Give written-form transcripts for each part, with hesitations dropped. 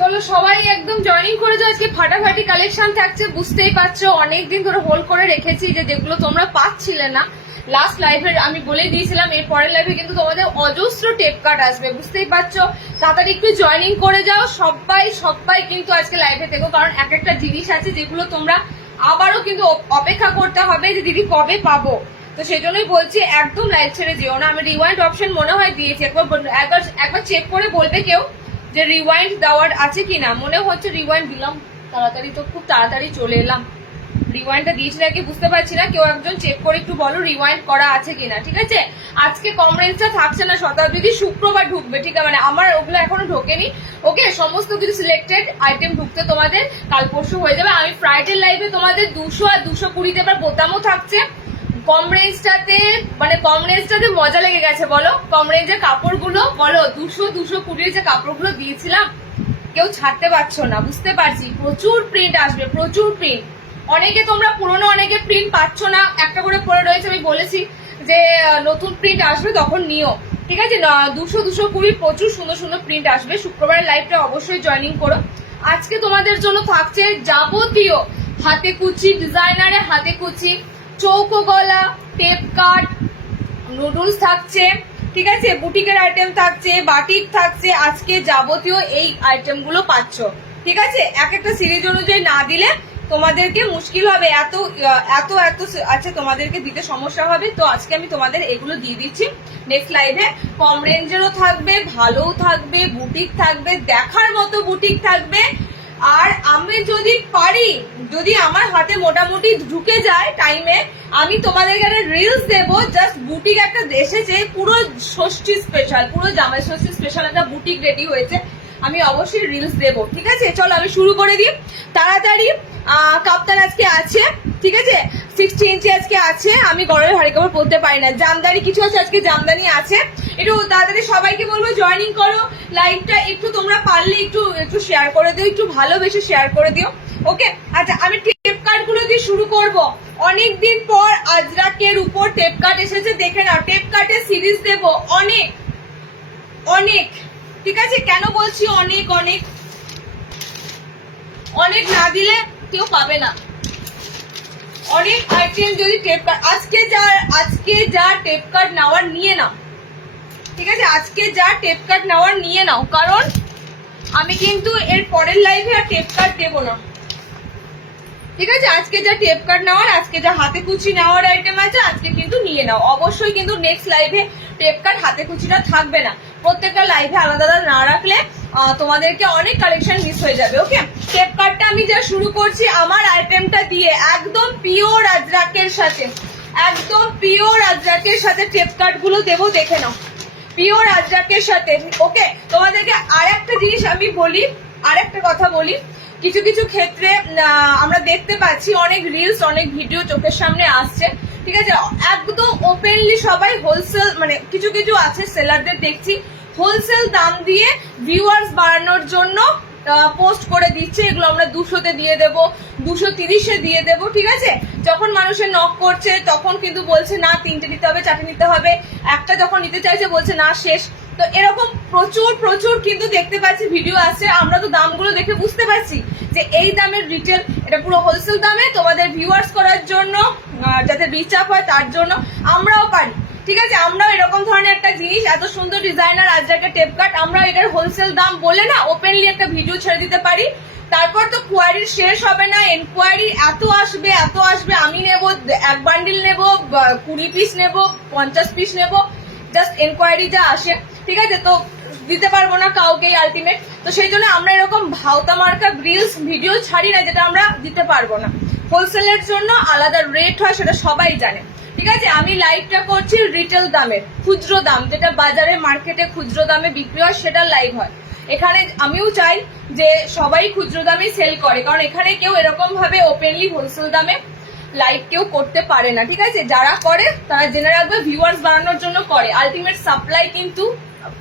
চলো সবাই একদম জয়েনিং করে যাও। আজকে ফাটাফাটি কালেকশন থাকছে, বুঝতেই পারছো অনেকদিন ধরে হোল্ড করে রেখেছি যেগুলো তোমরা পাচ্ছিলে না। লাস্ট লাইভে আমি বলে দিয়েছিলাম এর পরের লাইভে কিন্তু তোমাদের অজস্র টেপ কাট আসবে, বুঝতেই পারছো। তাড়াতাড়ি একটু জয়েনিং করে যাও সবাই কিন্তু আজকে লাইভে দেখো, কারণ এক একটা জিনিস আছে যেগুলো তোমরা আবারও কিন্তু অপেক্ষা করতে হবে যে দিদি কবে পাবো। তো সেই জন্যই বলছি একদম লাইভ ছেড়ে যেও না। আমি রিওয়াইন্ড অপশন মনে হয় দিয়েছি, একবার চেক করে বলবে কেউ যে রিওয়াইন্ড দেওয়ার আছে কিনা। মনে হচ্ছে রিওয়াইন্ড দিলাম, তাড়াতাড়ি তো খুব তাড়াতাড়ি চলে এলাম। রিওয়াইন্ডটা দিয়েছি নাকি বুঝতে পারছি না, কেউ একজন চেক করে একটু বলো রিওয়াইন্ড করা আছে কিনা। ঠিক আছে, আজকে কম রেঞ্জটা থাকছে না, শতাব্দী শুক্রবার ঢুকবে। ঠিক আছে, মানে আমার ওগুলো এখনো ঢোকেনি। ওকে, সমস্ত কিছু সিলেক্টেড আইটেম ঢুকতে তোমাদের কাল পরশু হয়ে যাবে। আমি ফ্রাইডে লাইভে তোমাদের 200 আর 220 এবার বোতামও থাকছে। কম রেঞ্জটাতে মজা লেগে গেছে বলো। কম রেঞ্জের কাপড়গুলো বলো 200-220 যে কাপড়গুলো দিয়েছিলাম কেউ ছাড়তে পারছো না, বুঝতে পারছি। প্রচুর প্রিন্ট আসবে, প্রচুর প্রিন্ট। অনেকে তোমরা পুরোনো অনেকে প্রিন্ট পাচ্ছ না, একটা করে পরে রয়েছে। আমি বলেছি যে নতুন প্রিন্ট আসবে তখন নিও। ঠিক আছে, 200-220 প্রচুর সুন্দর সুন্দর প্রিন্ট আসবে। শুক্রবারের লাইভটা অবশ্যই জয়েনিং করো। আজকে তোমাদের জন্য থাকছে যাবতীয় হাতে কুচি, ডিজাইনারে হাতে কুচি, চৌকো গলা, টেপ কাট, নুডলস থাকছে। ঠিক আছে, বুটিকের আইটেম থাকছে, বাটিক থাকছে। আজকে যাবতীয় এই আইটেমগুলো পাচ্ছ। ঠিক আছে, এক একটা সিরিজ অনুযায়ী না দিলে তোমাদেরকে মুশকিল হবে, এত এত এত আচ্ছা তোমাদেরকে দিতে সমস্যা হবে। তো আজকে আমি তোমাদের এগুলো দিয়ে দিচ্ছি নেক্সট লাইভে। কম রেঞ্জেরও থাকবে, ভালোও থাকবে, বুটিক থাকবে, দেখার মতো বুটিক থাকবে। আর আমি যদি পারি, যদি আমার হাতে মোটামুটি ঢুকে যায় টাইমে, আমি তোমাদেরকে একটা রিলস দেবো। জাস্ট বুটিক একটা এসেছে, পুরো ষষ্ঠী স্পেশাল, পুরো জামাই ষষ্ঠী স্পেশাল একটা বুটিক রেডি হয়েছে, আমি অবশ্যই রিলস দেবো। ঠিক আছে, চলো আমি শুরু করে দিই তাড়াতাড়ি। কাপ্তান আজকে আছে, ঠিক আছে, 60 ইঞ্চি আজকে আছে। আমি গরমের ভারী কাপড় পরতে পারি না। জামদানি কিছু আছে আজকে, জামদানি আছে। একটু তাড়াতাড়ি সবাইকে বলবো জয়েনিং করো লাইভটা। একটু তোমরা পারলে একটু শেয়ার করে দিও, একটু ভালোবেসে শেয়ার করে দিও। ওকে, আচ্ছা আমি টেপ কার্ড গুলো দিয়ে শুরু করব। অনেকদিন পর আজরাকের উপর টেপ কার্ড এসেছে, দেখে নাও। টেপ কার্ডের সিরিজ দেবো অনেক অনেক। ঠিক আছে, কেন বলছি অনেক অনেক অনেক, না দিলে কেউ পাবে না। অনেক আইটেম যদি টেপ কার্ড আজকে যা টেপ কার্ড নেওয়ার নিয়ে নাও। ঠিক আছে, আজকে যা টেপ কার্ড নেওয়ার নিয়ে নাও, কারণ আমি কিন্তু এর পরের লাইভে আর টেপ কার্ড দেবো না। ঠিক আছে, আজকে যা টেপ কার্ড নেওয়ার, আজকে যা হাতে কুচি নেওয়ার আইটেম আছে আজকে কিন্তু নিয়ে নাও। অবশ্যই কিন্তু নেক্সট লাইভে টেপ কার্ড হাতে কুচিটা থাকবে না। প্রত্যেকটা লাইভে আলাদা আলাদা না রাখলে তোমাদেরকে অনেক কালেকশন মিস হয়ে যাবে। ওকে, টেপ কার্ডটা আমি যা শুরু করছি আমার আইটেমটা দিয়ে, একদম পিওর আজরাকের সাথে, একদম পিওর আজরাকের সাথে টেপ কার্ড গুলো দেবো, দেখে নাও, পিওর আজরাকের সাথে। ওকে, তোমাদেরকে আর একটা জিনিস আমি বলি, আর একটা কথা বলি। কিছু কিছু ক্ষেত্রে আমরা দেখতে পাচ্ছি অনেক রিলস, অনেক ভিডিও চোখের সামনে আসছে। ঠিক আছে, একদম ওপেনলি সবাই হোলসেল, মানে কিছু কিছু আছে সেলারদের দেখছি হোলসেল দাম দিয়ে ভিউয়ার্স বাড়ানোর জন্য পোস্ট করে দিচ্ছে। এগুলো আমরা 200-তে দিয়ে দেবো, 230-এ দিয়ে দেবো। ঠিক আছে, যখন মানুষের নক করছে তখন কিন্তু বলছে না 3টে নিতে হবে, 4টে নিতে হবে। একটা যখন নিতে চাইছে বলছে না শেষ। তো এরকম প্রচুর প্রচুর কিন্তু দেখতে পাচ্ছি ভিডিও আছে। আমরা তো দামগুলো দেখে বুঝতে পারছি যে এই দামের রিটেল, এটা পুরো হোলসেল দামে তোমাদের ভিউয়ার্স করার জন্য, যাতে রিচ আপ হয় তার জন্য আমরাও পারি। ঠিক আছে, আমরাও এরকম ধরনের একটা জিনিস, এত সুন্দর ডিজাইনার আজরাকের টেপ কাট, আমরা এটার হোলসেল দাম বলে না ওপেনলি একটা ভিডিও ছেড়ে দিতে পারি। তারপর তো কোয়ারির শেষ হবে না, এনকোয়ারি এত আসবে এত আসবে। আমি নেব 1 বান্ডিল নেব, 20 পিস নেব, 50 পিস নেব, জাস্ট এনকোয়ারি যা আসে। ঠিক আছে, তো দিতে পারবো না কাউকেই আলটিমেট। তো সেই জন্য আমরা এরকম ভাওতা মার্কা রিলস ভিডিও ছাড়ি না যেটা আমরা দিতে পারবো না। হোলসেলের জন্য আলাদা রেট হয়, সেটা সবাই জানে। ঠিক আছে, আমি লাইভটা করছি রিটেল দামের, খুচরো দাম যেটা বাজারে মার্কেটে খুচরো দামে বিক্রি হয় সেটা লাইভ হয়। এখানে আমিও চাই যে সবাই খুচরো দামে সেল করে, কারণ এখানে কেউ এরকম ভাবে ওপেনলি হোলসেল দামে লাইভ কেউ করতে পারে না। ঠিক আছে, যারা করে তারা জেনে রাখবে ভিউয়ার্স বাড়ানোর জন্য করে, আলটিমেট সাপ্লাই কিন্তু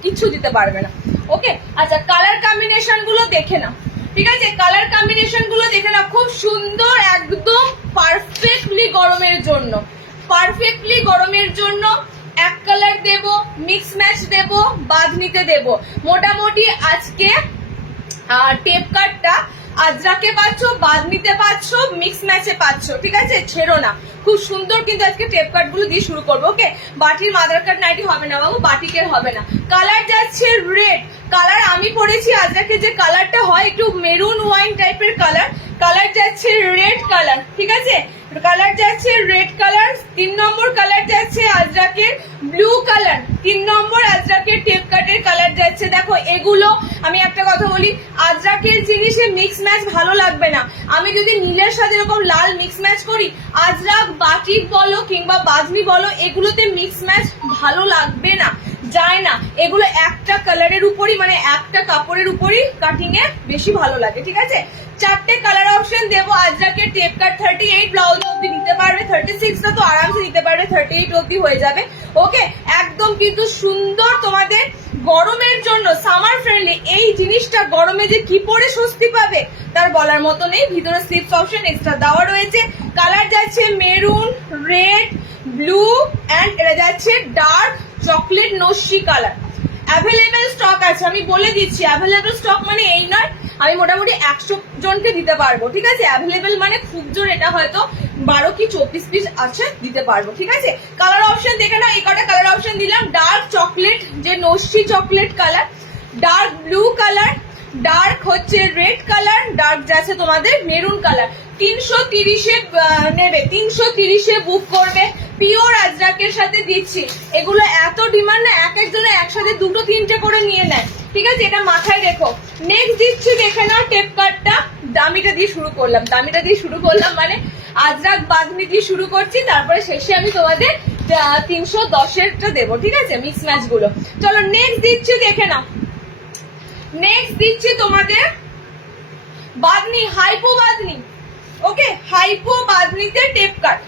কিছু দিতে পারবে না। ওকে, আচ্ছা কালার কম্বিনেশন গুলো দেখে নাও। ঠিক আছে, কালার কম্বিনেশন গুলো দেখে নাও, খুব সুন্দর, একদম পারফেক্টলি গরমের জন্য, পারফেক্টলি গরমের জন্য। এক কালার দেব, মিক্স ম্যাচ দেব, বাঁধনিতে দেব। মোটামুটি আজকে টেপ কাটটা আজরাকে পাচ্ছ, বাদনিতে পাচ্ছ, মিক্স ম্যাচে পাচ্ছ, ঠিক আছে, ছেড়ো না। খুব সুন্দর কিন্তু আজকে টেপ কাট গুলো দিয়ে শুরু করবো। ওকে, বাটির মাদার কাট নাইটি হবে না বাবু, বাটিকের হবে না। কালার যাচ্ছে রেড কালার, আমি পরেছি আজরাকে যে কালারটা হয় একটু মেরুন ওয়াইন টাইপের কালার, কালার যাচ্ছে রেড কালার, ঠিক আছে, কালার যাচ্ছে রেড কালার। 3 নম্বর কালার যাচ্ছে আজরাকের ব্লু কালার, 3 নম্বর আজরাকের টেপ কাটের কালার যাচ্ছে। দেখো এগুলো আমি একটা কথা বলি, আজরাকের জিনিসে মিক্স ম্যাচ ভালো লাগবে না। আমি যদি নীলের সাথে এরকম লাল মিক্স ম্যাচ করি, আজরাক বাটিক বলো কিংবা বাজনি বলো, এগুলোতে মিক্স ম্যাচ ভালো লাগবে না, যায় না। এগুলো একটা কালারের উপরই, মানে একটা কাপড়ের উপরই কাটিং এ বেশি ভালো লাগে, ঠিক আছে। 4টে কালার অপশন দেবো। আজরাকের টেপ কাট 38 ব্লাউজ অব্দি নিতে পারবে, 36টা তো আরামসে নিতে পারবে, 38 অব্দি হয়ে যাবে। ওকে, একদম কিন্তু সুন্দর তোমাদের গরমের জন্য সামার ফ্রেন্ডলি এই জিনিসটা। গরমে যে কি পরে স্বস্তি পাবে তার বলার মতো নেই। ভিতরে স্লিপস অপশন এক্সট্রা দেওয়া রয়েছে। কালার যাচ্ছে মেরুন, রেড, ব্লু অ্যান্ড এটা যাচ্ছে ডার্ক চকলেট নস্যি কালার। অ্যাভেলেবেল স্টক আছে, আমি বলে দিচ্ছি। অ্যাভেলেবেল স্টক মানে এই নয় আমি মোটামুটি 100 জনকে দিতে পারবো, ঠিক আছে। অ্যাভেলেবেল মানে খুব জোর এটা হয়তো 12 কি 24 পিস আছে, দিতে পারবো, ঠিক আছে। কালার অপশন দেখে নাও, এই কটা কালার অপশন দিলাম। ডার্ক চকলেট যে নস্যি chocolate colour, dark blue colour, dark হচ্ছে রেড কালার, ডার্ক যাচ্ছে তোমাদের মেরুন কালার। 330-এ নেবে, 330-এ বুক করবে। পিওর আজরাকের সাথে দিচ্ছি। এগুলো এত ডিমান্ড না, এক একজনের একসাথে 2-3টে করে নিয়ে নেয়, ঠিক আছে, এটা মাথায় রেখো। নেক্সট দিচ্ছি দেখে নাও টেপ কাটটা। দামিটা দিয়ে শুরু করলাম, দামিটা দিয়ে শুরু করলাম মানে আজরাক বাদনি দিয়ে শুরু করছি, তারপরে শেষে আমি তোমাদের 310-এরটা দেবো, ঠিক আছে, মিক্স ম্যাচ গুলো। চলো নেক্সট দিচ্ছি দেখে নাও। নেক্সট দিচ্ছি তোমাদের বাদনি, হাইপো বাদনি। ওকে, হাইপো বাদনিতে টেপ কাট,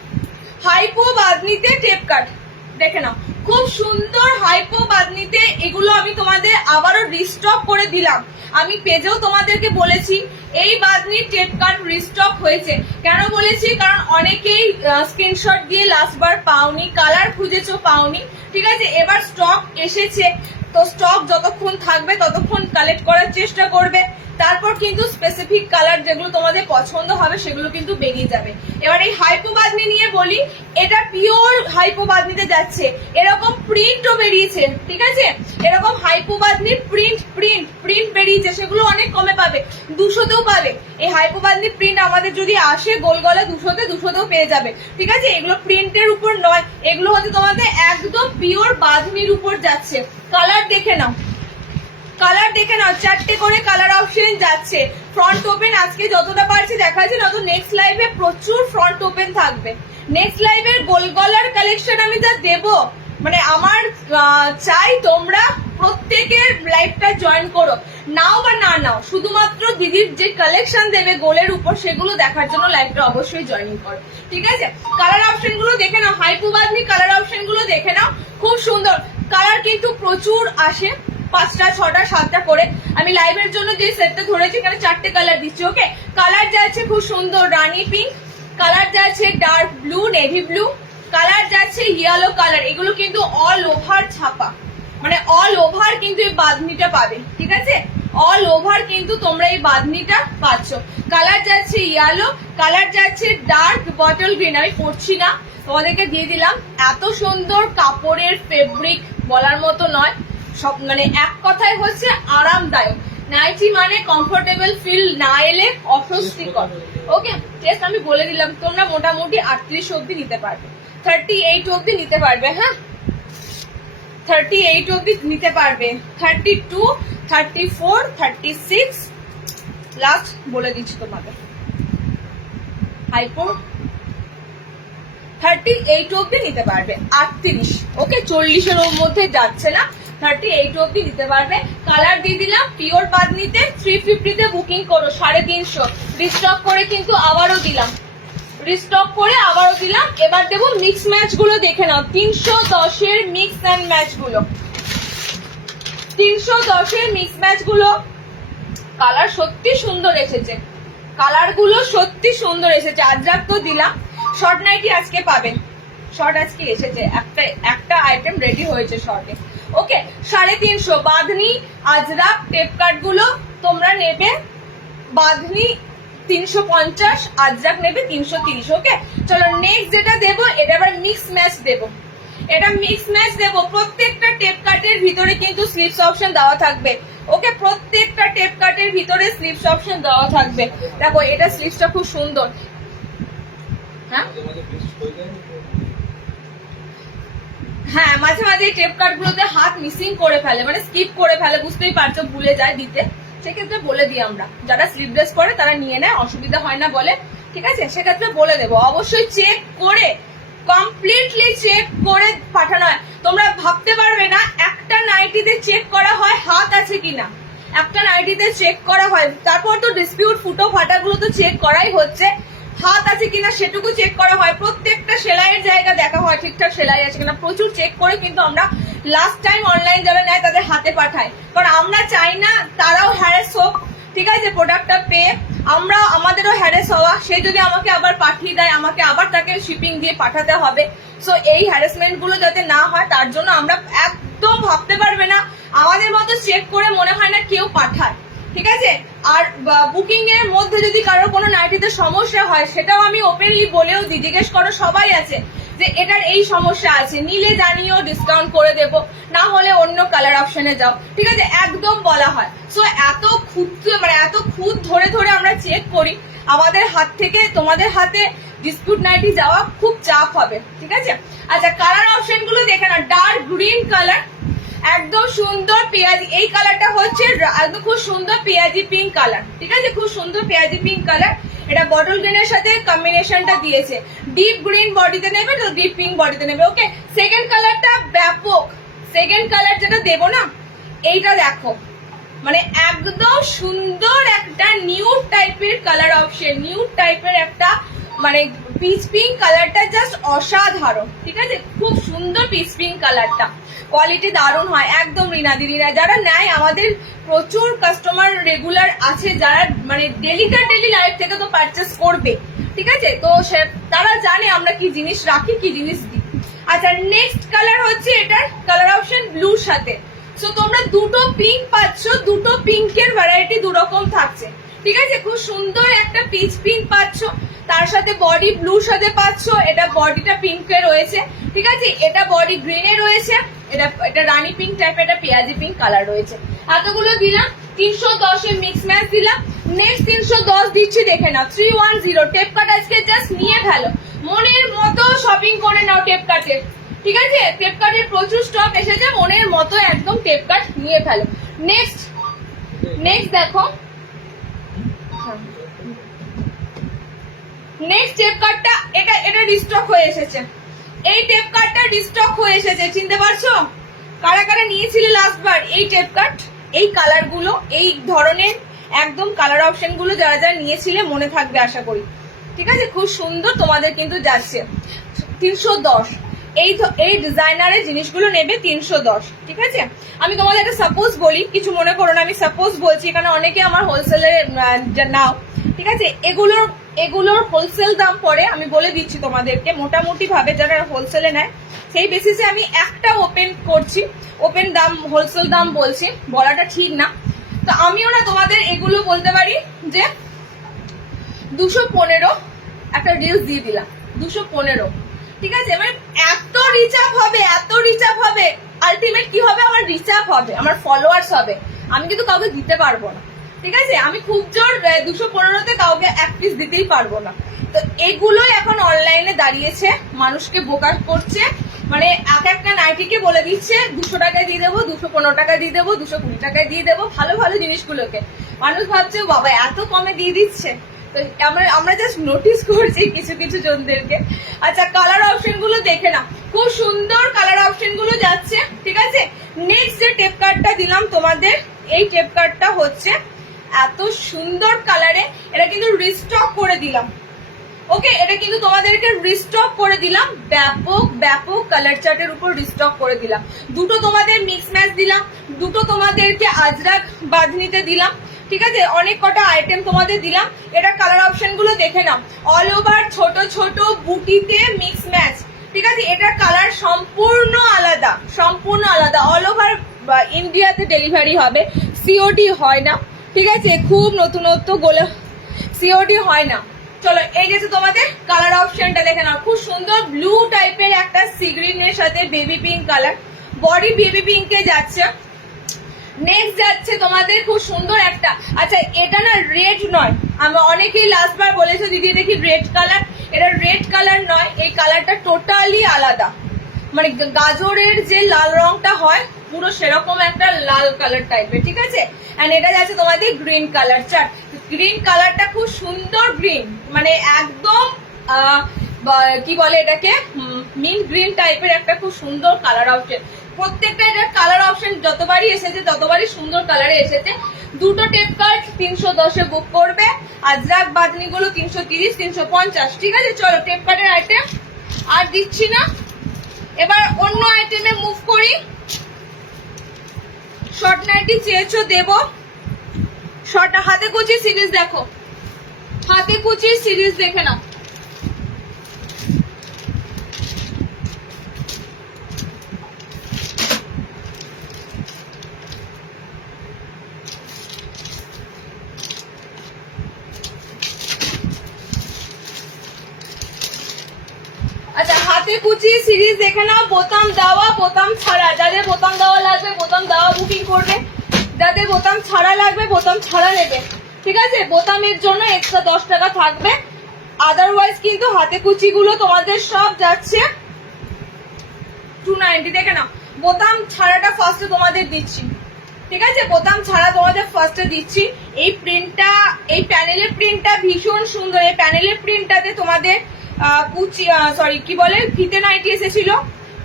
হাইপো বাদনিতে টেপ কাট দেখে নাও, খুব সুন্দর হাইপো বাদনিতে। এগুলো আমি তোমাদের আবারও রিস্টক করে দিলাম। আমি পেজেও তোমাদেরকে বলেছি এই বাদনির টেপ কাট রিস্টক হয়েছে। কেন বলেছি? কারণ অনেকেই স্ক্রিনশট দিয়ে লাস্ট বার পাওনি, কালার খুঁজেছো পাওনি, ঠিক আছে। এবার স্টক এসেছে, তো স্টক যতক্ষণ থাকবে ততক্ষণ কালেক্ট করার চেষ্টা করবে। তারপর কিন্তু স্পেসিফিক কালার যেগুলো তোমাদের পছন্দ হবে সেগুলো কিন্তু বেরিয়ে যাবে। এবার এই হাইপো বাদনি নিয়ে বলি, এটা পিওর হাইপো বাদনিতে যাচ্ছে। এরকম প্রিন্টও বেরিয়েছে, ঠিক আছে, এরকম হাইপো বাদনির প্রিন্ট বেরিয়েছে, সেগুলো অনেক কমে পাবে, 200-তেও পাবে। এই হাইপো বাদনি প্রিন্ট আমাদের যদি আসে গোল গলা 200-তেও পেয়ে যাবে, ঠিক আছে। এগুলো প্রিন্টের উপর নয়, এগুলো হচ্ছে তোমাদের একদম পিওর বাদনির উপর যাচ্ছে। কালার দেখে নাও, কালার দেখে নাও, 4টে করে কালার অপশন যাচ্ছে। ফ্রন্ট ওপেন আজকে যতটা পারছি দেখাচ্ছি, নয়তো নেক্সট লাইভে প্রচুর ফ্রন্ট ওপেন থাকবে। নেক্সট লাইভের গোল গলার কালেকশন আমি যা দেবো, মানে আমার চাই তোমরা প্রত্যেকের লাইভটা জয়েন করো, নাও বা না নাও, শুধুমাত্র দিদির যে কালেকশন দেবে গোলের উপর সেগুলো দেখার জন্য লাইভটা অবশ্যই জয়েন করো, ঠিক আছে। কালার অপশন গুলো দেখে নাও, হাইপো বাদনি কালার অপশন গুলো দেখে নাও, খুব সুন্দর কালার কিন্তু প্রচুর আসে, 5টা 6টা 7টা করে। আমি লাইভের জন্য যে সেটটা ধরেছি এখানে 4টে কালার দিচ্ছি। ওকে, কালার যাচ্ছে খুব সুন্দর রানী পিঙ্ক, কালার যাচ্ছে dark blue, navy blue, colour যাচ্ছে ইয়েলো কালার। এগুলো কিন্তু অল ওভার ছাপা, মানে অল ওভার কিন্তু এই বাদনিটা পাবে, ঠিক আছে, অল ওভার কিন্তু তোমরা এই বাদনিটা পাচ্ছ। কালার যাচ্ছে ইয়েলো, কালার যাচ্ছে ডার্ক বটল গ্রিন, আমি পড়ছি না তোমাদেরকে দিয়ে দিলাম। এত সুন্দর কাপড়ের ফেব্রিক বলার মতো নয়, সব মানে এক কথায় হচ্ছে আরামদায়ক। নাইটি মানে কমফোর্টেবল ফিল না এলে অস্বস্তিকর। ওকে, টেস্ট আমি বলে দিলাম, তোমরা মোটামুটি 38 অব্দি নিতে পারবে, 38 অব্দি নিতে পারবে, হ্যাঁ 38 অব্দি নিতে পারবে, 32, 34, 36 লাস্ট বলে দিচ্ছি তোমাদের। হাইপো 38 অব্দি নিতে পারবে, 38। ওকে, 40-এর মধ্যে যাচ্ছে না, 38 অব্দি দিতে পারবে। কালার দিয়ে দিলাম পিওর বাদনিতে, 350-তে বুকিং করো, 350। রিস্টক করে কিন্তু আবারও দিলাম, রিস্টক করে আবারও দিলাম। এবার দেবো মিক্স ম্যাচ গুলো দেখে নাও, 310-এর মিক্স অ্যান্ড ম্যাচ গুলো, 310-এর মিক্স ম্যাচ গুলো। কালার সত্যি সুন্দর এসেছে, কালার গুলো সত্যি সুন্দর এসেছে। আজরাক তো দিলাম, শর্ট নাইটি আজকে পাবেন, শর্ট আজকে এসেছে, একটা আইটেম রেডি হয়েছে শর্টে। ওকে, 350 বাঁধনি আজরাক টেপ কাট গুলো তোমরা নেবে বাঁধনি 350, আজরাক নেবে 330। ওকে, চলো নেক্সট যেটা দেবো এটা আবার মিক্স ম্যাচ দেবো। এটা মিক্স ম্যাচ দেবো। প্রত্যেকটা টেপ কাটের ভিতরে কিন্তু স্লিপস অপশন দেওয়া থাকবে। ওকে, প্রত্যেকটা টেপ কাটের ভিতরে স্লিপস অপশন দেওয়া থাকবে। দেখো এটা স্লিপসটা খুব সুন্দর। হ্যাঁ হ্যাঁ, মাঝে মাঝে টেপ কাট গুলোতে হাত মিসিং করে ফেলে, মানে স্কিপ করে ফেলে, বুঝতেই পারছো, ভুলে যায় দিতে। সেক্ষেত্রে বলে দিই আমরা, যারা স্লিভলেস পরে তারা নিয়ে নেয়, অসুবিধা হয় না বলে, ঠিক আছে? সেক্ষেত্রে বলে দেবো। অবশ্যই চেক করে, কমপ্লিটলি চেক করে পাঠানো হয়। তোমরা ভাবতে পারবে না একটা নাইটিতে চেক করা হয় হাত আছে কিনা, একটা নাইটিতে চেক করা হয়। তারপর তো ডিসপিউট ফুটো ফাটাগুলো তো চেক করাই হচ্ছে, হাত আছে কিনা সেটুকু চেক করা হয়। প্রত্যেকটা সেলাইয়ের জায়গা দেখা হয় ঠিকঠাক সেলাই আছে কিনা, প্রচুর চেক করে কিন্তু আমরা লাস্ট টাইম অনলাইন যারা নেয় তাদের হাতে পাঠাই, কারণ আমরা চাই না তারাও হ্যারেস হোক, ঠিক আছে? প্রোডাক্টটা পেয়ে আমরা আমাদেরও হ্যারেস হওয়া, সে যদি আমাকে আবার পাঠিয়ে দেয় আমাকে আবার তাকে শিপিং দিয়ে পাঠাতে হবে। সো এই হ্যারাসমেন্ট গুলো যাতে না হয় তার জন্য আমরা একদম ভাবতে পারবে না আমাদের মতো চেক করে মনে হয় না কেউ পাঠায়, ঠিক আছে? আর বুকিং এর মধ্যে যদি কারোর কোনো নাইটিতে সমস্যা হয় সেটাও আমি ওপেনলি বলেও দিই, জিজ্ঞেস করো সবাই আছে যে এটার এই সমস্যা আছে, নিলে জানিও, ডিসকাউন্ট করে দেবো, না হলে অন্য কালার অপশনে যাও, ঠিক আছে? একদম বলা হয়। সো এত খুদ ধরে ধরে আমরা চেক করি, আমাদের হাত থেকে তোমাদের হাতে ডিসপিউট নাইটি যাওয়া খুব চাপ হবে, ঠিক আছে? আচ্ছা, কালার অপশন গুলো দেখে না। ডার্ক গ্রিন কালার, একদম সুন্দর পেঁয়াজি, এই কালারটা হচ্ছে একদম খুব সুন্দর পেঁয়াজি পিঙ্ক কালার, ঠিক আছে? খুব সুন্দর পেঁয়াজি পিঙ্ক কালার, এটা বটল গ্রিনের সাথে কম্বিনেশনটা দিয়েছে। ডিপ গ্রিন বডিতে নেবে তো ডিপ পিঙ্ক বডিতে নেবে। ওকে, সেকেন্ড কালারটা ব্যাপক, সেকেন্ড কালার যেটা দেবো না এইটা দেখো, মানে একদম সুন্দর একটা নিউড টাইপের কালার অপশন, নিউড টাইপের একটা মানে পিচ পিঙ্ক কালারটা জাস্ট অসাধারণ, ঠিক আছে? খুব সুন্দর পিচ পিঙ্ক কালারটা, কোয়ালিটি দারুণ হয় একদম। রিনাদি যারা নেয়, আমাদের প্রচুর কাস্টমার রেগুলার আছে যারা মানে ডেলি লাইফ থেকে তো পারচেস করবে, ঠিক আছে? তো সে তারা জানে আমরা কি জিনিস রাখি, কি জিনিস দিই। আচ্ছা, নেক্সট কালার হচ্ছে এটার কালার অপশন ব্লুর সাথে। সো তোমরা দুটো পিঙ্ক পাচ্ছ, দুটো পিঙ্কের ভ্যারাইটি দুরকম থাকছে, ঠিক আছে? খুব সুন্দর একটা পিচ পিঙ্ক পাচ্ছ, তার সাথে বডি ব্লুর সাথে পাচ্ছ, এটা বডিটা পিঙ্কে রয়েছে, ঠিক আছে? এটা বডি গ্রিনে রয়েছে, এটা রানী পিঙ্ক টাইপের, এটা পেঁয়াজি পিঙ্ক কালার রয়েছে। এতগুলো দিলাম, 310 এর মিক্স ম্যাচ দিলাম। নেক্সট 310 দিচ্ছি, দেখে নাও 310। টেপ কাট আজকে জাস্ট নিয়ে ফেলো, মনের মতো শপিং করে নাও টেপ কাটের, ঠিক আছে? টেপ কাটের প্রচুর স্টক এসেছে, মনের মতো একদম টেপ কাট নিয়ে ফেলো। নেক্সট দেখো, নেক্সট টেপ কাটটা এটা রিস্টক হয়ে এসেছে। এই টেপ কাটটা রিস্টক হয়ে এসেছে, চিনতে পারছো? কারা কারা নিয়েছিলে লাস্ট বার এই টেপ কাট, এই কালার গুলো, এই ধরনের একদম কালার অপশন গুলো যারা যারা নিয়েছিলে মনে থাকবে আশা করি, ঠিক আছে? খুব সুন্দর তোমাদের কিন্তু যাচ্ছে। 310 এই ডিজাইনারের জিনিসগুলো নেবে 310, ঠিক আছে? আমি তোমাদের একটা সাপোজ বলি, কিছু মনে করো না, আমি সাপোজ বলছি, এখানে অনেকে আমার হোলসেলে নাও, ঠিক আছে? এগুলোর হোলসেল দাম পড়ে, আমি বলে দিচ্ছি তোমাদেরকে মোটামুটি ভাবে, যারা হোলসেলে নেয় সেই বেসিসে আমি একটা ওপেন করছি, ওপেন দাম হোলসেল দাম বলছি, বলাটা ঠিক না। তো আমিও না তোমাদের এগুলো বলতে পারি যে 215 একটা রিলস দিয়ে দিলাম, 215, ঠিক আছে? মানে এত রিচ আপ হবে, আলটিমেট কি হবে, আমার রিচ আপ হবে, আমার ফলোয়ার্স হবে, আমি কিন্তু কাউকে দিতে পারবো না, ঠিক আছে? আমি খুব জোর 215-তে কাউকে এক পিস দিতেই পারবো না। তো এগুলোই এখন অনলাইনে দাঁড়িয়েছে, মানুষকে বোকা করছে, মানে এক একটা নাইটিকে বলে দিচ্ছে 200 টাকায় দিয়ে দেবো, 215 টাকায় দিয়ে দেবো, 220 টাকায় দিয়ে দেবো, ভালো ভালো জিনিসগুলোকে। মানুষ ভাবছে বাবা এত কমে দিয়ে দিচ্ছে, তো আমরা জাস্ট নোটিস করছি কিছু কিছু জনদেরকে। আচ্ছা, কালার অপশন গুলো দেখে না, খুব সুন্দর কালার অপশন গুলো যাচ্ছে, ঠিক আছে? নেক্সট যে টেপ কার্ডটা দিলাম তোমাদের, এই টেপ কার্ডটা হচ্ছে এত সুন্দর কালারে, এটা কিন্তু রিস্টক করে দিলাম। ওকে, এটা কিন্তু তোমাদেরকে রিস্টক করে দিলাম, ব্যাপক কালার চার্টের উপর রিস্টক করে দিলাম। দুটো তোমাদের মিক্স ম্যাচ দিলাম, দুটো তোমাদেরকে আজরাক বাঁধনিতে দিলাম, ঠিক আছে? অনেক কটা আইটেম তোমাদের দিলাম। এটা কালার অপশন গুলো দেখে নাও, অল ওভার ছোট ছোট বুটিতে মিক্স ম্যাচ, ঠিক আছে? এটা কালার সম্পূর্ণ আলাদা, অল ওভার ইন্ডিয়াতে ডেলিভারি হবে, সিওডি হয় না, ঠিক আছে, খুব নতুনত্ব গোলে সিওডি হয় না। চলো এই যে তোমাদের কালার অপশনটা দেখে নাও, খুব সুন্দর ব্লু টাইপের একটা সি গ্রিনের সাথে baby pink colour, body baby পিঙ্কে যাচ্ছে। নেক্সট যাচ্ছে তোমাদের খুব সুন্দর একটা, আচ্ছা এটা না রেড নয়, আমরা অনেকেই লাস্ট বার বলেছো দিদি দেখি রেড কালার, এটা রেড কালার নয়, এই কালারটা টোটালি আলাদা, মানে গাজরের যে লাল রংটা হয় পুরো সেরকম একটা লাল কালার টাইপের, ঠিক আছে। এন্ড এটা যাচ্ছে তোমাদের গ্রিন কালার চার্ট, গ্রিন কালারটা খুব সুন্দর গ্রিন, মানে একদম কি বলে এটাকে মিন গ্রিন টাইপের একটা খুব সুন্দর কালার অপশন। প্রত্যেকটা এটার কালার অপশন যতবারই এসেছে ততবারই সুন্দর কালারে এসেছে। দুটো টেপ কার্ড 310-এ বুক করবে, আজরাক বাদনি গুলো 330, 350, ঠিক আছে। চলো টেপ কার্ডের আইটেম আর দিচ্ছি না, এবার অন্য আইটেমে মুভ করি। শর্ট নাইটি চেয়েছো দেব, শর্ট হাতে কুচি সিরিজ দেখো, হাতে কুচি সিরিজ দেখে নাও। আচ্ছা হাতে কুচি সিরিজ দেখে নাও, বোতাম দেওয়া বোতাম ছাড়া, যাদের বোতাম দেওয়া লাগবে বোতাম দেওয়া বুকিং করবে, যাদের বোতাম ছাড়া লাগবে বোতাম ছাড়া নেবে, ঠিক আছে। বোতামের জন্য এক্সট্রা 10 টাকা থাকবে, আদারওয়াইজ কিন্তু হাতে কুচি গুলো তোমাদের সব যাচ্ছে 290। দেখে নাও বোতাম ছাড়াটা ফার্স্টে তোমাদের দিচ্ছি, ঠিক আছে, বোতাম ছাড়া তোমাদের ফার্স্টে দিচ্ছি। এই প্রিন্টটা, এই প্যানেলের প্রিন্টটা ভীষণ সুন্দর, এই প্যানেলের প্রিন্টটাতে তোমাদের কুচি সরি কি বলে ফিতে নাইটি এসেছিল,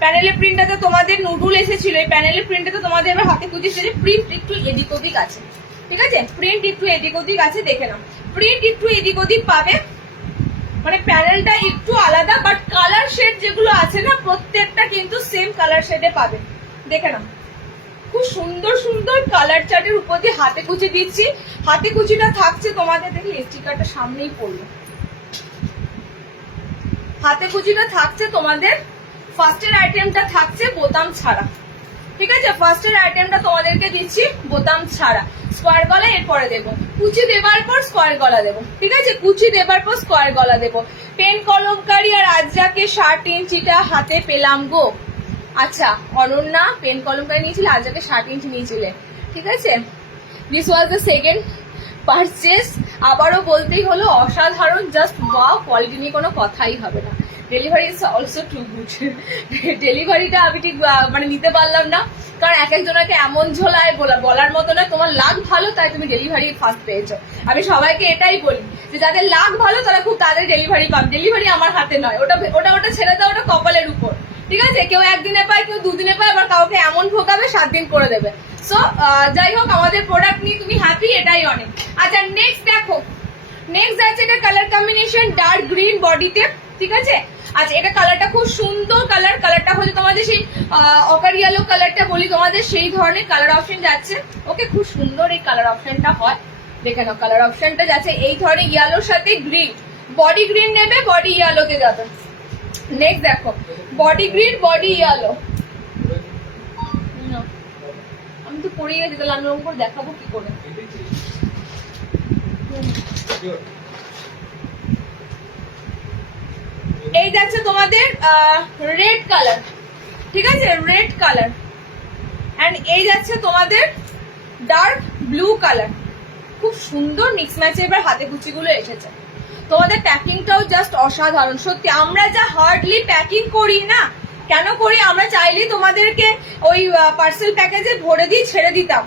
প্যানেলের প্রিন্টটাতে তোমাদের নুডুল এসেছিল, এই প্যানেলের প্রিন্টটাতে তোমাদের এবার হাতে কুচি এসেছে। প্রিন্ট একটু এদিক ওদিক আছে, ঠিক আছে, প্রিন্ট একটু এদিক ওদিক আছে, দেখে নাও প্রিন্ট একটু এদিক ওদিক পাবে, মানে প্যানেলটা একটু আলাদা, বাট কালার শেড যেগুলো আছে না প্রত্যেকটা কিন্তু সেম কালার শেডে পাবে, দেখে নাও খুব সুন্দর সুন্দর কালার চার্টের উপর দিয়ে হাতে কুচি দিচ্ছি। হাতে কুচিটা থাকছে তোমাদের, দেখি স্টিকারটা সামনেই পড়লো, হাতে কুচিটা থাকছে তোমাদের, ফার্স্টের আইটেমটা থাকছে বোতাম ছাড়া, ঠিক আছে, ফার্স্টের আইটেমটা তোমাদেরকে দিচ্ছি বোতাম ছাড়া, স্কোয়ার গলা এরপরে দেবো, কুচি দেবার পর স্কোয়ার গলা দেবো, ঠিক আছে, কুচি দেবার পর স্কোয়ার গলা দেবো। পেন কলমকারি আর আজরাকে 60 ইঞ্চিটা হাতে পেলাম গো। আচ্ছা অনন্যা পেন কলমকারি নিয়েছিলে, আজরাকে 60 ইঞ্চি নিয়েছিলে, ঠিক আছে। This was the second purchase, আবারও বলতেই হলো অসাধারণ, জাস্ট ওয়াও, কোয়ালিটি নিয়ে কোনো কথাই হবে না। Delivery is also too good, ডেলিভারিটা আমি ঠিক মানে নিতে পারলাম না, কারণ এক একজনকে এমন ঝোলায় বলার মতো না। তোমার লাক ভালো তাই তুমি ডেলিভারি ফার্স্ট পেয়েছো, আমি সবাইকে এটাই বলি যে যাদের লাক ভালো তারা খুব তাদের ডেলিভারি পাবে, ডেলিভারি আমার হাতে নয়, ওটা ওটা ওটা ছেড়ে দাও, ওটা কপালের উপর, ঠিক আছে। কেউ একদিনে পায়, কেউ দুদিনে পায়, আবার কাউকে এমন ঠোকাবে 7 দিন করে দেবে। সো যাই হোক আমাদের প্রোডাক্ট নিয়ে তুমি হ্যাপি, এটাই অনেক। আচ্ছা নেক্সট দেখো, নেক্সট আছে এটা কালার কম্বিনেশন ডার্ক গ্রিন বডিতে, ঠিক আছে। আচ্ছা এটা কালারটা খুব সুন্দর কালার, কালারটা হচ্ছে তোমাদের সেই অকার ইয়েলো কালারটা বলি তোমাদের, সেই ধরনের কালার অপশন যাচ্ছে। ওকে খুব সুন্দর এই কালার অপশনটা হয়, দেখে নাও কালার অপশনটা যাচ্ছে এই ধরনের ইয়েলোর সাথে গ্রিন, বডি গ্রিন নেবে বডি ইয়েলোতে যাবে। নেক্সট দেখো বডি গ্রিন বডি ইয়েলো, আমি তো পড়ে গেছি, তাহলে আমি ওরকম করে দেখাবো কি করে। এই যাচ্ছে তোমাদের রেড কালার, ঠিক আছে, রেড কালার, এন্ড এই যাচ্ছে তোমাদের ডার্ক ব্লু কালার, খুব সুন্দর মিক্স ম্যাচে এবার হাতে কুচিগুলো এসেছে। তোমাদের প্যাকিংটাও জাস্ট অসাধারণ, সত্যি আমরা যা হার্ডলি প্যাকিং করি না, কেন করি, আমরা চাইলেই তোমাদেরকে ওই পার্সেল প্যাকেজে ভরে দিয়ে ছেড়ে দিতাম,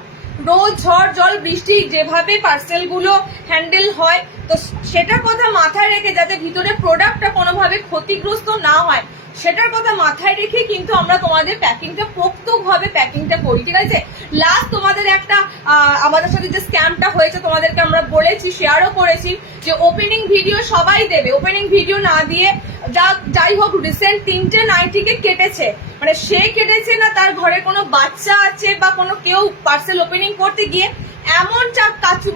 রোদ ঝড় জল বৃষ্টি যেভাবে পার্সেল গুলো হ্যান্ডেল হয়, তো সেটার কথা মাথায় রেখে যাতে ভিতরে প্রোডাক্টটা কোনোভাবে ক্ষতিগ্রস্ত না হয় সেটার কথা মাথায় রেখে কিন্তু আমরা তোমাদের প্যাকিংটা পোক্তভাবে প্যাকিংটা করি, ঠিক আছে। লাস্ট তোমাদের একটা আমাদের সাথে যে স্ক্যামটা হয়েছে তোমাদেরকে আমরা বলেছি, শেয়ারও করেছি যে ওপেনিং ভিডিও সবাই দেবে, ওপেনিং ভিডিও না দিয়ে যাই হোক রিসেন্ট 3টে নাইটিকে কেটেছে, মানে সে কেটেছে না তার ঘরে কোনো বাচ্চা আছে বা কোনো কেউ পার্সেল ওপেনিং করতে গিয়ে এমন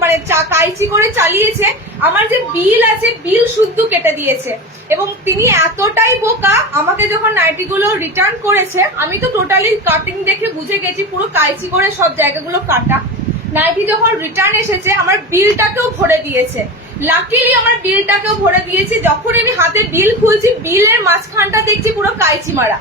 মানে কাইচি করে চালিয়েছে, আমার যে বিল আছে বিল শুদ্ধ কেটে দিয়েছে। এবং তিনি এতটাই বোকা, আমাকে যখন নাইটিগুলো রিটার্ন করেছে আমি তো টোটালি কাটিং দেখে বুঝে গেছি পুরো কাইচি করে সব জায়গাগুলো কাটা, নাইটি যখন রিটার্ন এসেছে আমার বিলটাকেও ভরে দিয়েছে। লাকিলি আমার বিলটাকেও ভরে দিয়েছি। যখন আমি হাতে বিল খুলছি, বিলের মাঝখানটা দেখছি পুরো কাইচি মারা।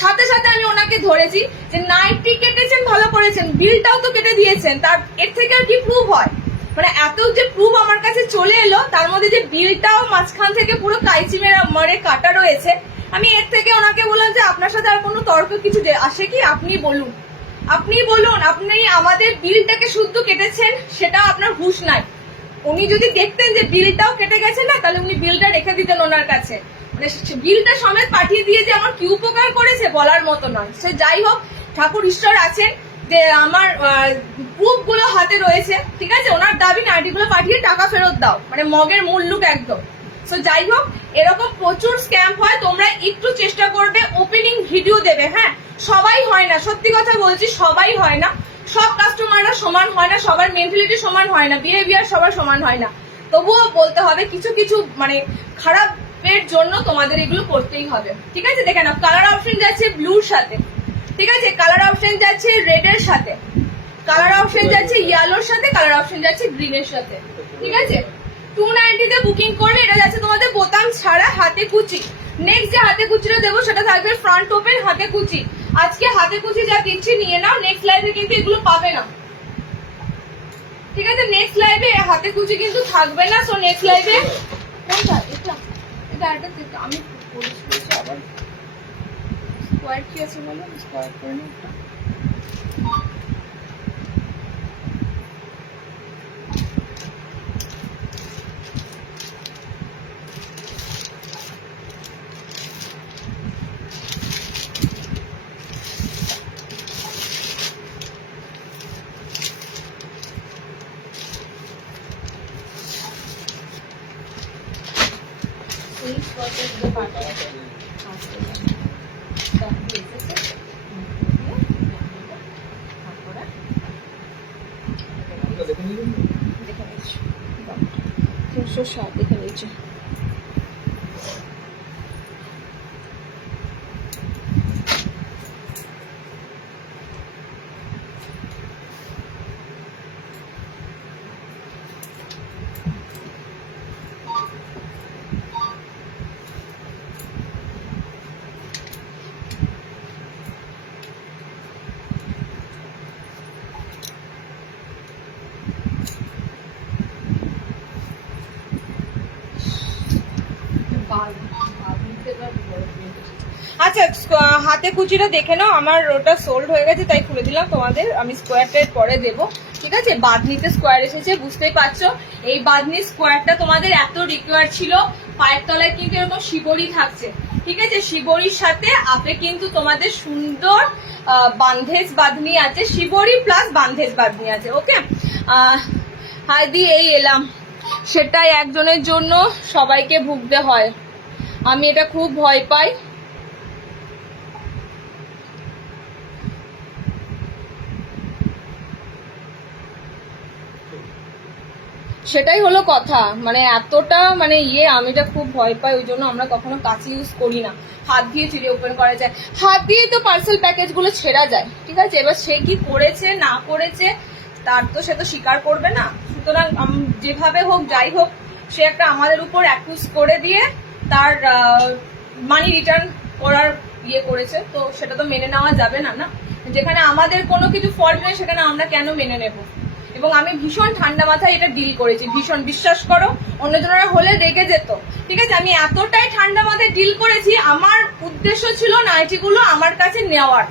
সাথে সাথে আমি ওনাকে ধরেছি যে নাইটি কেটেছেন, ভালো করেছেন, বিলটাও তো কেটে দিয়েছেন, তার এর থেকে আর কি প্রুফ হয়? মানে এত যে প্রুফ আমার কাছে চলে এলো, তার মধ্যে যে বিলটাও মাঝখান থেকে পুরো কাইচি মারে কাটা রয়েছে। আমি এর থেকে ওনাকে বললাম যে আপনার সাথে আর কোনো তর্ক কিছু আসে কি? আপনি বলুন, আপনি বলুন, আপনি আমাদের বিলটাকে শুদ্ধ কেটেছেন, সেটা আপনার হুঁশ নাই। উনি যদি দেখতেন যে বিলটাও কেটে গেছে না, তাহলে উনি বিলটা রেখে দিতেন ওনার কাছে। মানে বিলটা সমেত পাঠিয়ে দিয়ে যে আমার কি উপকার করেছে বলার মতো নয়। সে যাই হোক, ঠাকুর ঈশ্বর আছেন যে আমার প্রুফ গুলো হাতে রয়েছে, ঠিক আছে। ওনার দাবি নাইটিগুলো পাঠিয়ে টাকা ফেরত দাও, মানে মগের মুল্লুক একদম। সো যাই হোক, এরকম প্রচুর স্ক্যাম হয়, তোমরা একটু চেষ্টা করবে ওপেনিং ভিডিও দেবে। হ্যাঁ, সবাই হয় না, সত্যি কথা বলছি, সবাই হয় না, সব কাস্টমাররা সমান হয় না, সবার মেন্টালিটি সমান হয় না, বিহেভিয়ার সবার সমান হয় না। তবুও বলতে হবে কিছু কিছু মানে খারাপের জন্য তোমাদের এগুলো করতেই হবে, ঠিক আছে। দেখে নাও, কালার অপশন যাচ্ছে ব্লুর সাথে, ঠিক আছে, কালার অপশন যাচ্ছে রেডের সাথে, কালার অপশন যাচ্ছে ইয়েলোর সাথে, কালার অপশন যাচ্ছে গ্রিনের সাথে, ঠিক আছে। 290 তে বুকিং করলে এটা যাচ্ছে তোমাদের বোতাম ছাড়া হাতে কুচি। নেক্সট যে হাতে কুচিটা দেবো সেটা থাকবে ফ্রন্ট ওপেন হাতে কুচি। আজকে হাতে কুচি যা দিচ্ছি নিয়ে নাও, নেক্সট লাইভে কিন্তু এগুলো পাবে না, ঠিক আছে। নেক্সট লাইভে হাতে কুচি কিন্তু থাকবে না। সো নেক্সট লাইভে কোনটা এটা আমি বলেছি আবার স্কোয়ার কি আছে বলো, স্কোয়ার করে নিই একটা। দেখে নিচ্ছি। আচ্ছা, হাতে কুচিটা দেখে নাও, আমার ওটা সোল্ড হয়ে গেছে তাই খুলে দিলাম তোমাদের। আমি স্কোয়ারটা পরে দেবো, ঠিক আছে। বাঁধনিতে স্কোয়ার এসেছে, বুঝতেই পারছো। এই বাঁধনি স্কোয়ারটা তোমাদের এত রিকোয়ার ছিল। পায়ের তলায় কিন্তু এরকম শিবরি থাকছে, ঠিক আছে। শিবরির সাথে আপে কিন্তু তোমাদের সুন্দর বান্ধেজ বাঁধনি আছে, শিবরি প্লাস বান্ধেজ বাঁধনি আছে, ওকে। হাই দিয়ে এই এলাম, সেটাই একজনের জন্য সবাইকে ভুগতে হয়, আমি এটা খুব ভয় পাই। সেটাই হলো কথা, মানে এতটা মানে আমি এটা খুব ভয় পাই, ওই জন্য আমরা কখনো কাঁচি ইউজ করি না। হাত দিয়ে চিড়ে ওপেন করা যায়, হাত দিয়ে তো পার্সেল প্যাকেজ গুলো ছেঁড়া যায়, ঠিক আছে। এবার সে কি করেছে না করেছে তার তো সে তো স্বীকার করবে না। সুতরাং যেভাবে হোক যাই হোক, সে একটা আমাদের উপর অ্যাকুজ করে দিয়ে তার মানি রিটার্ন করার করেছে, তো সেটা তো মেনে নেওয়া যাবে না। না, যেখানে আমাদের কোনো কিছু ফল্ট নেই সেখানে আমরা কেন মেনে নেব? এবং আমি ভীষণ ঠান্ডা মাথায় এটা ডিল করেছি, ভীষণ, বিশ্বাস করো। অন্যজনেরা হলে রেগে যেত, ঠিক আছে। আমি এতটাই ঠান্ডা মাথায় ডিল করেছি, আমার উদ্দেশ্য ছিল নাইটিগুলো আমার কাছে নেওয়ার,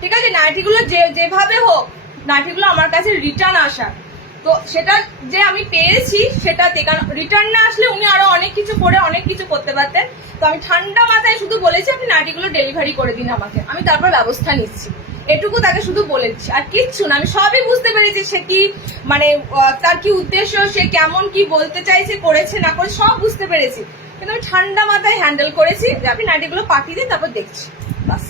ঠিক আছে। নাইটিগুলো যেভাবে হোক নাইটিগুলো আমার কাছে রিটার্ন আসার, তো সেটা যে আমি পেয়েছি সেটাতে, কারণ রিটার্ন না আসলে উনি আরো অনেক কিছু করে অনেক কিছু করতে পারতেন। তো আমি ঠান্ডা মাথায় শুধু বলেছি আপনি নাইটিগুলো ডেলিভারি করে দিন আমাকে, আমি তারপর ব্যবস্থা নিচ্ছি, এটুকু তাকে শুধু বলেছি, আর কিচ্ছু না। আমি সবই বুঝতে পেরেছি সে কি মানে তার কি উদ্দেশ্য, সে কেমন কি বলতে চাইছে, করেছে না করে সব বুঝতে পেরেছি, কিন্তু আমি ঠান্ডা মাথায় হ্যান্ডেল করেছি যে আপনি নাইটিগুলো পাঠিয়ে দিন, তারপর দেখছি, বাস,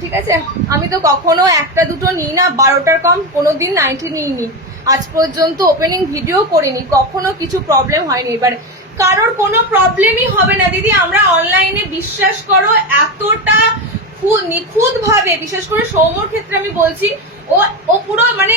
ঠিক আছে। আমি তো কখনো একটা দুটো নিই না, 12টার কম কোনোদিন নাইটি নিইনি, আজ পর্যন্ত ওপেনিং ভিডিও করিনি, কখনো কিছু প্রবলেম হয়নি। এবার কারোর কোনো প্রবলেমই হবে না দিদি, আমরা অনলাইনে বিশ্বাস করো এতটা নিখুঁত ভাবে, বিশেষ করে সৌম্যর ক্ষেত্রে আমি বলছি, ও পুরো মানে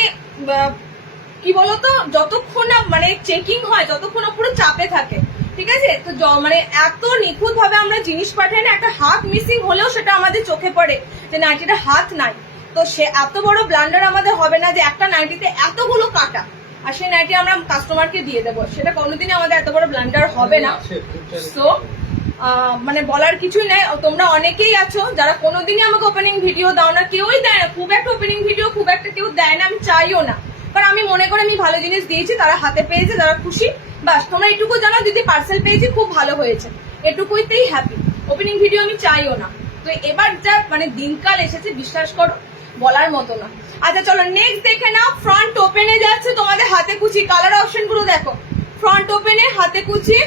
কি বলতো, যতক্ষণ না মানে চেকিং হয় ততক্ষণ পুরো চাপে থাকে, ঠিক আছে? তো মানে এত নিখুঁত ভাবে আমরা জিনিস পাঠাই না, একটা হাত মিসিং হলেও সেটা আমাদের চোখে পড়ে যে নাইটিটা হাত নাই। তো সে এত বড় ব্লান্ডার আমাদের হবে না যে একটা নাইটিতে এতগুলো কাটা, আর সেই নাইটি আমরা কাস্টমারকে দিয়ে দেবো, সেটা কোনোদিনই আমাদের এত বড় ব্লান্ডার হবে না। সো মানে বলার কিছুই নাই। তোমরা অনেকেই আছো যারা কোনোদিনই আমাকে ওপেনিং ভিডিও দাও না, কেউই দেয় না, খুব একটা ওপেনিং ভিডিও খুব একটা কেউ দেয় না, আমি চাইও না, কারণ আমি মনে করি আমি ভালো জিনিস দিয়েছি, তারা হাতে পেয়েছে, তারা খুশি, বাস। তোমরা এটুকু জানো দিদি পার্সেল পেয়েছি, খুব ভালো হয়েছে, এটুকুইতেই হ্যাপি। ওপেনিং ভিডিও আমি চাইও না। তো এবার যা মানে দিনকাল এসেছে, বিশ্বাস করো বলার মতো না। আচ্ছা চলো নেক্সট দেখে নাও। ফ্রন্ট ওপেনে যাচ্ছে তোমাদের হাতে কুচি, কালার অপশন গুলো দেখো, ফ্রন্ট ওপেনে হাতে কুচি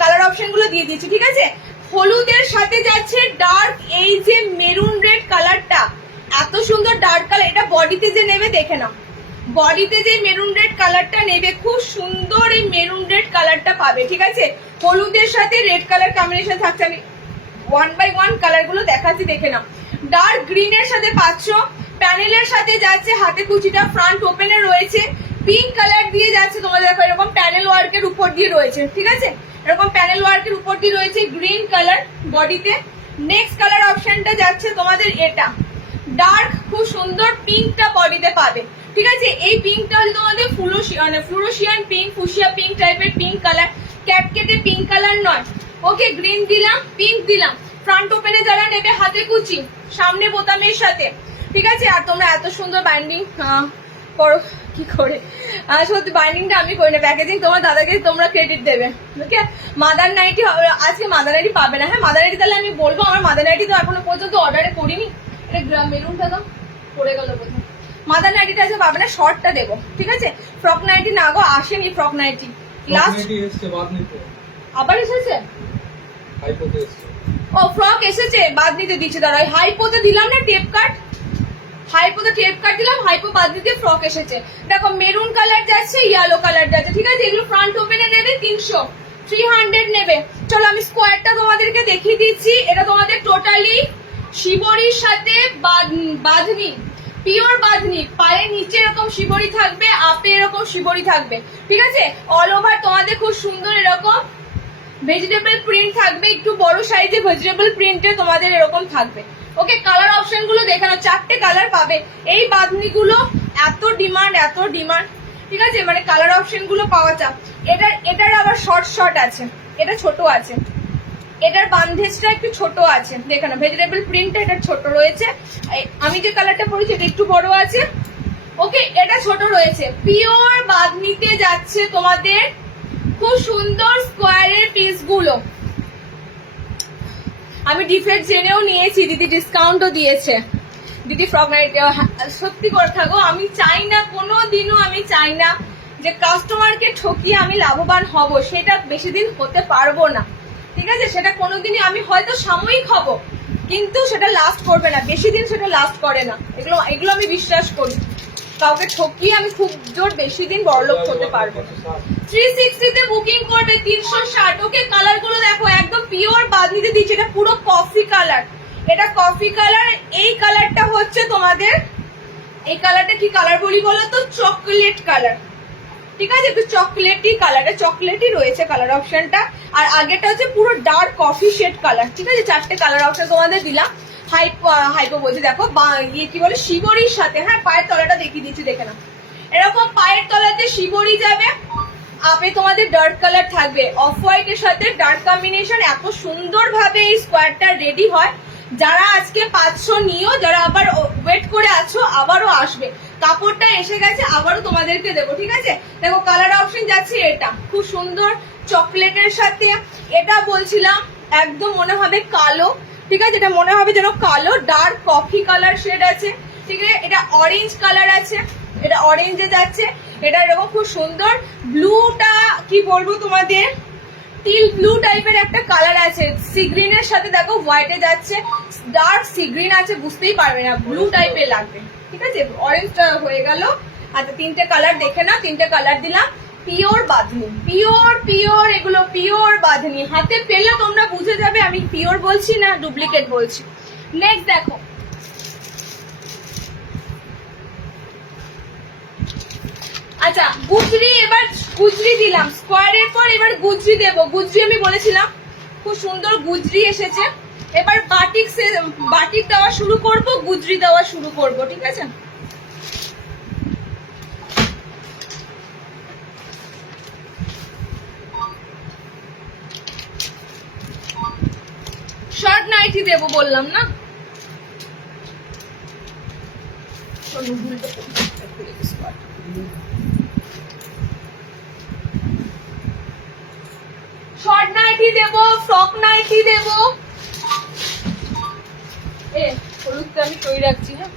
কালার অপশন গুলো দিয়ে দিচ্ছি, ঠিক আছে? হলুদের সাথে যাচ্ছে ডার্ক এই যে মেরুন রেড কালারটা, এত সুন্দর ডার্ক কালার। এটা বডিতে যে নেবে দেখে নাও, বডিতে যে মেরুন রেড কালারটা নেবে, খুব সুন্দর এই মেরুন রেড কালারটা পাবে, ঠিক আছে? হলুদের সাথে রেড কালার কম্বিনেশন থাকছে। আমি 1 by 1 কালার গুলো দেখাচ্ছি, দেখে নাও। ডার্ক গ্রিনের সাথে পাচ্ছ, প্যানেলের সাথে যাচ্ছে হাতে কুচিটা, ফ্রন্ট ওপেনে রয়েছে, পিঙ্ক কালার দিয়ে যাচ্ছে তোমাদের, দেখো এরকম প্যানেল ওয়ার্কের উপর দিয়ে রয়েছে, ঠিক আছে? এরকম প্যানেল ওয়ার্কের উপর দিয়ে রয়েছে গ্রিন কালার বডিতে। নেক্সট কালার অপশনটা যাচ্ছে তোমাদের এটা ডার্ক, খুব সুন্দর পিঙ্কটা বডিতে পাবে, ঠিক আছে? এই পিঙ্কটা হচ্ছে তোমাদের ফ্লুরোসিয়ান পিঙ্ক, ফুশিয়া পিঙ্ক টাইপের পিঙ্ক কালার, ক্যাটকেটে পিঙ্ক কালার নয়। ওকে, গ্রিন দিলাম, পিঙ্ক দিলাম। ফ্রন্ট ওপেনে যারা নেবে হাতে কুচি, সামনে বোতামের সাথে, ঠিক আছে? আর তোমরা এত সুন্দর বাইন্ডিং করো কি করে, সত্যি বাইন্ডিংটা আমি করি না, প্যাকেজিং তোমার দাদাকে তোমরা ক্রেডিট দেবে। ওকে, মাদার নাইটি আজকে মাদার নাইটি পাবে না। হ্যাঁ মাদার নাইটি তাহলে আমি বলবো, আমার মাদার নাইটি তো এখনো পর্যন্ত অর্ডারে করিনি। এটা মেরুনটা তো পড়ে গেল প্রথম, মাদার নাইটিটা আজকে পাবে না, শর্টটা দেবো, ঠিক আছে? ফ্রক নাইটি না গো, আসেনি ফ্রক নাইটি, লাস্ট আবার এসেছে। ও ফ্রক এসেছে, বাদ নিতে দিচ্ছে, দাঁড়া হাইপোতে দিলাম না টেপ কাট, হাইপোতে টেপ কাট দিলাম, হাইপো বাদ দিতে ফ্রক এসেছে। দেখো মেরুন কালার যাচ্ছে, ইয়েলো কালার যাচ্ছে, ঠিক আছে? এগুলো ফ্রন্ট ওপেনে নেবে 300 নেবে। চলো আমি স্কোয়ারটা তোমাদেরকে দেখিয়ে দিচ্ছি। এটা তোমাদের টোটালি শিবরির সাথে বাঁধনি, পিওর বাঁধনি, পায়ের নিচে এরকম শিবরি থাকবে, আপে এরকম শিবরি থাকবে, ঠিক আছে? অল ওভার তোমাদের খুব সুন্দর এরকম ভেজিটেবল প্রিন্ট থাকবে, একটু বড় সাইজে ভেজিটেবল প্রিন্টে তোমাদের এরকম থাকবে। ওকে, কালার অপশন গুলো দেখানো, 4টে কালার পাবে। এই বাঁধনিগুলো এত ডিমান্ড, এত ডিমান্ড, ঠিক আছে? মানে কালার অপশন গুলো পাওয়া চাপ। এটার আবার শর্ট আছে, এটা ছোট আছে, এটার বান্ধেজটা একটু ছোট আছে, দেখানো ভেজিটেবল প্রিন্টটা এটা ছোট রয়েছে। আমি যে কালারটা পরেছি এটা একটু বড় আছে। ওকে, এটা ছোট রয়েছে। পিওর বাঁধনিতে যাচ্ছে তোমাদের খুব সুন্দর স্কোয়ারের পিস গুলো। আমি ডিফেক্ট জেনেও নিয়েছি, দিদি ডিসকাউন্টও দিয়েছে। দিদি ফ্রক নাইট সত্যি কথা গো, আমি চাই না, কোনোদিনও আমি চাই না যে কাস্টমারকে ঠকিয়ে আমি লাভবান হব, সেটা বেশি দিন হতে পারবো না, ঠিক আছে? সেটা কোনোদিনই, আমি হয়তো সাময়িক হব কিন্তু সেটা লাস্ট করবে না, বেশি দিন সেটা লাস্ট করে না। এগুলো আমি বিশ্বাস করি, কাউকে ঠকিয়ে আমি খুব জোর বেশি দিন বড়লোক হতে পারবো না। 360 তে বুকিং করবে 360। ওকে, কালার গুলো দেখো একদম পিওর বাঁধনিতে দিচ্ছে, এটা পুরো কফি কালার, এটা কফি কালার। এই কালারটা হচ্ছে তোমাদের, এই কালারটা কি কালার বলি বলো তো, চকলেট কালার, ঠিক আছে? তো চকলেটি কালারটা, চকলেটই রয়েছে কালার অপশনটা। আর আগেটা হচ্ছে পুরো ডার্ক কফি শেড কালার, ঠিক আছে? 4টে কালার অপশন তোমাদের দিলাম। হাইপো বলছে দেখো, ইয়ে কি বলে, শিবরির সাথে। হ্যাঁ, পায়ের তলাটা দেখিয়ে দিচ্ছি, দেখে না, এরকম পায়ের তলাতে শিবরি যাবে, আপে তোমাদের ডার্ক কালার থাকবে, অফ হোয়াইটের সাথে ডার্ক কম্বিনেশন। এত সুন্দর ভাবে এই স্কোয়ারটা রেডি হয়। যারা আজকে 500 নিও, যারা আবার ওয়েট করে আছো, আবারও আসবে, কাপড়টা এসে গেছে, আবারও তোমাদেরকে দেবো, ঠিক আছে? দেখো কালার অপশন যাচ্ছে, এটা খুব সুন্দর চকলেটের সাথে, এটা বলছিলাম একদম মনে হবে কালো, ঠিক আছে? এটা মনে হবে যেন কালো, ডার্ক কফি কালার শেড আছে, ঠিক আছে? এটা অরেঞ্জ কালার আছে, এটা অরেঞ্জে যাচ্ছে, এটা এরকম খুব সুন্দর। ব্লুটা কি বলবো তোমাদের, টিল ব্লু টাইপের একটা কালার আছে, সি গ্রিনের সাথে দেখো হোয়াইটে যাচ্ছে, ডার্ক সি গ্রিন আছে, বুঝতেই পারবে না, ব্লু টাইপের লাগবে, ঠিক আছে? অরেঞ্জটা হয়ে গেল। আচ্ছা 3টে কালার দেখে না, 3টে কালার দিলাম। পিওর বাঁধনি, পিওর এগুলো পিওর বাঁধনি, হাতে পেলে তোমরা বুঝে যাবে আমি পিওর বলছি না ডুপ্লিকেট বলছি। নেক্সট দেখো, আচ্ছা গুজরি, এবার গুজরি দিলাম স্কোয়ারের পর, এবার গুজরি দেব। গুজরি আমি বলেছিলাম খুব সুন্দর গুজরি এসেছে। এবার বাটিক দেওয়া শুরু করব, গুজরি দেওয়া শুরু করব, ঠিক আছে। শর্ট নাইটি দেব বললাম না। শর্ট নাইটি দেব, ফ্রক নাইটি দেব। হলুদটা আমি তৈরি রাখছি। হ্যাঁ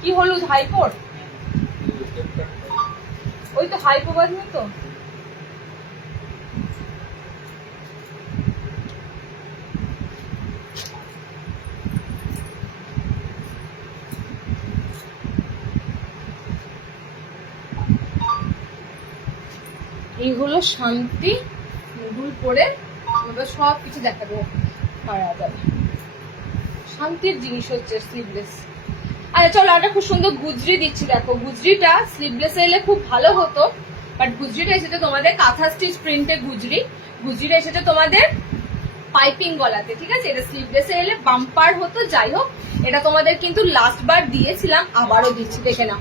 কি হলুদ? হাইপোর? ওই তো হাইপো বাঁধনি তো। এই হলো শান্তি, মুগুল পরে সব কিছু দেখা দেবো পারা যাবে। শান্তির জিনিস হচ্ছে স্লিভলেস। আচ্ছা চলো, একটা খুব সুন্দর গুজরি দিচ্ছি। দেখো গুজরিটা স্লিভলেস এলে খুব ভালো হতো, বাট গুজরিটা এসেছে তোমাদের কাঁথা স্টিচ প্রিন্টের গুজরি। গুজরিটা এসেছে তোমাদের পাইপিং গলাতে, ঠিক আছে। এটা স্লিভলেসে এলে বাম্পার হতো। যাই হোক, এটা তোমাদের কিন্তু লাস্ট বার দিয়েছিলাম, আবারও দিচ্ছি, দেখে নাও।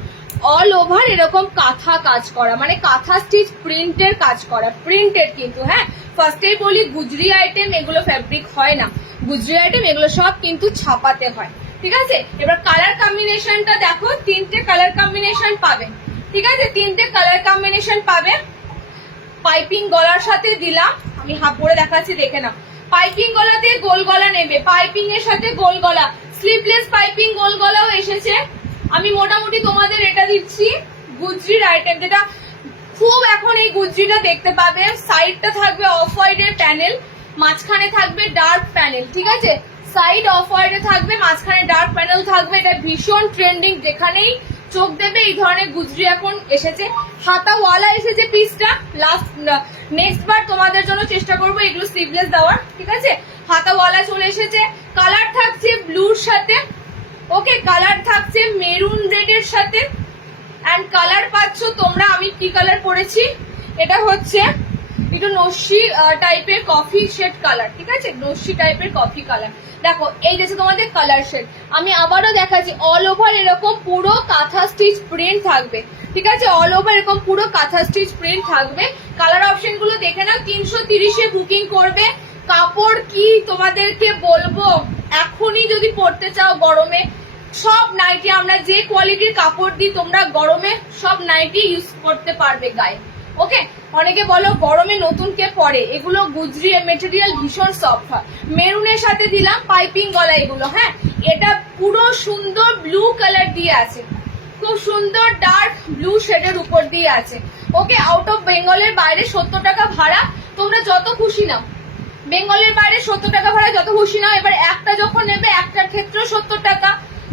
অল ওভার এরকম কাঁথা কাজ করা, মানে কাঁথা স্টিচ প্রিন্টের কাজ করা, প্রিন্টেড কিন্তু। হ্যাঁ ফার্স্টেই বলি গুজরি আইটেম এগুলো ফ্যাব্রিক হয় না, গুজরি আইটেম এগুলো সব কিন্তু ছাপাতে হয়, ঠিক আছে। এবার কালার কম্বিনেশনটা দেখো, 3টে কালার কম্বিনেশন পাবে, ঠিক আছে। 3টে কালার কম্বিনেশন পাবে। পাইপিং গলার সাথে দিলাম, আমি হাফ পরে দেখাচ্ছি, দেখে নাও। পাইপিং গলাতে গোল গলা নেবে, পাইপিং এর সাথে গোল গলা, স্লিভলেস পাইপিং গোল গলাও এসেছে। আমি মোটামুটি তোমাদের এটা দিচ্ছি গুজরির আইটেম, যেটা খুব এখন এই গুজরিটা দেখতে পাবে। সাইডটা থাকবে অফ হোয়াইটের প্যানেল, মাঝখানে থাকবে ডার্ক প্যানেল, ঠিক আছে। সাইড অফ হোয়াইটে থাকবে, মাঝখানে ডার্ক প্যানেল থাকবে। এটা ভীষণ ট্রেন্ডিং, যেখানেই চোখ দেবে এই ধরনের গুজরি এখন এসেছে। হাতাওয়ালা এসেছে পিসটা। নেক্সট বার তোমাদের জন্য চেষ্টা করবো এগুলো স্লিভলেস দেওয়ার, ঠিক আছে। হাতাওয়ালা চলে এসেছে। কালার থাকছে ব্লুর সাথে, ওকে। কালার থাকছে মেরুন রেড এর সাথে, এন্ড কালার পাচ্ছ তোমরা, আমি কি কালার পরেছি, এটা হচ্ছে একটু নস্যি টাইপের কফি শেড কালার, ঠিক আছে। নস্যি টাইপের কফি কালার। দেখো এই যে তোমাদের কালার শেড, আমি আবারও দেখাচ্ছি। অল ওভার এরকম পুরো কাঁথা স্টিচ প্রিন্ট থাকবে, ঠিক আছে। অল ওভার এরকম পুরো কাঁথা স্টিচ প্রিন্ট থাকবে। কালার অপশন গুলো দেখে নাও। 330-এ বুকিং করবে। কাপড় কি তোমাদেরকে বলবো, এখনই যদি পড়তে চাও গরমে, সব নাইটি আমরা যে কোয়ালিটির কাপড় দিই, তোমরা গরমে সব নাইটি ইউজ করতে পারবে গায়ে, ওকে। অনেকে বলো গরমে নতুন কে পরে, এগুলো গুজরি মেটেরিয়াল ভীষণ সফট হয়। মেরুনের সাথে দিলাম পাইপিং গলা এগুলো। হ্যাঁ এটা পুরো সুন্দর ব্লু কালার দিয়ে আছে, খুব সুন্দর ডার্ক ব্লু শেডের উপর দিয়ে আছে, ওকে। আউট অফ বেঙ্গলের বাইরে 70 টাকা ভাড়া, তোমরা যত খুশি নাও। বেঙ্গলের বাইরে 70 টাকা ভাড়া, যত খুশি নাও। এবার একটা যখন নেবে, একটার ক্ষেত্রেও 70 টাকা,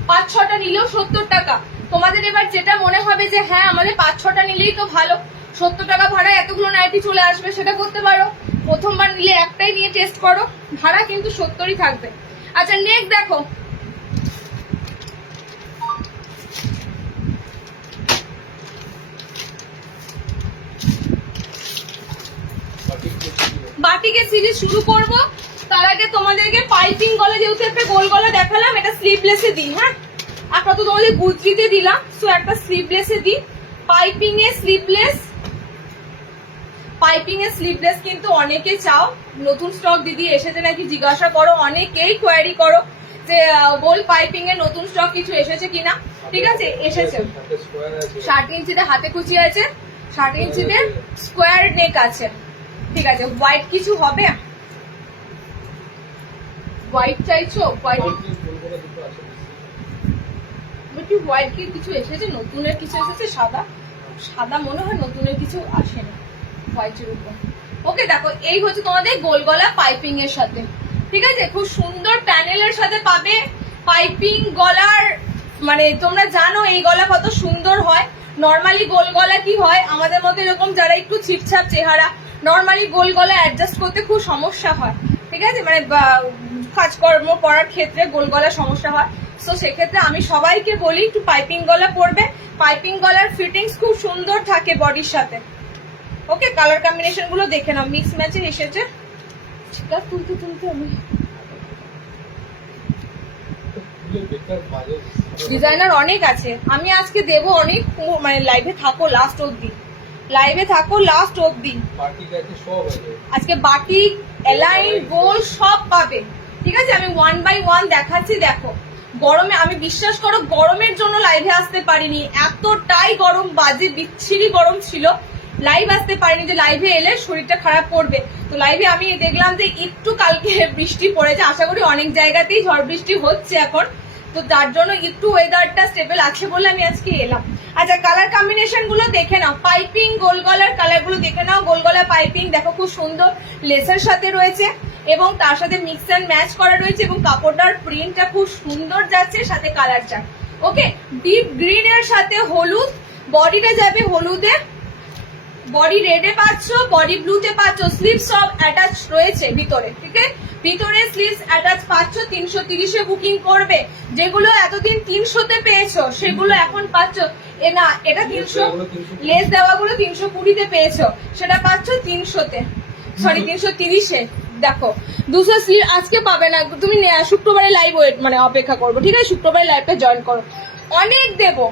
5-6টা নিলেও 70 টাকা। তোমাদের এবার যেটা মনে হবে যে হ্যাঁ আমাদের 5-6টা নিলেই তো ভালো, 70 টাকা ভাড়ায় এতগুলো নাইটি চলে আসবে, সেটা করতে পারো। প্রথমবার নিলে একটাই নিয়ে টেস্ট করো, ভাড়া কিন্তু 70ই থাকবে। আচ্ছা নেক্সট দেখো, বাটিকের সিরিজ শুরু করব। তার আগে তোমাদেরকে পাইপিং গলা, যেহেতু একটা গোল গলা দেখালাম, এটা স্লিভলেসে দিই। হ্যাঁ একটা তো তোমাদের গুজরিতে দিলাম, সো একটা স্লিভলেসে দিই। পাইপিং এ স্লিভলেস, পাইপিং এ স্লিভলেস কিন্তু অনেকে চাও। নতুন স্টক দিদি এসেছে নাকি জিজ্ঞাসা করো, অনেকেই কোয়ারি করো যে গোল পাইপিং এর নতুন স্টক কিছু এসেছে কিনা। ঠিক আছে এসেছে, 60 ইঞ্চিতে হাতে কুচি আছে, 60 ইঞ্চিতে স্কোয়ার নেক আছে। ঠিক আছে হোয়াইট কিছু হবে, হোয়াইট চাইছো? হোয়াইট কি কিছু এসেছে, নতুনের কিছু এসেছে? সাদা সাদা মনে হয় নতুনের কিছু আসেনি হোয়াইটের উপর। ওকে দেখো এই হচ্ছে তোমাদের গোল গলা পাইপিং এর সাথে। ঠিক আছে খুব সুন্দর প্যানেলের সাথে পাবে পাইপিং গলার, মানে তোমরা জানো এই গলা কত সুন্দর হয়। নর্মালি গোল গলা কি হয়, আমাদের মধ্যে এরকম যারা একটু ছিপছাপ চেহারা, নর্মালি গোল গলা অ্যাডজাস্ট করতে খুব সমস্যা হয়। ঠিক আছে মানে কাজকর্ম করার ক্ষেত্রে গোল গলা সমস্যা হয়। সো সেক্ষেত্রে আমি সবাইকে বলি একটু পাইপিং গলা পরবে। পাইপিং গলার ফিটিংস খুব সুন্দর থাকে বডির সাথে। ওকে, কালার কম্বিনেশন গুলো দেখে নাও, মিক্স ম্যাচে এসেছে। তুলতে আমি ডিজাইনার অনেক আছে, আমি আজকে দেবো অনেক, মানে লাইভে থাকো লাস্ট অব্দি, লাইভে থাকো লাস্ট অব্দি। আজকে বাটিক, এলাইন, গোল সব পাবে, ঠিক আছে? আমি 1 বাই 1 দেখাচ্ছি। দেখো গরমে, আমি বিশ্বাস করো গরমের জন্য লাইভে আসতে পারিনি, এতটাই গরম, বাজে বিচ্ছিরি গরম ছিল, লাইভ আসতে পারিনি, যে লাইভে এলে শরীরটা খারাপ করবে। তো লাইভে আমি দেখলাম যে একটু কালকে বৃষ্টি পড়েছে, আশা করি অনেক জায়গাতেই ঝড় বৃষ্টি হচ্ছে এখন, তো তার জন্য একটু ওয়েদারটা স্টেবল আছে বলে আমি আজকে এলাম। আচ্ছা, কালার কম্বিনেশন গুলো দেখে নাও, পাইপিং গোল গলার কালার গুলো দেখে নাও। গোল গলা পাইপিং দেখো খুব সুন্দর লেসের সাথে রয়েছে এবং তার সাথে মিক্স অ্যান্ড ম্যাচ করা রয়েছে এবং কাপড়টার প্রিন্টটা খুব সুন্দর যাচ্ছে, সাথে কালার চার্ট। ওকে, ডিপ গ্রিন এর সাথে হলুদ, বডিটা যাবে হলুদে, বডি রেডে পাচ্ছ, বডি ব্লুতে পাচ্ছ, স্লিভ সব অ্যাটাচ রয়েছে ভিতরে, ঠিক আছে? ভিতরে স্লিভস অ্যাটাচ পাচ্ছ। 330-এ বুকিং করবে, যেগুলো এতদিন 300-তে পেয়েছো সেগুলো এখন পাচ্ছ, এ না এটা 300, লেস দেওয়াগুলো 320-তে পেয়েছো, সেটা পাচ্ছ 300-তে, সরি 330-এ। দেখো 200 স্লিভ আজকে পাবে না, তুমি শুক্রবারে লাইভ ওয়েট মানে অপেক্ষা করবো, ঠিক আছে? শুক্রবারে লাইভে জয়েন করো, অনেক দেবো।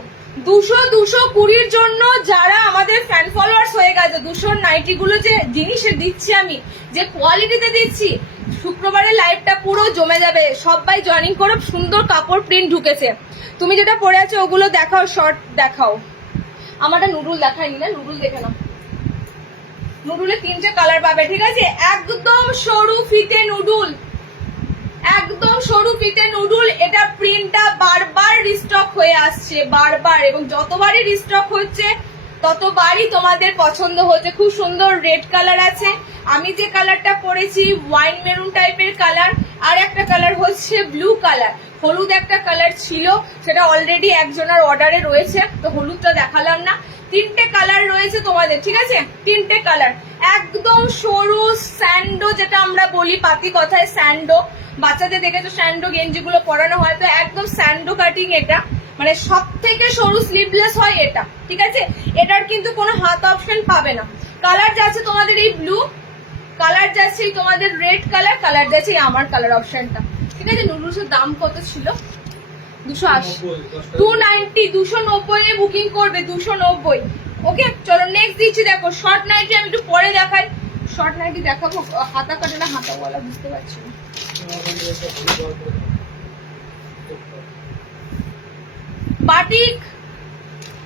220-র জন্য যারা আমাদের ফ্যান ফলোয়ার্স হয়ে গেছে, 200 নাইটি গুলো যে জিনিসে দিচ্ছি আমি, যে কোয়ালিটিতে দিচ্ছি, শুক্রবারে লাইভটা পুরো জমে যাবে। সবাই জয়েনিং করো, সুন্দর কাপড় প্রিন্ট ঢুকেছে। তুমি যেটা পরে আছো ওগুলো দেখাও, শর্ট দেখাও। আমারটা নুডুল দেখায়নি না, নুডুল দেখে নাও। নুডুলে 3টে কালার পাবে, ঠিক আছে? একদম সরু ফিতে নুডুল, একদম সরু ফিতে নুডুল। এটা প্রিন্টটা বারবার রিস্টক হয়ে আসছে, বারবার, এবং যতবারই রিস্টক হচ্ছে ততবারই তোমাদের পছন্দ হচ্ছে। খুব সুন্দর রেড কালার আছে, আমি যে কালারটা পরেছি ওয়াইন মেরুন টাইপের কালার, আর একটা কালার হচ্ছে ব্লু কালার, হলুদ একটা কালার ছিল, সেটা অলরেডি একজনের অর্ডারে রয়েছে, তো হলুদটা দেখালাম না। 3টে কালার রয়েছে তোমাদের, ঠিক আছে? 3টে কালার, একদম সরু স্যান্ডো, যেটা আমরা বলি পাতি কথায় স্যান্ডো, বাচ্চাদের দেখেছো স্যান্ডো গেঞ্জিগুলো পরানো হয়, তো একদম স্যান্ডো কাটিং এটা, মানে সব থেকে সরু স্লিভলেস হয় এটা, ঠিক আছে? এটার কিন্তু কোনো হাত অপশন পাবে না। কালার যাচ্ছে তোমাদের এই ব্লু, কালার যাচ্ছে তোমাদের রেড কালার, কালার যাচ্ছে আমার কালার অপশনটা, ঠিক আছে? নুডলসের দাম কত ছিল? 280, 290, 290-এ বুকিং করবে, 290। ওকে, চলো নেক্সট দিচ্ছি। দেখো শর্ট নাইটি, আমি একটু পরে দেখাই, শর্ট নাইটি দেখাবো, হাতা কাটে না হাতা বলা বুঝতে পারছি না। বাটিক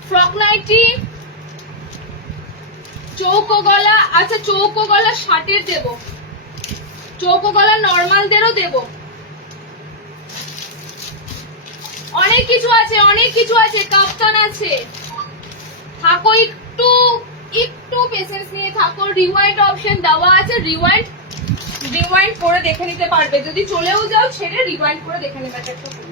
ফ্রক নাইটি, চৌকো গলা। আচ্ছা, চৌকো গলা শার্টের দেবো, চৌকো গলা নর্মালদেরও দেবো, অনেক কিছু আছে, অনেক কিছু আছে, কাপ্তান আছে। থাকো একটু, একটু পেশেন্স নিয়ে থাকো। রিওয়াইন্ড অপশন দেওয়া আছে, রিওয়াইন্ড করে দেখে নিতে পারবে, যদি চলেও যাও ছেড়ে রিওয়াইন্ড করে দেখে নিতে পারবে।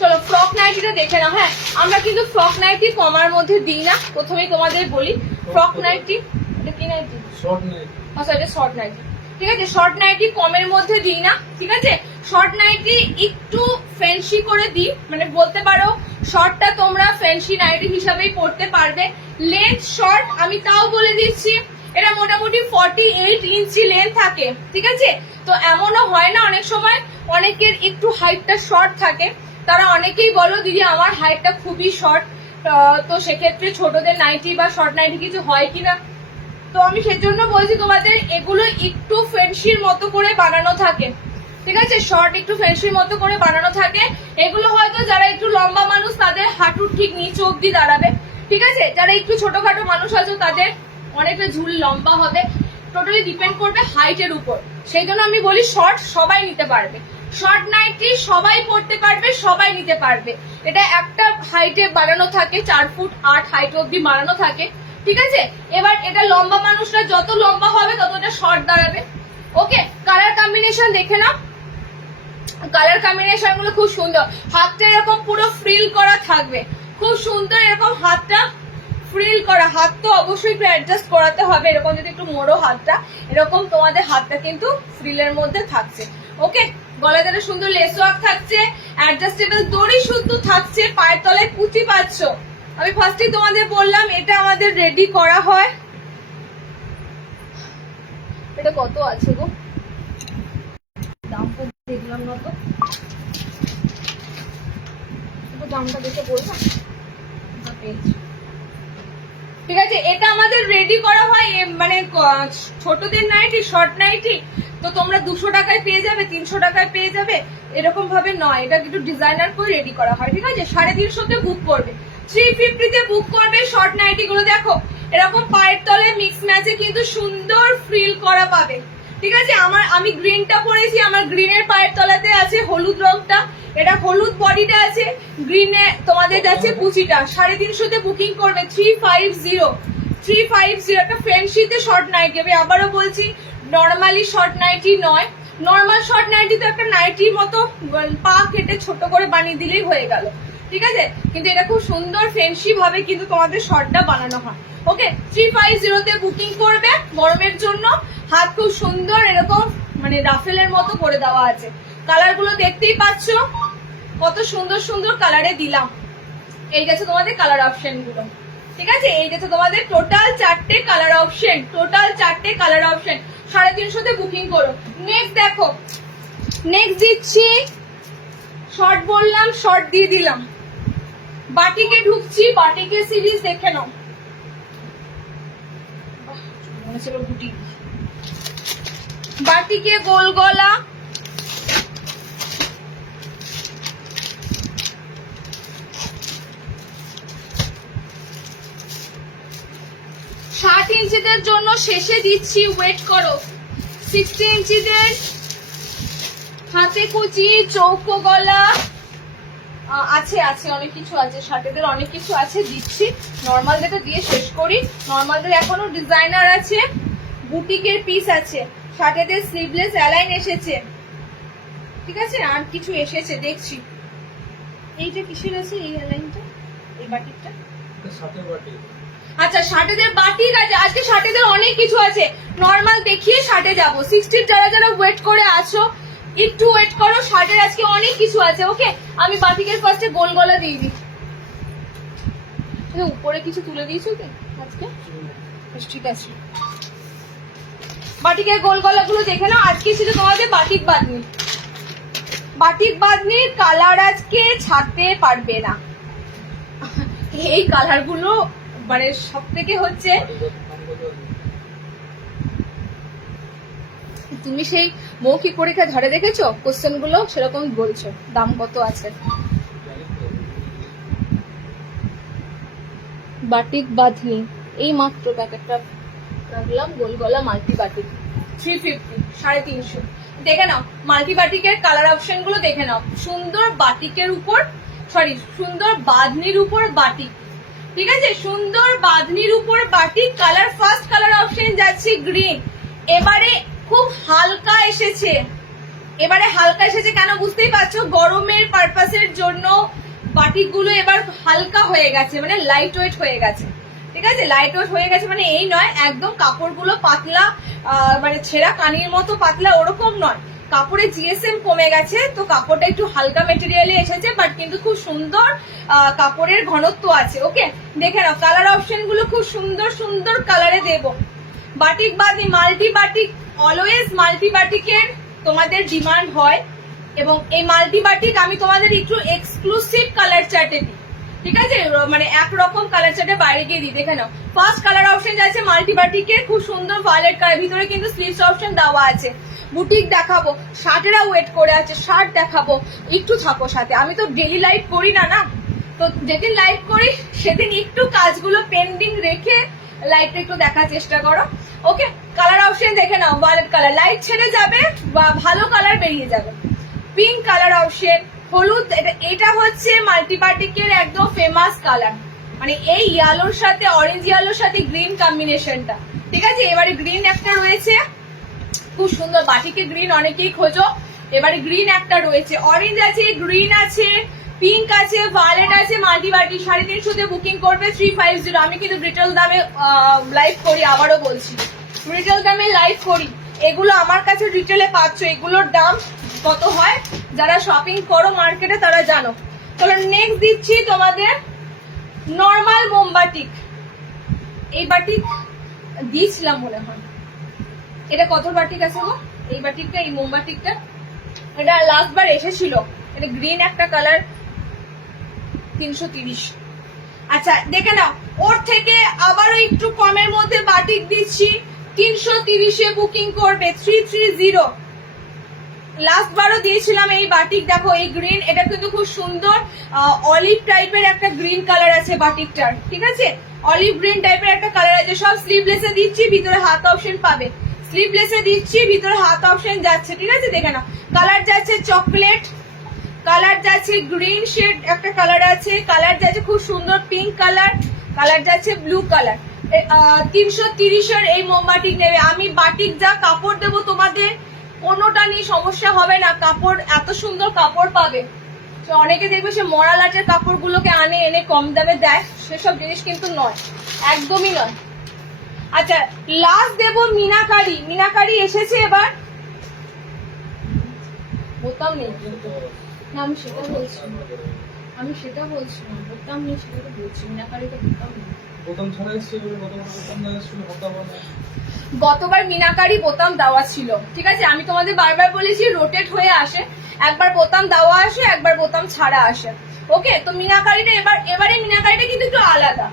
চলো ফ্রক নাইটিটা দেখে নাও। হ্যাঁ, আমরা কিন্তু ফ্রক নাইটি কমার মধ্যে দিই না, প্রথমেই তোমাদের বলি। ফ্রক নাইটি, এটা কি নাইটি? Short nightie. আচ্ছা, এটা শর্ট নাইটি, ঠিক আছে? শর্ট নাইটি কমের মধ্যে দিই না, ঠিক আছে? শর্ট নাইটি একটু ফ্যান্সি করে দিই, মানে বলতে পারো শর্টটা তোমরা ফ্যান্সি নাইটি হিসাবেই পড়তে পারবে। লেন্থ শর্ট আমি তাও বলে দিচ্ছি, এটা মোটামুটি 48 ইঞ্চি লেন্থ থাকে, ঠিক আছে? তো এমনও হয় না, অনেক সময় অনেকের একটু হাইটটা শর্ট থাকে, তারা অনেকেই বলো দিদি আমার হাইটটা খুবই শর্ট, তো সেক্ষেত্রে ছোটদের নাইটি বা শর্ট নাইটি কিছু হয় কিনা, তো আমি সেজন্য বলছি তোমাদের এগুলো একটু ফ্যান্সির মতো করে বানানো থাকে, ঠিক আছে? শর্ট একটু ফ্যান্সির মতো করে বানানো থাকে। এগুলো হয়তো যারা একটু লম্বা মানুষ তাদের হাঁটুর ঠিক নিচে অব্দি দাঁড়াবে, ঠিক আছে? যারা একটু ছোটখাটো মানুষ আছে তাদের অনেকটা ঝুল লম্বা হবে, টোটালি ডিপেন্ড করবে হাইটের উপর। সেই জন্য আমি বলি শর্ট সবাই নিতে পারবে, শর্ট নাইটি সবাই পড়তে পারবে, সবাই নিতে পারবে। এটা একটা হাইটে বানানো থাকে, 4 ফুট 8 হাইট অব্দি বানানো থাকে, ঠিক আছে? এবার এটা লম্বা মানুষরা যত লম্বা হবে ততটা শর্ট দাঁড়াবে। ওকে, কালার কম্বিনেশন দেখে নাও, কালার কম্বিনেশন গুলো খুব সুন্দর। হাতটা এরকম পুরো ফ্রিল করা থাকবে, খুব সুন্দর, এরকম হাতটা ফ্রিল করা। হাত তো অবশ্যই একটু অ্যাডজাস্ট করাতে হবে, এরকম যদি একটু মোড়ো হাতটা, এরকম তোমাদের হাতটা কিন্তু ফ্রিলের মধ্যে থাকছে। ওকে, গলায় একটা সুন্দর লেস ওয়ার্ক থাকছে, অ্যাডজাস্টেবল দড়ি শুদ্ধ থাকছে, পায়ের তলায় কুচি পাচ্ছ। আমি ফার্স্টে তোমাদের বললাম এটা আমাদের রেডি করা হয়। এটা কত আছে গো, দাম তো দেখলাম না তো, দামটা দেখে বললাম। ঠিক আছে, এটা আমাদের রেডি করা হয় মানে ছোটদের নাইটি, শর্ট নাইটি তো তোমরা 200 টাকায় পেয়ে যাবে, 300 টাকায় পেয়ে যাবে, এরকম ভাবে নয়, এটা একটু ডিজাইনার করে রেডি করা হয়। ঠিক আছে, 350 বুক করবে, 350 তে বুক করবে। শর্ট নাইটি গুলো দেখো এরকম পায়ের তলে মিক্স ম্যাচে কিন্তু সুন্দর ফ্রিল করা পাবে। ঠিক আছে, আমি গ্রিনটা পরেছি, আমার গ্রিনের পায়ের তলাতে আছে হলুদ রংটা, এটা হলুদ বডিটা আছে, গ্রিনে তোমাদের আছে কুচিটা। 350 তে বুকিং করবে, 350 একটা ফ্রেন্ডশিতে শর্ট নাইটি। আমি আবারও বলছি, নর্মালি শর্ট নাইটি নয়, নর্মাল শর্ট নাইটি তো একটা নাইটির মতো পা কেটে ছোট করে বানিয়ে দিলেই হয়ে গেল। ঠিক আছে, কিন্তু এটা খুব সুন্দর ফ্যান্সি ভাবে কিন্তু তোমাদের শর্টটা বানানো হয়। ওকে, 350 তে বুকিং করবে। গরমের জন্য হাত খুব সুন্দর এরকম মানে রাফেলের মতো করে দেওয়া আছে। কালার গুলো দেখতেই পাচ্ছ কত সুন্দর সুন্দর কালারে দিলাম। এই গেছে তোমাদের কালার অপশন গুলো। ঠিক আছে, এই গেছে তোমাদের টোটাল 4টে কালার অপশন, টোটাল 4টে কালার অপশন। 350 তে বুকিং করো। নেক্সট দেখো, নেক্সট দিচ্ছি শর্ট, বললাম শর্ট দিয়ে দিলাম। বাটিকে ঢুকছি, বাটিকে সিরিজ দেখে নাও। বাটিকে গোল গলা, 60 ইঞ্চিদের জন্য শেষে দিচ্ছি, ওয়েট করো। 60 ইঞ্চিদের হাতে কুচি, চৌকো গলা আছে, আছে অনেক কিছু আছে, 60দের অনেক কিছু আছে, দিচ্ছি। নর্মালদের দিয়ে শেষ করি। নর্মালদের এখনো ডিজাইনার আছে, বুটিকের পিস আছে, 60দের স্লিভলেস অ্যালাইন এসেছে। ঠিক আছে, আর কিছু এসেছে দেখছি। এইটা কিসের আছে এই অ্যালাইনটা, এই বাটিকটা? আচ্ছা, 60দের বাটিক আছে। আজকে 60দের অনেক কিছু আছে, নর্মাল দেখিয়ে 60 যাবো। 60 যারা যারা ওয়েট করে আছো একটু ওয়েট করো, 60 আজকে অনেক কিছু আছে। ওকে, আমি বাটিকের ফার্স্টে গোল গলা দিয়ে দিই। উপরে কিছু তুলে দিয়েছো কি আজকে? ঠিক আছে, বাটিকের গোল গলা গুলো দেখে নাও। আজকে ছিল তোমাদের বাটিক বাঁধনি। বাটিক বাঁধনির কালার আজকে ছাড়তে পারবে না। এই কালার গুলো মানে সব থেকে হচ্ছে, তুমি সেই মৌখিক পরীক্ষা ধরে দেখেছো কোশ্চেন গুলো, সেরকম বলছো। দাম কত আছে? বাটিক বাঁধনি এই মাত্র প্যাকেটটা রাখলাম, গোল গলা মাল্টি বাটিক 350, 350। দেখে নাও মাল্টি বাটিকের কালার অপশন গুলো দেখে নাও। সুন্দর বাটিকের উপর, সরি সুন্দর বাঁধনির উপর বাটিক। ঠিক আছে, সুন্দর বাঁধনির উপর batik. Colour first colour option যাচ্ছে গ্রিন। এবারে খুব হালকা এসেছে, এবারে হালকা এসেছে কেন বুঝতেই পারছো, গরমের পারপাসের জন্য বাটিক গুলো এবার হালকা হয়ে গেছে, মানে লাইট ওয়েট হয়ে গেছে। ঠিক আছে, লাইট ওয়েট হয়ে গেছে মানে এই নয় একদম কাপড়গুলো পাতলা, মানে ছেঁড়া কানির মতো পাতলা ওরকম নয়। কাপড়ে জিএসএম কমে গেছে, তো কাপড়টা একটু হালকা মেটেরিয়ালে এসেছে, বাট কিন্তু খুব সুন্দর কাপড়ের ঘনত্ব আছে। ওকে, দেখে নাও কালার অপশন গুলো খুব সুন্দর সুন্দর কালারে দেবো। Batik Bamni multi batik, always multi বাটিকের তোমাদের ডিমান্ড হয়, এবং এই মাল্টি বাটিক আমি তোমাদের একটু এক্সক্লুসিভ কালার চার্টে দিই। ঠিক আছে, মানে একরকম কালার চার্টে বাইরে গিয়ে দিই। দেখে নাও ফার্স্ট কালার অপশন যাচ্ছে মাল্টি বাটিকের, খুব সুন্দর ভায়োলেট কালার, ভিতরে কিন্তু স্লিভস অপশন দেওয়া আছে। বুটিক দেখাবো, শার্টেরা ওয়েট করে আছে, শার্ট দেখাবো, একটু থাকো সাথে। আমি তো ডেলি লাইভ করি না, তো যেদিন লাইভ করি সেদিন একটু কাজগুলো পেন্ডিং রেখে লাইভটা একটু দেখার চেষ্টা করো। ওকে, কালার অপশন দেখে নাও, ভায়োলেট কালার লাইট ছেড়ে যাবে বা ভালো কালার বেরিয়ে যাবে। পিঙ্ক কালার অপশন, হলুদ, এটা হচ্ছে মাল্টি বাটিকের একদম ফেমাস কালার, মানে এই ইয়েলোর সাথে অরেঞ্জ ইয়েলোর সাথে গ্রিন কম্বিনেশনটা। ঠিক আছে, এবারে গ্রিন একটা রয়েছে, খুব সুন্দর বাটিকে গ্রিন অনেকেই খোঁজো। এবারে গ্রিন একটা রয়েছে, অরেঞ্জ আছে, গ্রিন আছে, পিঙ্ক আছে, ভায়োলেট আছে। মাল্টি বাটি 350 বুকিং করবে, 350। আমি কিন্তু রিটেল দামে লাইভ করি, আবারও বলছি রিটেল দামে লাইভ করি। এগুলো আমার কাছে রিটেলে পাচ্ছ, এগুলোর দাম কত হয় যারা শপিং করো মার্কেটে তারা জানো। চলো নেক্সট দিচ্ছি তোমাদের নর্মাল মোমবাটিক। এই বাটিক দিয়েছিলাম মনে হয়, এটা কত বাটিক আছে গো? এই বাটিকটা, এই মোমবাটিকটা এটা লাস্ট বার এসেছিল, এটা গ্রিন একটা কালার, 330। আচ্ছা দেখে নাও, ওর থেকে আবারও একটু কমের মধ্যে বাটিক দিচ্ছি, 330-এ বুকিং করবে, 330। লাস্ট বারও দিয়েছিলাম এই বাটিক, দেখো এই গ্রিন, এটা কিন্তু খুব সুন্দর অলিভ টাইপের একটা গ্রিন কালার আছে বাটিকটার, ঠিক আছে? অলিভ গ্রিন টাইপের একটা কালার আছে। সব স্লিভলেসে দিচ্ছি, ভিতরে হাত অপশন পাবে। স্লিভলেসে দিচ্ছি, ভিতরে হাত অপশন যাচ্ছে, ঠিক আছে? দেখে নাও, কালার যাচ্ছে চকলেট, কালার যাচ্ছে গ্রিন শেড একটা কালার আছে, কালার যাচ্ছে খুব সুন্দর পিঙ্ক কালার, কালার যাচ্ছে ব্লু কালার। 330-এর এই মোমবাটিক নেবে। আমি বাটিক যা কাপড় দেবো তোমাদের কোনোটা নিয়ে সমস্যা হবে না, কাপড় এত সুন্দর কাপড় পাবে। অনেকে দেখবে সে মরা লাটের কাপড়গুলোকে এনে কম দামে দেয়, সেসব জিনিস কিন্তু নয়, একদমই নয়। আচ্ছা লাস্ট দেবো মিনাকারি। মিনাকারি এসেছে এবার, বোতাম নেই কিন্তু না, আমি সেটা বলছি না, বোতাম নেই সেটা তো বলছি, মিনাকারিতে বোতাম নেই। গতবার মিনাকারি বোতাম দেওয়া ছিল, ঠিক আছে? আমি তোমাদের বারবার বলেছি রোটেট হয়ে আসে, একবার বোতাম দেওয়া আসে, একবার বোতাম ছাড়া আসে। ওকে, তো মিনাকারিটা এবারে মিনাকারিটা কিন্তু একটু আলাদা।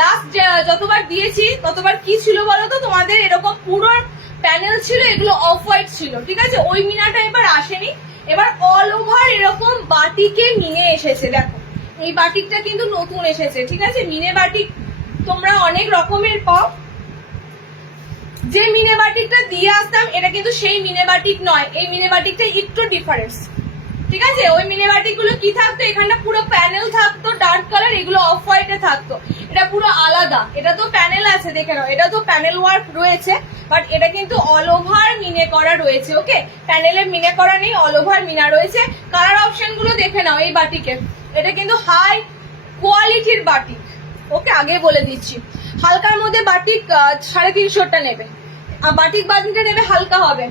লাস্ট যতবার দিয়েছি ততবার কি ছিল বলতো, তোমাদের এরকম পুরো প্যানেল ছিল, এগুলো অফ হোয়াইট ছিল, ঠিক আছে? ওই মিনাটা এবার আসেনি, এবার অল ওভার এরকম বাটিকে মিনে এসেছে। দেখো এই বাটিকটা কিন্তু নতুন এসেছে, ঠিক আছে? মিনে বাটিক তোমরা অনেক রকমের পাও, যে মিনে বাটিকটা দিয়ে আসতাম এটা কিন্তু সেই মিনে বাটিক নয়, এই মিনে বাটিকটা একটু ডিফারেন্স, ঠিক আছে? ওই মিনে বাটিক গুলো কি থাকতো, এখানটা পুরো প্যানেল থাকতো ডার্ক কালার, এগুলো অফ হোয়াইটে থাকতো, এটা পুরো আলাদা। এটা তো প্যানেল আছে, দেখে নাও, এটা তো প্যানেল ওয়ার্ক রয়েছে, বাট এটা কিন্তু অল ওভার মিনে করা রয়েছে। ওকে, প্যানেলে মিনে করা নেই, অল ওভার মিনা রয়েছে। কালার অপশন গুলো দেখে নাও এই বাটিকের, এটা কিন্তু হাই কোয়ালিটির বাটিক। ওকে, আগে বলে দিচ্ছি, হালকার মধ্যে বাটিক 350টা নেবে, বাটিক বাটিকটা নেবে হালকা হবে,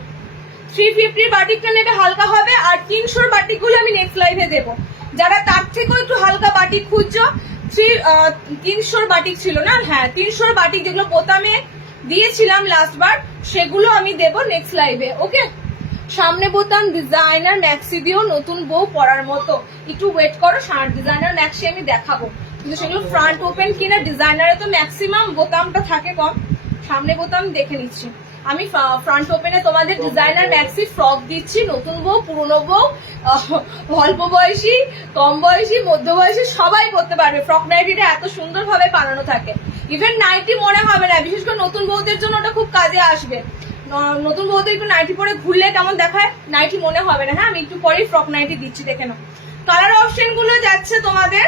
350 বাটিকটা নেবে হালকা হবে, আর 300 বাটিক গুলো আমি নেক্সট লাইভে দেবো। যারা তার থেকেও একটু হালকা বাটিক খুঁজছো, 300 বাটিক ছিল না, হ্যাঁ 300 বাটিক যেগুলো বোতামে দিয়েছিলাম লাস্ট বার, সেগুলো আমি দেবো নেক্সট লাইভে। ওকে, সামনে বোতাম ডিজাইনার ম্যাক্সি দিয়েও নতুন বউ পরার মতো, একটু ওয়েট করো, ডিজাইনার ম্যাক্সি আমি দেখাবো, কিন্তু সেগুলো ফ্রন্ট ওপেন কিনা, ডিজাইনারে তো ম্যাক্সিমাম বোতামটা থাকে কম, সামনে বোতাম দেখে নিচ্ছি। আমি ফ্রন্ট ওপেনে তোমাদের ডিজাইনার ম্যাক্সি ফ্রক দিচ্ছি, নতুন বউ, পুরনো বউ, অল্প বয়সী, কম বয়সী, মধ্য বয়সী সবাই পরতে পারবে। ফ্রক নাইটিটা এত সুন্দর ভাবে বানানো থাকে, ইভেন নাইটি মনে হবে না, বিশেষ করে নতুন বউদের জন্য ওটা খুব কাজে আসবে। নতুন বউদের একটু নাইটি পরে ঘুরলে কেমন দেখায়, নাইটি মনে হবে না। হ্যাঁ, আমি একটু পরেই ফ্রক নাইটি দিচ্ছি, দেখে নাও। কালার অপশন গুলো যাচ্ছে তোমাদের,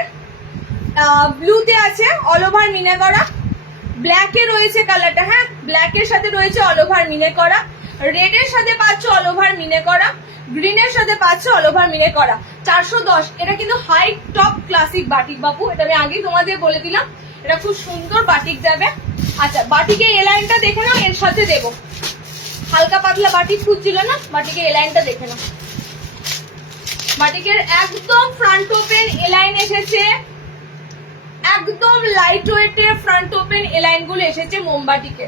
ব্লুতে আছে অল ওভার মিনে করা, ব্ল্যাকে রয়েছে কালারটা, হ্যাঁ ব্ল্যাকের সাথে রয়েছে অল ওভার মিনে করা, রেডের সাথে পাচ্ছ অল ওভার মিনে করা, গ্রিনের সাথে পাচ্ছ অল ওভার মিনে করা। 410, এটা কিন্তু হাই টপ ক্লাসিক বাটিক বাপু, এটা আমি আগেই তোমাদের বলে দিলাম, এটা খুব সুন্দর বাটিক যাবে। আচ্ছা বাটিকের এ লাইনটা দেখে নাও, এর সাথে দেবো, হালকা পাতলা বাটিক খুঁজছিল না, বাটিকের এ লাইনটা দেখে নাও, বাটিকের একদম ফ্রন্ট ওপেন এ লাইন এসেছে, একদম লাইট ওয়েটের ফ্রন্ট ওপেন এ লাইন গুলো এসেছে মোমবাটিকে,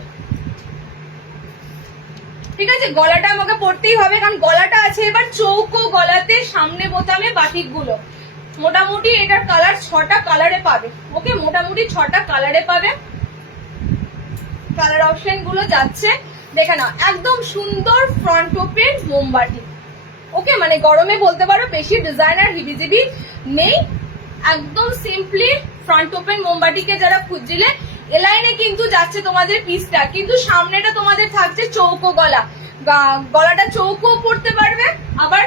ঠিক আছে? গলাটা আমাকে পরতেই হবে, কারণ গলাটা আছে এবার চৌকো গলাতে, সামনে বোতামে বাটিক গুলো মোটামুটি এটার কালার 6টা কালারে পাবে। ওকে, মোটামুটি 6টা কালারে পাবে। কালার অপশন গুলো যাচ্ছে, দেখে নাও, একদম সুন্দর ফ্রন্ট ওপেন মোমবাটি। ওকে, মানে গরমে বলতে পারো বেশি ডিজাইনার হিবিজিবি নেই, একদম সিম্পলি ফ্রন্ট ওপেন মোমবাটিকে যারা খুঁজছিলে, এলাইনে কিন্তু যাচ্ছে তোমাদের পিসটা, কিন্তু সামনেটা তোমাদের থাকছে চৌকো গলা, গলাটা চৌকো পড়তে পারবে, আবার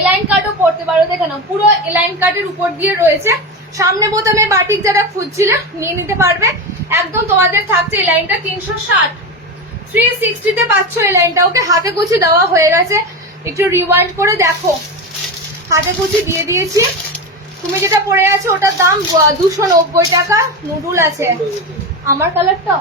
এলাইন কাটও পড়তে পারো, দেখে নাও পুরো এলাইন কাটের উপর দিয়ে রয়েছে। সামনে বোতামে বাটিক যারা খুঁজছিলে নিয়ে নিতে পারবে, একদম তোমাদের থাকছে এই লাইনটা 360, 360-তে পাচ্ছ এই লাইনটা। ওকে, হাতে কুচি দেওয়া হয়ে গেছে, একটু রিওয়াইন্ড করে দেখো, হাতে কুচি দিয়ে দিয়েছি। তুমি যেটা পরে আছো ওটার দাম 290 টাকা, নুডুল আছে। আমার কালারটা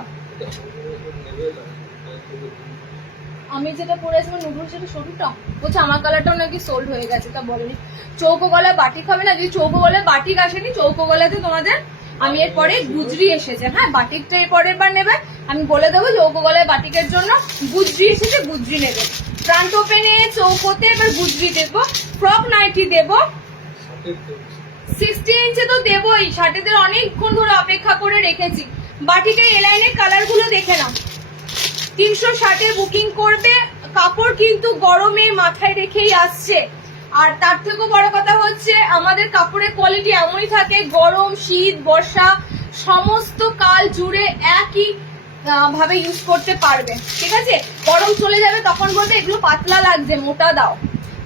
আমি যেটা পরে আছি নুডলস সেটা সরুটা বলছে আমার কালারটাও নাকি সোল্ড হয়ে গেছে, তা বলেনি। চৌকো গলায় বাটিক হবে না, যদি চৌকো গলায় বাটিক আসেনি, চৌকো গলাতে তোমাদের আমি এরপরে গুজরি এসেছে, হ্যাঁ বাটিকটা এরপরের বার নেবে, আমি বলে দেবো চৌকো গলায় বাটিকের জন্য গুজরি এসেছে, গুজরি নেবে। ফ্রন্ট ওপেনে চৌকোতে এবার গুজরি দেবো। ফ্রক নাইটি দেবো 60 ইঞ্চে তো দেবই, শার্টেদের অনেকক্ষণ ধরে অপেক্ষা করে রেখেছি। বাটিকে এলাইনের কালার গুলো দেখে নাও। 360 বুকিং করবে, কাপড় কিন্তু গরমে মাথায় রেখেই আসছে। আর তার থেকেও বড় কথা হচ্ছে আমাদের কাপড়ের কোয়ালিটি এমনই থাকে, গরম শীত বর্ষা সমস্ত কাল জুড়ে একই ভাবে ইউজ করতে পারবে, ঠিক আছে। গরম চলে যাবে তখন বলবে এগুলো পাতলা লাগছে মোটা দাও,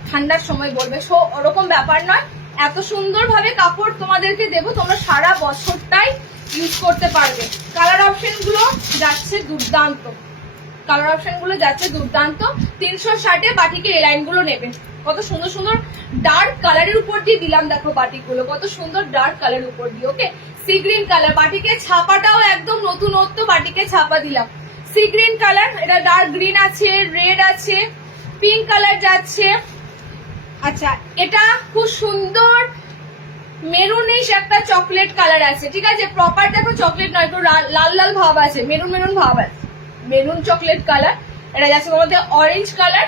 ঠান্ডার সময় বলবে, সো ওরকম ব্যাপার নয়। এত সুন্দর ভাবে কাপড় তোমাদেরকে দেবো, তোমরা সারা বছরটাই ইউজ করতে পারবে। কালার অপশন গুলো যাচ্ছে দুর্দান্ত, কালার অপশন গুলো যাচ্ছে দুর্দান্ত। 360 বাটিকে এই লাইন গুলো নেবে, কত সুন্দর সুন্দর ডার্ক কালারের উপর দিয়ে দিলাম, দেখো বাটিক গুলো কত সুন্দর ডার্ক কালারের উপর দিয়ে। ওকে, সি গ্রিন কালার, বাটিকে ছাপাটাও একদম নতুনত্ব বাটিকে ছাপা দিলাম। সি গ্রিন কালার, এটা ডার্ক গ্রিন আছে, রেড আছে, পিঙ্ক কালার যাচ্ছে। আচ্ছা, এটা খুব সুন্দর মেরুনিশ একটা চকলেট কালার আছে, ঠিক আছে। প্রপার দেখো চকলেট নয়, একটু লাল লাল ভাব আছে, মেরুন মেরুন ভাব আছে, মেরুন চকলেট কালার। এটা যাচ্ছে তোমাদের অরেঞ্জ কালার,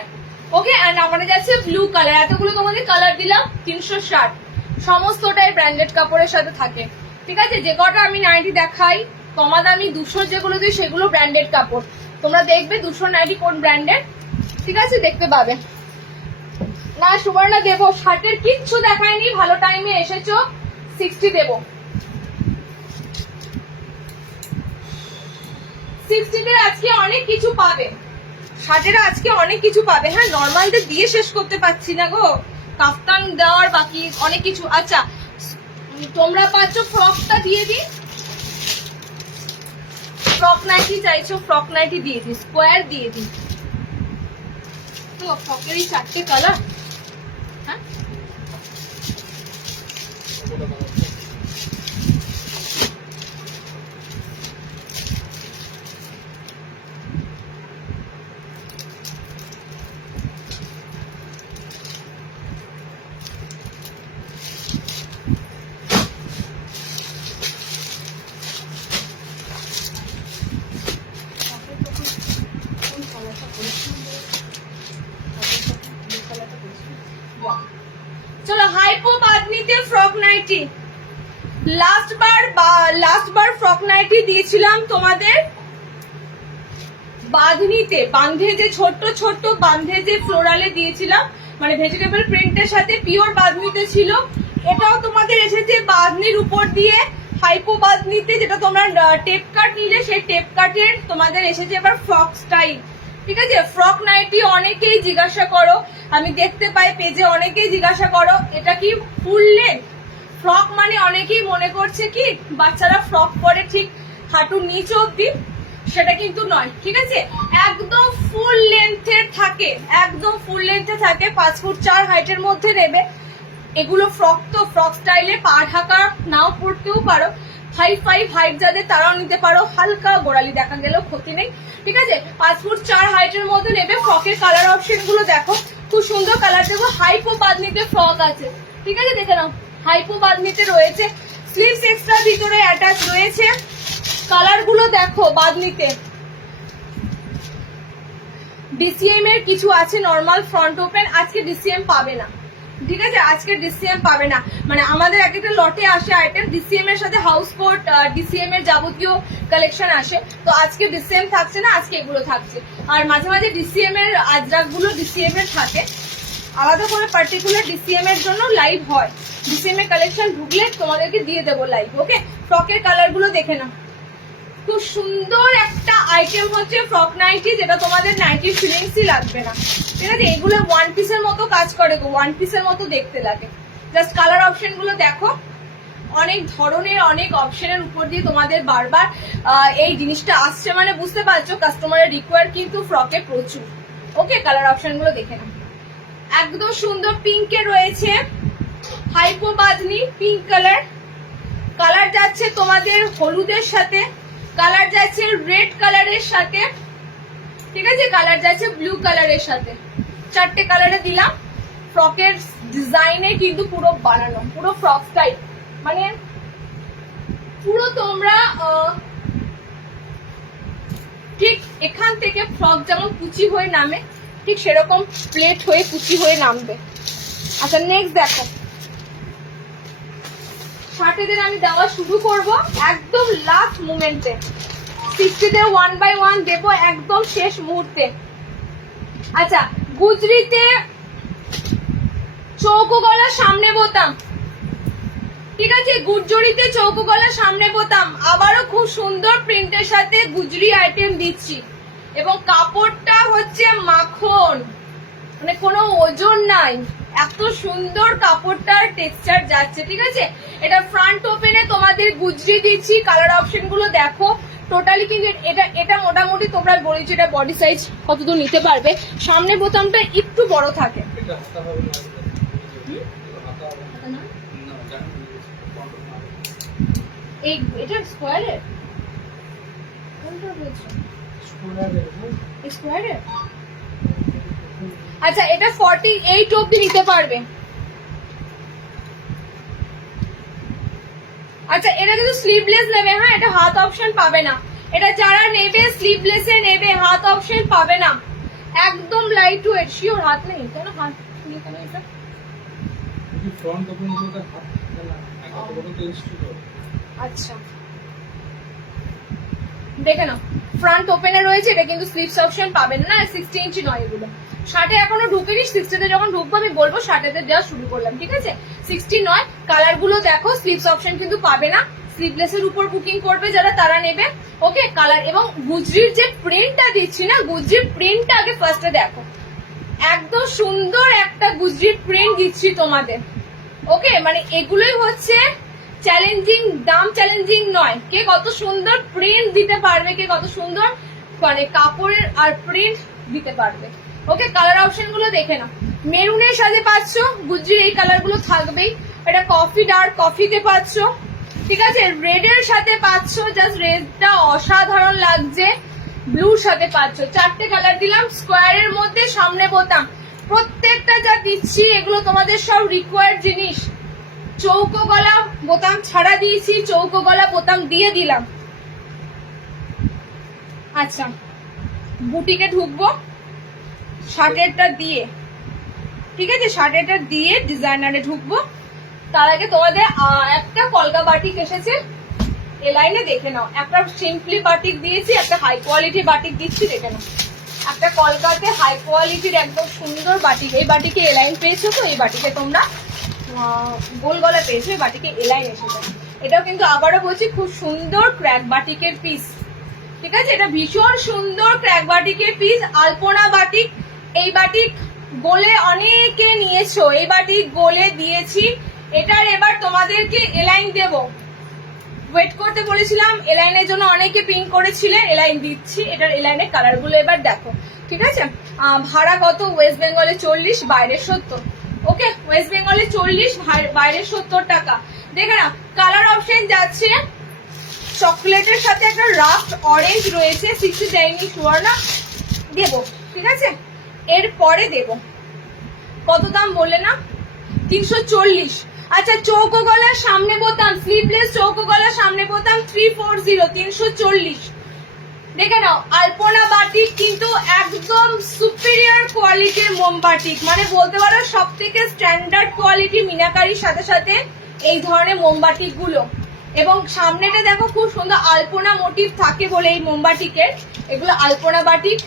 ওকে, এন্ড আমাদের যাচ্ছে ব্লু কালার। এতগুলো তোমাদের কালার দিলাম। 360 সমস্তটাই ব্র্যান্ডেড কাপড়ের সাথে থাকে, ঠিক আছে। যে কটা আমি নাইটি দেখাই কমা দামি 200 যেগুলো দিই সেগুলো ব্র্যান্ডেড কাপড়। তোমরা দেখবে 200 নাইটি কোন ব্র্যান্ডেড, ঠিক আছে, দেখতে পাবে না। সুবর্ণা দেবো, শার্টের কিচ্ছু দেখায়নি, ভালো টাইমে এসেছো। 60 দেবো, 60 তে আজকে অনেক কিছু পাবে, শার্টেরা আজকে অনেক কিছু পাবে। হ্যাঁ, নর্মালদের দিয়ে শেষ করতে পারছি না গো, কাফতান দেওয়ার বাকি অনেক কিছু। আচ্ছা, তোমরা পাচ্ছ ফ্রকটা দিয়ে দিই, ফ্রক নাইটি চাইছো, ফ্রক নাইটি দিয়ে দিই, স্কোয়ার দিয়ে দিই। তো ফ্রকেরই 4টে কালার, হ্যাঁ চলো, হাইপো বাঁধনিতে ফ্রক নাইটি। লাস্ট বার ফ্রক নাইটি দিয়েছিলাম তোমাদের বাঁধনিতে, বাঁধে যে ছোট্ট ছোট্ট বাঁধে যে ফ্লোরালে দিয়েছিলাম, মানে ভেজিটেবল প্রিন্টের সাথে পিওর বাঁধনিতে ছিল। এটাও তোমাদের এসেছে বাঁধনির উপর দিয়ে হাইপো বাঁধনিতে, যেটা তোমরা টেপ কাট নিলে সেই টেপ কাটের তোমাদের এসেছে এবার ফ্রক স্টাইল, ঠিক আছে। ফ্রক নাইটি অনেকেই জিজ্ঞাসা করো, আমি দেখতে পাই পেজে অনেকেই জিজ্ঞাসা করো এটা কি ফুল লেন্থ ফ্রক, মানে অনেকেই মনে করছে কি বাচ্চারা ফ্রক পরে ঠিক হাঁটুর নিচে অব্দি, সেটা কিন্তু নয়, ঠিক আছে। একদম ফুল লেন্থের থাকে, একদম ফুল লেন্থে থাকে, 5 ফুট 4 হাইটের মধ্যে নেবে। এগুলো ফ্রক তো ফ্রক স্টাইলে পা ঢাকা নাও পড়তেও পারো, 5'5" হাইট যাদের তারাও নিতে পারো, হালকা গোড়ালি দেখা গেলেও ক্ষতি নেই, ঠিক আছে। 5 ফুট 4 হাইটের মধ্যে নেবে। ফ্রকের কালার অপশন গুলো দেখো, খুব সুন্দর কালার দেবো। হাইপো বাঁধনিতে ফ্রক আছে, ঠিক আছে, দেখে নাও, হাইপো বাঁধনিতে রয়েছে, স্লিভস এক্সট্রা ভিতরে অ্যাটাচ রয়েছে। কালার গুলো দেখো বাঁধনিতে, ডিসিএম এর কিছু আছে নর্মাল ফ্রন্ট ওপেন, আজকে ডিসিএম পাবে না, ঠিক আছে, আজকে ডিসিএম পাবে না। মানে আমাদের এক একটা লটে আসে আইটেম, ডিসিএম এর সাথে হাউস কোট, ডিসিএম এর যাবতীয় কালেকশন আসে, তো আজকে ডিসিএম থাকছে না, আজকে এগুলো থাকছে। আর মাঝে মাঝে ডিসিএম এর আজরাক গুলো ডিসিএম এর থাকে, আলাদা করে পার্টিকুলার ডিসিএম এর জন্য লাইভ হয়, ডিসিএম এর কালেকশন ঢুকলে তোমাদেরকে দিয়ে দেবো লাইভ, ওকে। ফ্রকের কালার গুলো দেখে নাও, খুব সুন্দর একটা আইটেম হচ্ছে ফ্রক নাইটি, যেটা তোমাদের নাইটির ফিলিংসই লাগবে না, ঠিক আছে। এগুলো 1 পিসের মতো কাজ করে গো, 1 পিসের মতো দেখতে লাগে। জাস্ট কালার অপশন গুলো দেখো, অনেক ধরনের অনেক অপশনের উপর দিয়ে তোমাদের বারবার এই জিনিসটা আসছে, মানে বুঝতে পারছো কাস্টমারের রিকোয়ার কিন্তু ফ্রকে প্রচুর, ওকে। কালার অপশন গুলো দেখে নাও, একদম সুন্দর পিঙ্কে রয়েছে, hypo bandhani pink colour. Colour যাচ্ছে তোমাদের হলুদের সাথে, কালার যাচ্ছে রেড কালারের সাথে, ঠিক আছে, কালার যাচ্ছে ব্লু কালারের সাথে, 4টে কালারে দিলাম। ফ্রকের ডিজাইনে কিন্তু পুরো বানানো, পুরো ফ্রক স্টাইল, মানে পুরো তোমরা ঠিক এখান থেকে ফ্রক যেমন কুচি হয়ে নামে ঠিক সেরকম প্লেট হয়ে কুচি হয়ে নামবে। আচ্ছা নেক্সট দেখো, শার্টেদের আমি দেওয়া শুরু করব একদম লাস্ট মোমেন্টে, 60তে 1 বাই 1 দেবো একদম শেষ মুহূর্তে। আচ্ছা গুজরিতে চৌকো গলা সামনে বোতাম, ঠিক আছে, গুজরিতে চৌকো গলা সামনে বোতাম, আবারও খুব সুন্দর প্রিন্টের সাথে গুজরি আইটেম দিচ্ছি, এবং কাপড়টা হচ্ছে মাখন, মানে কোনো ওজন নাই, এত সুন্দর কাপড়টার টেক্সচার যাচ্ছে। ঠিক আছে, এটা ফ্রন্ট ওপেনে তোমাদের গুজরি দিচ্ছি, কালার অপশন গুলো দেখো টোটালি কিন্তু এটা মোটামুটি তোমরা বলেছো এটা বডি সাইজ কতদূর নিতে পারবে। সামনে বোতামটা একটু বড় থাকে, এই এটা স্কোয়ারের কোনটা বলছো? স্কোয়ারের। আচ্ছা এটা 48 অবধি নিতে পারবে। আচ্ছা এটা কিন্তু স্লিভলেস নেবে, হ্যাঁ এটা হাত অপশন পাবে না, এটা যারা নেবে স্লিভলেসে নেবে, হাত অপশন পাবে না, একদম লাইট ওয়েট। শিওর হাত নেই কেন? হাত নেই কেন? এটা ফ্রন্ট ওপেন করতে হাত না, একটা বড় তো স্টুডিও। আচ্ছা দেখে নাও, ফ্রন্ট ওপেনে রয়েছে, এটা কিন্তু স্লিভস অপশন পাবেন না, 60 ইঞ্চি নয় এগুলো। শার্টে এখনো ঢুকেনি, 60তে যখন ঢুকবো আমি বলবো, শার্টেতে দেওয়া শুরু করলাম। ঠিক আছে, 60 নয়। কালার গুলো দেখো, স্লিভস অপশন কিন্তু পাবে না, স্লিভলেসের উপর বুকিং করবে যারা তারা নেবে। ওকে, কালার এবং গুজরির যে প্রিন্টটা দিচ্ছি না, গুজরির প্রিন্টটা আগে ফার্স্টে দেখো, একদম সুন্দর একটা গুজরির প্রিন্ট দিচ্ছি তোমাদের। ওকে, মানে এগুলোই হচ্ছে চ্যালেঞ্জিং, দাম চ্যালেঞ্জিং নয়, কে কত সুন্দর প্রিন্ট দিতে পারবে, কে কত সুন্দর মানে কাপড়ের আর প্রিন্ট দিতে পারবে। ওকে, কালার অপশন গুলো দেখে নাও, মেরুনের সাথে পাচ্ছ, গুজরির এই কালার গুলো থাকবেই, এটা কফি ডার্ক কফিতে পাচ্ছ, ঠিক আছে, রেড এর সাথে পাচ্ছ, জাস্ট রেডটা অসাধারণ লাগছে, ব্লুর সাথে পাচ্ছ, 4টে কালার দিলাম। স্কোয়ারের মধ্যে সামনে বোতাম, প্রত্যেকটা যা দিচ্ছি এগুলো তোমাদের সব রিকোয়ার্ড জিনিস। চৌকো গলা বোতাম ছাড়া দিয়েছি, চৌকো গলা বোতাম দিয়ে দিলাম। আচ্ছা বুটিকে ঢুকবো শার্টেরটা দিয়ে, ঠিক আছে, শার্টেরটা দিয়ে ডিজাইনারে ঢুকবো। তার আগে তোমাদের একটা কলকা বাটিক এসেছে, এ লাইনে দেখে নাও, একটা সিম্পলি বাটিক দিয়েছি, একটা হাই কোয়ালিটি বাটিক দিচ্ছি, দেখে নাও, একটা কলকাতে হাই কোয়ালিটির একদম সুন্দর বাটিক। এই বাটিকে এ লাইন পেয়েছো তো, এই বাটিকে তোমরা গোল গলা পেয়েছো, এই বাটিকে এ লাইন এসেছে। এটাও কিন্তু আবারও বলছি খুব সুন্দর ক্র্যাক বাটিকের পিস, ঠিক আছে, এটা ভীষণ সুন্দর ক্র্যাক বাটিকের পিস, আলপনা বাটিক। এই বাটিক গোলে অনেকে নিয়েছো, এই বাটিক গোলে দিয়েছি, এটার এবার তোমাদেরকে এলাইন দেব, ওয়েট করতে বলেছিলাম, এলাইনের জন্য অনেকে পিং করেছিলে, এলাইন দিচ্ছি, এটার এলাইনের কালার গুলো এবার দেখো। ঠিক আছে, ভাড়া কত? ওয়েস্ট বেঙ্গলে 40, বাইরে 70। ওকে, ওয়েস্ট বেঙ্গলে 40, বাইরে 70 টাকা। দেখে না, কালার অপশন যাচ্ছে চকলেটের সাথে একটা রাফট অরেঞ্জ রয়েছে, 60 দেয়নি সুয়ার না, দেবো, ঠিক আছে, এরপরে দেব। কত দাম বললে না? 340। আচ্ছা চৌকো গলার সামনে বোতাম, স্লিভলেস চৌকো গলার সামনে বোতাম 340, 340। দেখে নাও, আলপনা বাটিক কিন্তু একদম সুপিরিয়র কোয়ালিটির মোম বাটিক, মানে বলতে পারো সব থেকে স্ট্যান্ডার্ড কোয়ালিটি মিনাকারির সাথে সাথে এই ধরনের মোমবাটিক গুলো। এবং সামনেটা দেখো খুব সুন্দর আলপনা মোটিভ থাকে বলে এই মোমবাটিকের, এগুলো আলপনা বাটিক।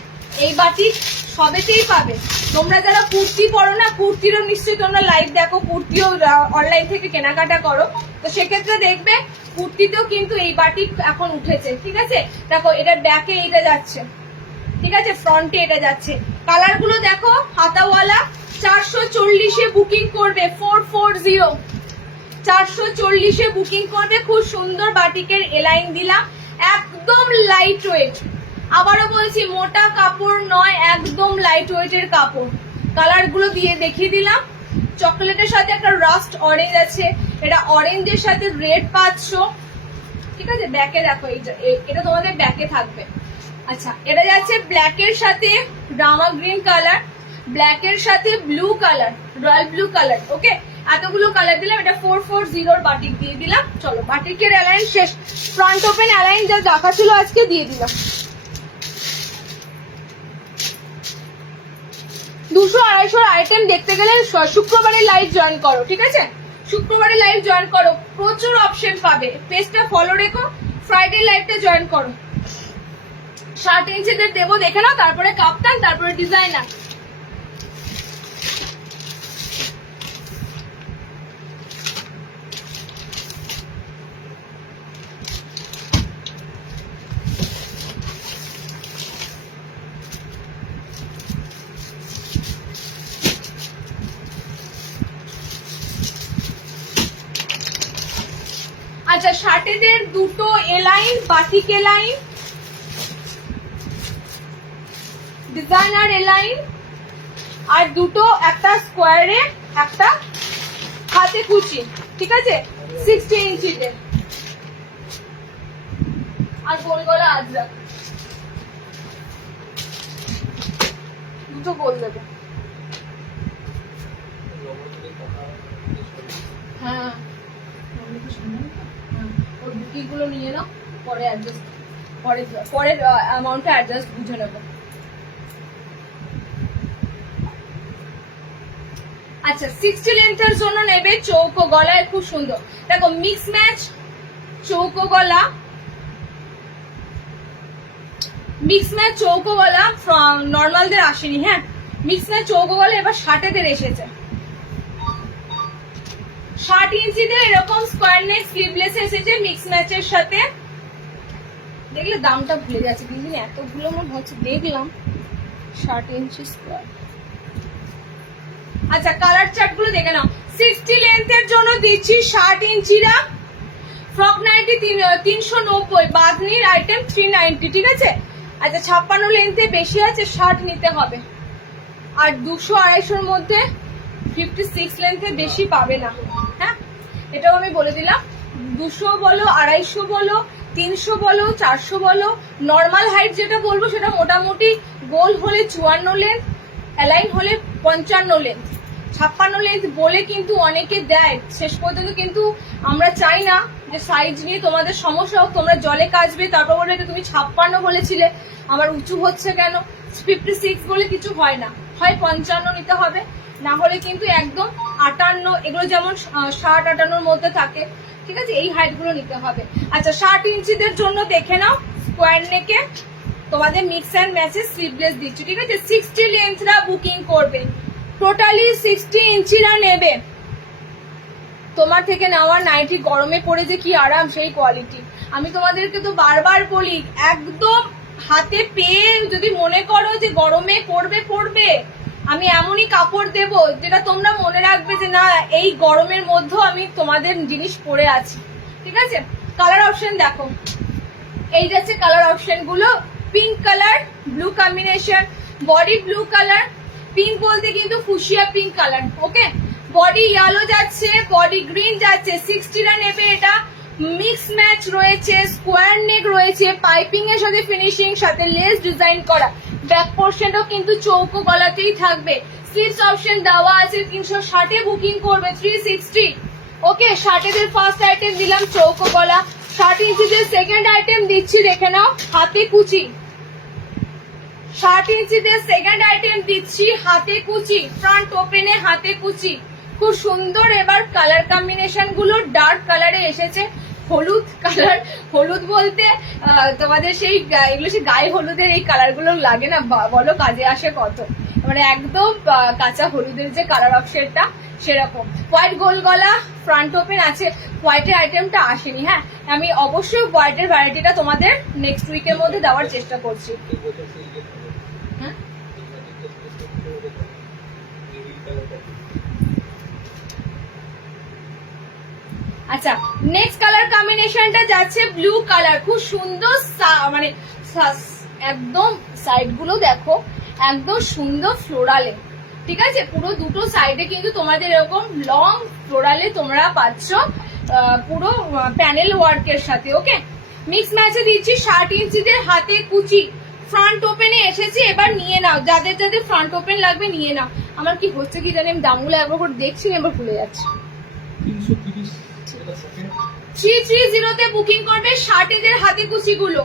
এই বাটিক সবেতেই পাবে। তোমরা যারা কুর্তি পরো না, কুর্তিরও নিশ্চয়ই তোমরা লাইভ দেখো, কুর্তিও অনলাইন থেকে কেনাকাটা করো, তো সেক্ষেত্রে দেখবে কুর্তিতেও কিন্তু এই বাটিক এখন উঠেছে। ঠিক আছে, দেখো এটার ব্যাকে এটা যাচ্ছে, ঠিক আছে, ফ্রন্টে এটা যাচ্ছে। কালার গুলো দেখো, হাতাওয়ালা 440-এ বুকিং করবে, 440 440-এ বুকিং করবে। খুব সুন্দর বাটিকের এলাইন দিলাম, একদম লাইট ওয়েট। আবারও বলছি, মোটা কাপড় নয়, একদম লাইট ওয়েটের কাপড়। কালার গুলো দিয়ে দেখিয়ে দিলাম। চকলেটের সাথে একটা রাস্ট অরেঞ্জ আছে, এটা অরেঞ্জের সাথে রেড পাচ্ছ। ঠিক আছে, ব্যাকে দেখো, এটা তোমাদের ব্যাকে থাকবে। আচ্ছা এটা যাচ্ছে ব্ল্যাক এর সাথে রামা গ্রিন কালার, ব্ল্যাক এর সাথে blue colour, royal blue colour. Okay, এতগুলো কালার দিলাম। এটা 440 বাটিক দিয়ে দিলাম। চলো বাটিকের অ্যালাইন শেষ, ফ্রন্ট ওপেন অ্যালাইন যা দেখা ছিল আজকে দিয়ে দিলাম। 200-250 আইটেম দেখতে গেলে শুক্রবারে লাইভ জয়েন করো, ঠিক আছে? শুক্রবারে লাইভ জয়েন করো, প্রচুর অপশন পাবে। পেজটা ফলো রেখো, ফ্রাইডে লাইভটা জয়েন করো। 60 ইঞ্চিদের দেবো, দেখে নাও, তারপরে কাপ্তান, তারপরে ডিজাইনার। আচ্ছা শার্টেদের দুটো A line, batik A line, designer A line, আর দুটো, একটা স্কোয়ারে একটা হাতে কুচি, ঠিক আছে? 60 ইঞ্চিতে, আর গোল গলা আজরা, দুটো গোল দেবে। হ্যাঁ ওর বুকিং গুলো নিয়ে নাও, পরে অ্যাডজাস্ট, পরের অ্যামাউন্টটা অ্যাডজাস্ট বুঝে নেবো। আচ্ছা 60 লেন্থের জন্য নেবে চৌকো গলায়, খুব সুন্দর। দেখো মিক্স ম্যাচ চৌকো গলা, মিক্স ম্যাচ চৌকো গলা নর্মালদের আসেনি। হ্যাঁ, মিক্স ম্যাচ চৌকো গলা এবার শার্টেদের এসেছে। 60 ইঞ্চিতে এরকম স্কোয়ার নেক স্লিভলেস এসেছে মিক্স ম্যাচের সাথে। দেখলে দামটা ভুলে যাচ্ছে, দিন এতগুলো মনে হচ্ছে দেখলাম। 60 ইঞ্চি স্কোয়ার। আচ্ছা কালার চার্ট গুলো দেখে নাও। 60 লেন্থের জন্য দিচ্ছি 60 ইঞ্চিরা ফ্রক নাইটি 390, বাঁধনির আইটেম 390, ঠিক আছে? আচ্ছা 56 লেন্থে বেশি আছে, 60 নিতে হবে। আর 200-250 মধ্যে 56 লেন্থে বেশি পাবে না। হ্যাঁ এটাও আমি বলে দিলাম। 200 বলো, 250 বলো, 300 বলো, 400 বলো, নর্মাল হাইট যেটা বলবো সেটা মোটামুটি গোল হলে 54 লেন্থ, অ্যালাইন হলে 55 লেন্থ। 56 লেন্থ বলে কিন্তু অনেকে দেয়, শেষ পর্যন্ত কিন্তু আমরা চাই না যে সাইজ নিয়ে তোমাদের সমস্যা হোক। তোমরা জলে কাচবে, তারপর বলে তুমি 56 বলেছিলে, আমার উঁচু হচ্ছে কেন? 56 বলে কিছু হয় না, হয় 55 নিতে হবে, না হলে কিন্তু একদম 58, এগুলো যেমন 60-58 মধ্যে থাকে, ঠিক আছে? এই হাইট গুলো নিতে হবে। আচ্ছা 60 ইঞ্চিদের জন্য দেখে নাও, স্কোয়ার নেকে তোমাদের মিক্স অ্যান্ড ম্যাচেস স্লিভলেস দিচ্ছি, ঠিক আছে? 60 লেন্থরা বুকিং করবে, টোটালি 60 ইঞ্চিরা নেবে। তোমার থেকে নেওয়া নাইটি গরমে পড়ে যে কি আরাম, সেই কোয়ালিটি। আমি তোমাদেরকে তো বারবার বলি, একদম হাতে পেয়ে যদি মনে করো যে গরমে পড়বে, আমি এমনই কাপড় দেব যেটা তোমরা মনে রাখবে যে না এই গরমের মধ্যে আমি তোমাদের জিনিস পরে আছি, ঠিক আছে? কালার অপশন দেখো, এই যাচ্ছে কালার অপশন গুলো। Pink colour, blue combination, body blue colour, pink বলতে কিন্তু ফুশিয়া পিঙ্ক কালার। ওকে, বডি ইয়েলো যাচ্ছে, বডি গ্রিন যাচ্ছে। 60টা নেবে এটা। মিক্স ম্যাচ রয়েছে, স্কোয়ার নেক রয়েছে, পাইপিং এর সাথে ফিনিশিং, সাথে লেস ডিজাইন করা। ব্যাক পোর্শনটাও কিন্তু চৌকো গলাতেই থাকবে। স্লিভস অপশন দেওয়া আছে। 360 বুকিং করবে 360। ওকে, 60 ফার্স্ট আইটেম দিলাম চৌকো গলা। 60 ইঞ্চিদের সেকেন্ড আইটেম দিচ্ছি, দেখে নাও, হাতে কুচি। 60 ইঞ্চিদের সেকেন্ড আইটেম দিচ্ছি হাতে কুচি, ফ্রন্ট ওপেনে হাতে কুচি, খুব সুন্দর। এবার কালার কম্বিনেশন গুলো ডার্ক কালারে এসেছে, হলুদ কালার। হলুদ বলতে তোমাদের সেই এগুলো সেই গায়ে হলুদের এই কালার গুলো লাগে না, বলো কাজে আসে কত, মানে একদম কাঁচা হলুদের যে কালার অপশনটা সেরকম। হোয়াইট গোল গলা, ফ্রন্ট ওপেন আছে। হোয়াইটের আইটেমটা আসেনি। হ্যাঁ, আমি অবশ্যই হোয়াইটের ভ্যারাইটিটা তোমাদের নেক্সট উইকের মধ্যে দেওয়ার চেষ্টা করছি। আচ্ছা নেক্সট কালার কম্বিনেশনটা যাচ্ছে ব্লু কালার, খুব সুন্দর, মানে একদম সাইড গুলো দেখো একদম সুন্দর ফ্লোরালে, ঠিক আছে? পুরো দুটো সাইডে কিন্তু তোমাদের এরকম লং ফ্লোরালে তোমরা পাচ্ছ, পুরো প্যানেল ওয়ার্কের সাথে। ওকে, মিক্স ম্যাচে দিচ্ছি 60 ইঞ্চিদের হাতে কুচি, ফ্রন্ট ওপেনে এসেছি, এবার নিয়ে নাও, যাদের যাদের ফ্রন্ট ওপেন লাগবে নিয়ে নাও। আমার কি হচ্ছে কি জানি, আমি দামগুলো একবার করে দেখছি, এবার ভুলে যাচ্ছি। 330 বুকিং করবে, শার্টেদের হাতে কুচিগুলো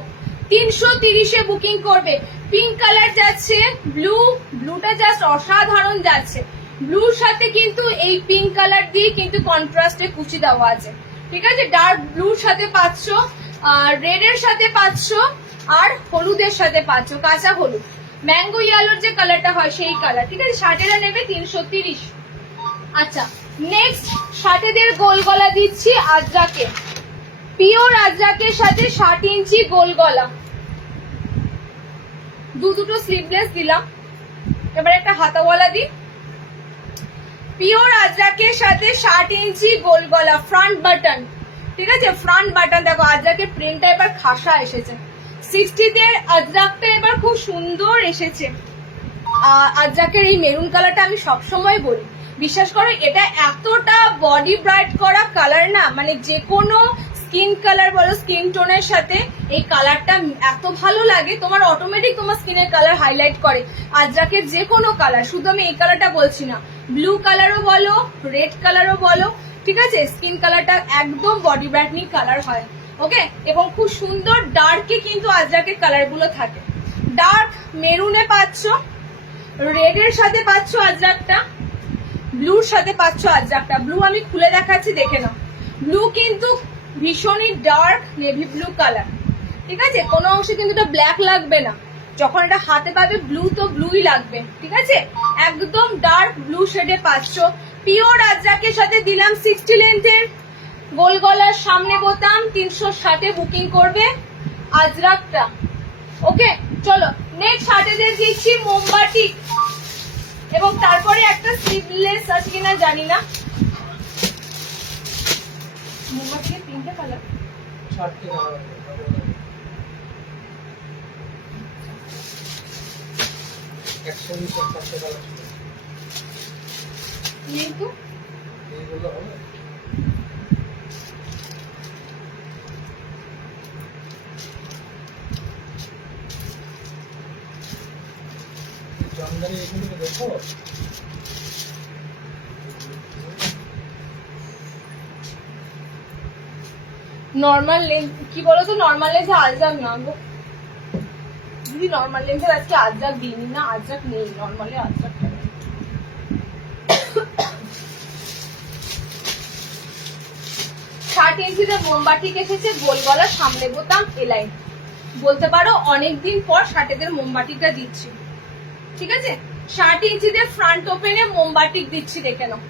330-এ বুকিং করবে। পিঙ্ক কালার যাচ্ছে, ব্লুটা জাস্ট অসাধারণ যাচ্ছে। ব্লুর সাথে কিন্তু এই পিঙ্ক কালার দিয়ে কিন্তু কন্ট্রাস্টে কুচি দেওয়া আছে, ঠিক আছে। ডার্ক ব্লুর সাথে পাচ্ছ, রেড এর সাথে পাচ্ছ, আর হলুদের সাথে পাচ্ছ, কাঁচা হলুদ, ম্যাঙ্গো ইয়েলোর যে কালারটা হয় সেই কালার, ঠিক আছে। শার্টেরা নেবে 330। আচ্ছা, নেক্সট শার্টেদের গোল গলা দিচ্ছি আজরাকে, পিওর আজরাকের সাথে 60 ইঞ্চি গোল গলা, দুটো স্লিভলেস দিলাম। এবার একটা হাতাওয়ালা দিই, পিওর আজরাকের সাথে 60 ইঞ্চি গোল গলা, ফ্রন্ট বাটন, ঠিক আছে। ফ্রন্ট বাটন দেখো, আজরাকের প্রিন্টটা এবার খাসা এসেছে। 60-তে আজরাকটা এবার খুব সুন্দর এসেছে। আজরাকের এই মেরুন কালারটা আমি সবসময় বলি, বিশ্বাস করো এটা এতটা বডি ব্রাইট করা কালার না, মানে যে কোনো স্কিন কালার বলো, স্কিন টোনের সাথে এই কালারটা এত ভালো লাগে, তোমার অটোমেটিক তোমার স্কিনের কালার হাইলাইট করে। আজরাকের যে কোনো কালার, শুধু আমি এই কালারটা বলছি না, ব্লু কালারও বলো, রেড কালারও বলো, ঠিক আছে। স্কিন কালারটা একদম বডি ব্রাইটনিং কালার হয়, ওকে। এবং খুব সুন্দর ডার্কে কিন্তু আজরাকের কালার গুলো থাকে। ডার্ক মেরুনে পাচ্ছ, রেড এর সাথে পাচ্ছ আজরাকটা, ব্লুর সাথে পাচ্ছ আজরাকটা। ব্লু আমি খুলে দেখাচ্ছি, দেখে নাও। ব্লু কিন্তু ভীষণই ডার্ক নেভি ব্লু কালার, ঠিক আছে। কোনো অংশে কিন্তু এটা ব্ল্যাক লাগবে না, যখন এটা হাতে পাবে ব্লু তো ব্লুই লাগবে, ঠিক আছে। একদম ডার্ক ব্লু শেডে পাচ্ছ। পিওর আজরাকের সাথে দিলাম 60 লেন্থের গোল গলার সামনে বোতাম, 360-এ বুকিং করবে আজরাকটা, ওকে। চলো নেক্সট শার্টেদের দিচ্ছি মোমবাটি, এবং তারপরে একটা স্লিভলেস আছে কিনা জানি না। মোমবাটির 3টে কালার, 4টে কালার নেই তো এইগুলো হবে। জামদানি এগুলো দেখো, নর্মাল লেন্থ কি বলতো, নর্মাল লেন্থে আজরাক না গো দিদি, নর্মাল লেন্থের আজকে আজরাক দিইনি না, আজরাক নেই, নর্মালে আজরাকটা নেই। 60 ইঞ্চিতে মোমবাটি এসেছে, গোল গলার সামনে বোতাম, এলাইন, বলতে পারো অনেকদিন পর শার্টেদের মোমবাটিটা দিচ্ছি, ঠিক আছে। 60 ইঞ্চিতে ফ্রন্ট ওপেনে মোমবাটি দিচ্ছি, দেখে নাও।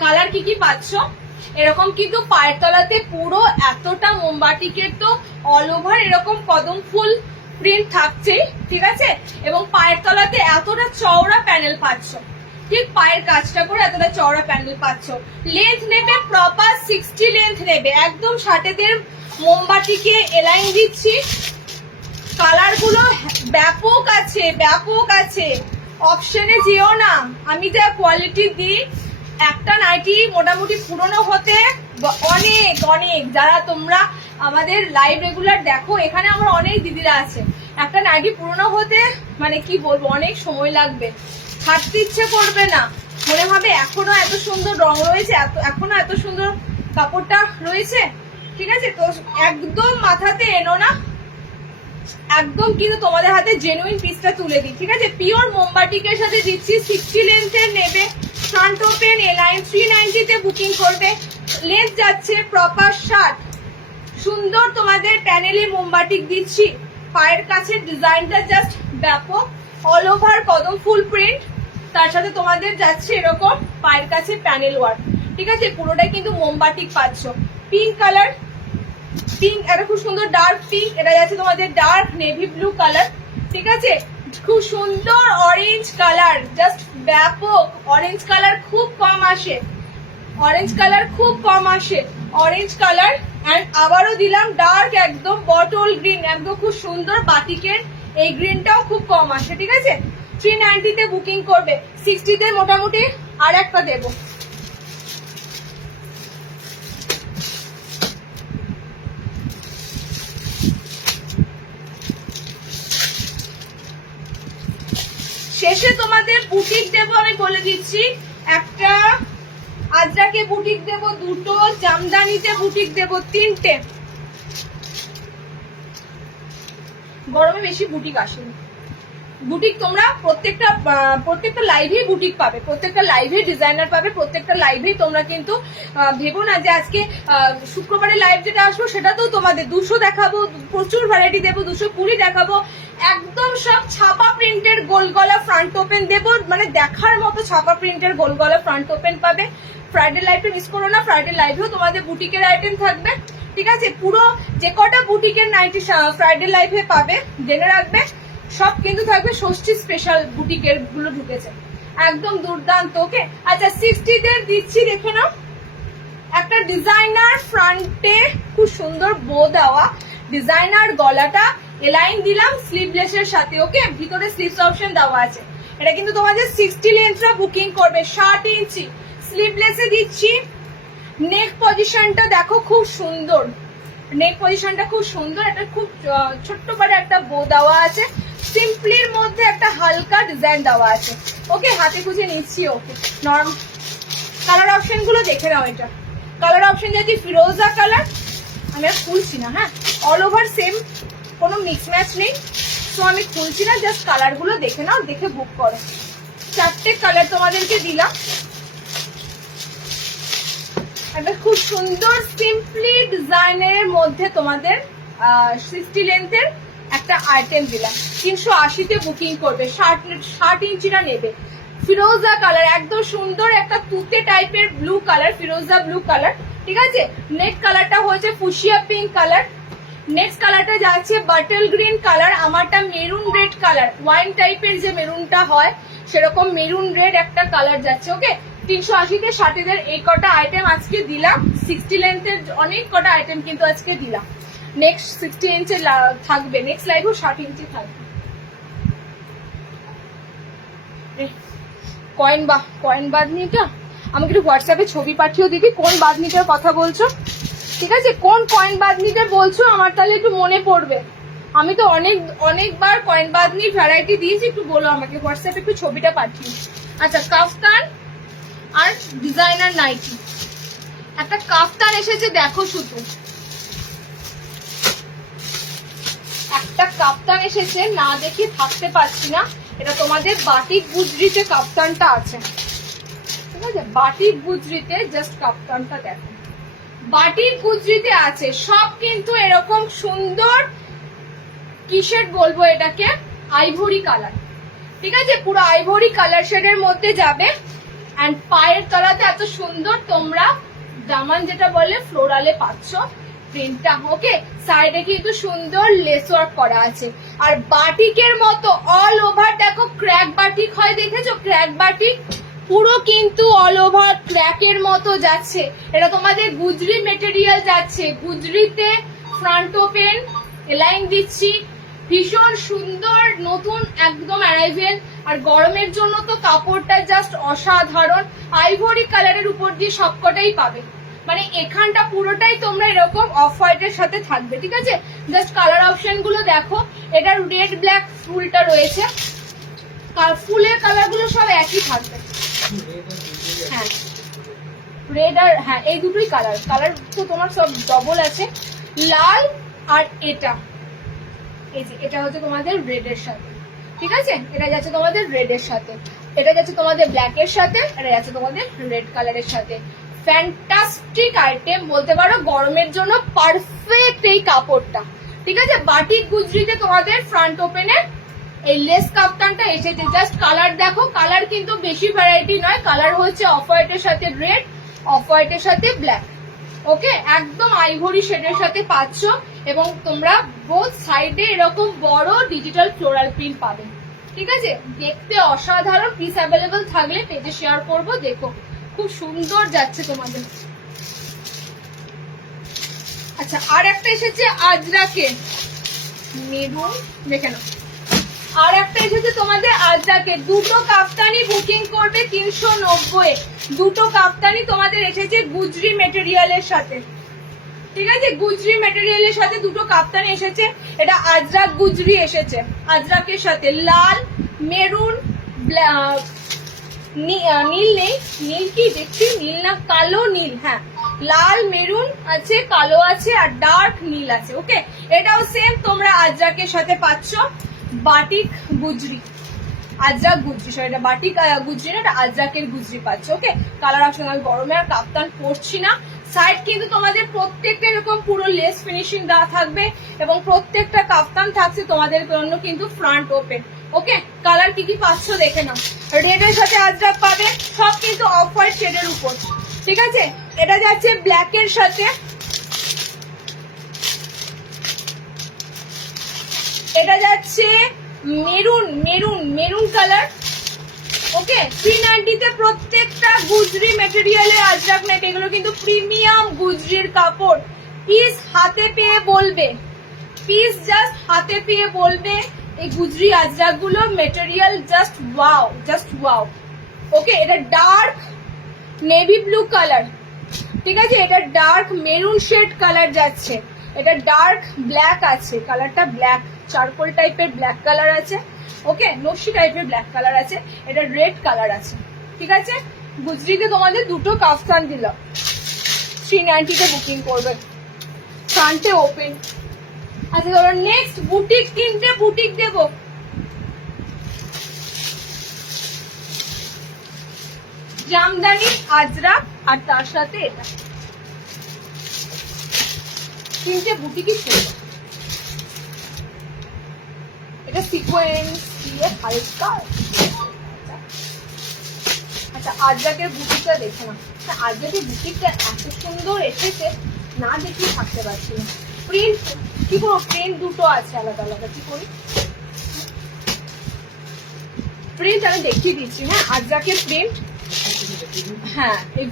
কালার কি কি পাচ্ছ, এরকম কিন্তু পায়ের তলাতে পুরো এতটা মোমবাটিকের তো অল ওভার এরকম কদম ফুল প্রিন্ট থাকছে, ঠিক আছে। এবং পায়ের তলাতে এতটা চওড়া প্যানেল পাচ্ছ, ঠিক পায়ের কাজটা করে এতটা চওড়া প্যানেল পাচ্ছ। লেন্থ নেবে প্রপার 60 লেন্থ নেবে, একদম শার্টেদের মোমবাটিকে এলাইন দিচ্ছি। কালার গুলো ব্যাপক আছে, ব্যাপক আছে, অপশনে যেও না, আমি যা কোয়ালিটি দিই, একটা নাইটি মোটামুটি পুরনো হতে অনেক অনেক, যারা তোমরা আমাদের লাইভ রেগুলার দেখো, এখানে আমার অনেক দিদিরা আছে, একটা নাইটি পুরনো হতে মানে কি বলবো অনেক সময় লাগবে, ছাড়তে ইচ্ছে করবে না, মনে হবে এখনো এত সুন্দর রং রয়েছে, এখনো এত সুন্দর কাপড়টা রয়েছে, ঠিক আছে। তো একদম মাথাতে এনো না, একদম কিন্তু তোমাদের হাতে জেনুইন পিসটা তুলে দিই, ঠিক আছে। পিওর মোমবাটিকের সাথে দিচ্ছি, 60 লেন্থের নেবে, ফ্রন্ট ওপেন এলাইন, 390-তে বুকিং করবে। লেন্থ যাচ্ছে প্রপার 60, সুন্দর তোমাদের প্যানেলে মোমবাটিক দিচ্ছি। পায়ের কাছে ডিজাইনটা জাস্ট ব্যাপক, অল ওভার কদম ফুল প্রিন্ট, তার সাথে তোমাদের যাচ্ছে এরকম পায়ের কাছে প্যানেল ওয়ার্ক, ঠিক আছে। পুরোটাই কিন্তু মোমবাটিক পাচ্ছ। পিঙ্ক কালার, পিঙ্ক, এটা খুব সুন্দর ডার্ক পিঙ্ক, এটা যাচ্ছে তোমাদের ডার্ক নেভি ব্লু কালার, ঠিক আছে। খুব সুন্দর অরেঞ্জ কালার, জাস্ট ব্যাপক অরেঞ্জ কালার, খুব কম আসে, অরেঞ্জ কালার খুব কম আসে, অরেঞ্জ কালার। অ্যান্ড আবারও দিলাম ডার্ক একদম বটল গ্রিন, একদম খুব সুন্দর বাটিকের এই গ্রিনটাও খুব কম আসে, ঠিক আছে। 390-তে বুকিং করবে, 60-তে মোটামুটি আর একটা দেবো। শেষে তোমাদের বুটিক দেবো, আমি বলে দিচ্ছি। একটা আজরাকে বুটিক দেবো, দুটো জামদানিতে বুটিক দেবো, তিনটে। গরমে বেশি বুটিক আসেনি। বুটিক তোমরা প্রত্যেকটা লাইভেই বুটিক পাবে, প্রত্যেকটা লাইভে ডিজাইনার পাবে, প্রত্যেকটা লাইভেই তোমরা কিন্তু ভেবো না যে আজকে শুক্রবারের লাইভ যেটা আসবো সেটা তো তোমাদের 200 দেখাবো, প্রচুর ভ্যারাইটি দেবো, 220 দেখাবো, একদম সব ছাপা প্রিন্টের গোল গলা ফ্রন্ট ওপেন দেবো, মানে দেখার মতো ছাপা প্রিন্টের গোল গলা ফ্রন্ট ওপেন পাবে। ফ্রাইডে লাইভে মিস করো না, ফ্রাইডে লাইভেও তোমাদের বুটিকের আইটেম থাকবে, ঠিক আছে? পুরো যে কটা বুটিকের নাইটি ফ্রাইডে লাইভে পাবে জেনে রাখবে, সব কিন্তু থাকবে ষষ্ঠী স্পেশাল বুটিকের গুলো ঢুকেছে, একদম দুর্দান্ত। ওকে, আচ্ছা 60 দের দিচ্ছি, দেখে নাও। একটা ডিজাইনার ফ্রন্টে খুব সুন্দর বো দেওয়া, ডিজাইনার গলাটা এলাইন দিলাম স্লিভলেসের সাথে। ওকে, ভিতরে স্লিভস অপশন দেওয়া আছে। এটা কিন্তু তোমাদের 60 লেন্থরা বুকিং করবে, 60 ইঞ্চি স্লিভলেসে দিচ্ছি। নেক পজিশনটা দেখো খুব সুন্দর, নেক পজিশনটা খুব সুন্দর, একটা খুব ছোট্ট করে একটা বো দেওয়া আছে, সিম্পলির মধ্যে একটা হালকা ডিজাইন দেওয়া আছে। ওকে, হাতে খুঁজে নিচ্ছি। ওকে, নরম কালার অপশন গুলো দেখে নাও। এটা কালার অপশন যদি ফিরোজা কালার, আমি আর খুলছি না, হ্যাঁ, অল ওভার সেম, কোনো মিক্স ম্যাচ নেই, তো আমি খুলছি না, জাস্ট কালার গুলো দেখে নাও, দেখে বুক করো। 4টে কালার তোমাদেরকে দিলাম। একটা খুব সুন্দর সিম্পলি ডিজাইনের মধ্যে তোমাদের 60 লেন্থের একটা আইটেম দিলাম, 380-তে বুকিং করবে, 60 ইঞ্চিটা নেবে। ফিরোজা কালার, একদম সুন্দর একটা তুতে টাইপের ব্লু কালার, ফিরোজা ব্লু কালার, ঠিক আছে? নেক্সট কালারটা হচ্ছে ফুশিয়া পিঙ্ক কালার, নেক্সট কালারটা যাচ্ছে বাটল গ্রিন কালার, আমারটা মেরুন রেড কালার, ওয়াইন টাইপের যে মেরুনটা হয় সেরকম মেরুন রেড একটা কালার যাচ্ছে। ওকে, 380-তে 60-দের এই কটা আইটেম আজকে দিলাম। 60 লেন্থের অনেক কটা আইটেম কিন্তু আজকে দিলাম। নেক্সট 60 ইঞ্চে থাকবে, নেক্সট লাইভও 60 ইঞ্চি থাকবে। কয়েন বাঁধনিটা আমাকে একটু হোয়াটসঅ্যাপে ছবি পাঠিয়েও দিবি, কোন বাঁধনিটার কথা বলছো, ঠিক আছে? কোন কয়েন বাঁধনিটা বলছো আমার তাহলে একটু মনে পড়বে। আমি তো অনেকবার কয়েন বাঁধনির ভ্যারাইটি দিয়েছি, একটু বলো আমাকে হোয়াটসঅ্যাপে একটু ছবিটা পাঠিয়ে। আচ্ছা, কাফতান আর ডিজাইনার নাইটি, একটা কাফতান এসেছে দেখো, শুধু একটা কাফতান এসেছে, না দেখে থাকতে পারছি না। এটা তোমাদের বাটিক গুজরিতে কাফতানটা আছে, ঠিক আছে? বাটিক গুজরিতে জাস্ট কাফতানটা দেখো, বাটিক গুজরিতে আছে, সব কিন্তু এরকম সুন্দর, কিসের বলবো এটাকে, আইভরি কালার, ঠিক আছে? পুরো আইভরি কালার শেডের মধ্যে যাবে। এন্ড পায়ের তলাতে এত সুন্দর তোমরা দামান যেটা বলে ফ্লোরালে পাচ্ছ প্রিন্টটা। ওকে, সাইডে কিন্তু সুন্দর লেস ওয়ার্ক করা আছে, আর বাটিকের মতো অল ওভার দেখো, ক্র্যাক বাটিক হয়, দেখেছো? ক্র্যাক বাটিক পুরো কিন্তু অল ওভার ক্র্যাকের মতো যাচ্ছে। এটা তোমাদের গুজরি মেটেরিয়াল যাচ্ছে, গুজরিতে ফ্রন্ট ওপেন এলাইন দিচ্ছি, ভীষণ সুন্দর, নতুন একদম অ্যারাইভেল। আর গরমের জন্য তো কাপড়টা জাস্ট অসাধারণ, আইভরি কালারের উপর দিয়ে সবকটাই পাবে, মানে এখানটা পুরোটাই তোমরা এরকম অফ হোয়াইটের সাথে থাকবে, ঠিক আছে? জাস্ট কালার অপশন গুলো দেখো, এটার রেড ব্ল্যাক ফুলটা রয়েছে, ফুলের কালার গুলো সব একই থাকবে। হ্যাঁ, রেড আর হ্যাঁ, এই দুটোই কালার তো তোমার সব ডবল আছে, লাল আর এটা, এই যে এটা হচ্ছে তোমাদের রেড এর সাথে, ঠিক আছে? এটা যাচ্ছে তোমাদের রেড এর সাথে, এটা যাচ্ছে তোমাদের ব্ল্যাক এর সাথে, এটা যাচ্ছে তোমাদের রেড কালারের সাথে। ফ্যান্টাস্টিক আইটেম বলতে পারো, গরমের জন্য পারফেক্ট এই কাপড়টা, ঠিক আছে? বাটিক গুজরিতে তোমাদের ফ্রন্ট ওপেনের এই লেস কাপ্তানটা এসেছে, জাস্ট কালার দেখো, কালার কিন্তু বেশি ভ্যারাইটি নয়, কালার হচ্ছে অফ হোয়াইটের সাথে রেড, অফ হোয়াইটের সাথে ব্ল্যাক। ওকে, একদম আইভরি শেডের সাথে পাচ্ছ, এবং তোমরা বোথ সাইডে এরকম বড় ডিজিটাল ফ্লোরাল প্রিন্ট পাবে, ঠিক আছে? দেখতে অসাধারণ, পিস অ্যাভেলেবল থাকলে পেজে শেয়ার করবো, দেখো খুব সুন্দর যাচ্ছে তোমাদের। আচ্ছা, আর একটা এসেছে আজরাকে মেরুন, দেখে নাও, আর একটা এসেছে তোমাদের আজরাকে, দুটো কাফতানি বুকিং করবে 390-এ, দুটো কাফতানি তোমাদের এসেছে গুজরি মেটেরিয়ালের সাথে, ঠিক আছে? গুজরি মেটেরিয়ালের সাথে দুটো কাফতানি এসেছে, এটা আজরাক গুজরি এসেছে, আজরাকের সাথে লাল, মেরুন, নীল নেই, নীল কি দেখছি, নীল না কালো নীল, হ্যাঁ লাল মেরুন আছে, কালো আছে আর ডার্ক নীল আছে। ওকে, এটাও সেম তোমরা আজরাকের সাথে পাচ্ছ বাটিক গুজরি, আজরাক গুজরি, সরি এটা বাটিক গুজরি না, এটা আজরাকের গুজরি পাচ্ছ। ওকে, কালার অপশন। আমি গরমে আর কাপ্তান পরছি না। সাইড কিন্তু তোমাদের প্রত্যেকটা এরকম পুরো লেস ফিনিশিং দেওয়া থাকবে এবং প্রত্যেকটা কাপ্তান থাকছে তোমাদের জন্য কিন্তু ফ্রন্ট ওপেন। ওকে, কালার কি কি পাচ্ছ দেখে নাও। রেডের সাথে আজরাক পাবে, সব কিন্তু অফ হোয়াইট শেডের উপর, ঠিক আছে। এটা যাচ্ছে ব্ল্যাকের সাথে, এটা যাচ্ছে মেরুন মেরুন মেরুন কালার। ওকে, 390 তে প্রত্যেকটা গুজরি মেটেরিয়ালে আজরাক নেট, এগুলো কিন্তু প্রিমিয়াম গুজরির কাপড়। পিস হাতে পেয়ে বলবে, পিস জাস্ট হাতে পেয়ে বলবে এই গুজরি আজরাক গুলো material just wow, just wow. Okay, এটা ডার্ক নেভি ব্লু কালার, ঠিক আছে। এটা ডার্ক মেরুন শেড কালার যাচ্ছে, এটা ডার্ক ব্ল্যাক আছে, কালারটা ব্ল্যাক চারকোল টাইপের ব্ল্যাক কালার আছে। ওকে, নস্যি টাইপের ব্ল্যাক কালার আছে, এটা রেড কালার আছে, ঠিক আছে। গুজরিতে তোমাদের দুটো কাফতান দিলাম, 390 তে বুকিং করবে, ফ্রন্টে ওপেন। আচ্ছা ধরো নেক্সট বুটিক, তিনটে বুটিক দেবো। জামদানি আজরাক আর তার সাথে এটা, তিনটে বুটিকই ছিল। এটা সিকোয়েন্স দিয়ে হালকা। আচ্ছা আজরাকের বুটিকটা দেখে না, আজরাকের বুটিকটা এত সুন্দর এসেছে, না দেখি থাকতে পারছি না। প্রিন্ট কি করো, প্রিন্ট দুটো আছে আলাদা আলাদা, কি করি প্রিন্ট আমি দেখিয়ে দিচ্ছি। হ্যাঁ, আজরাকের প্রিন্ট, হ্যাঁ এই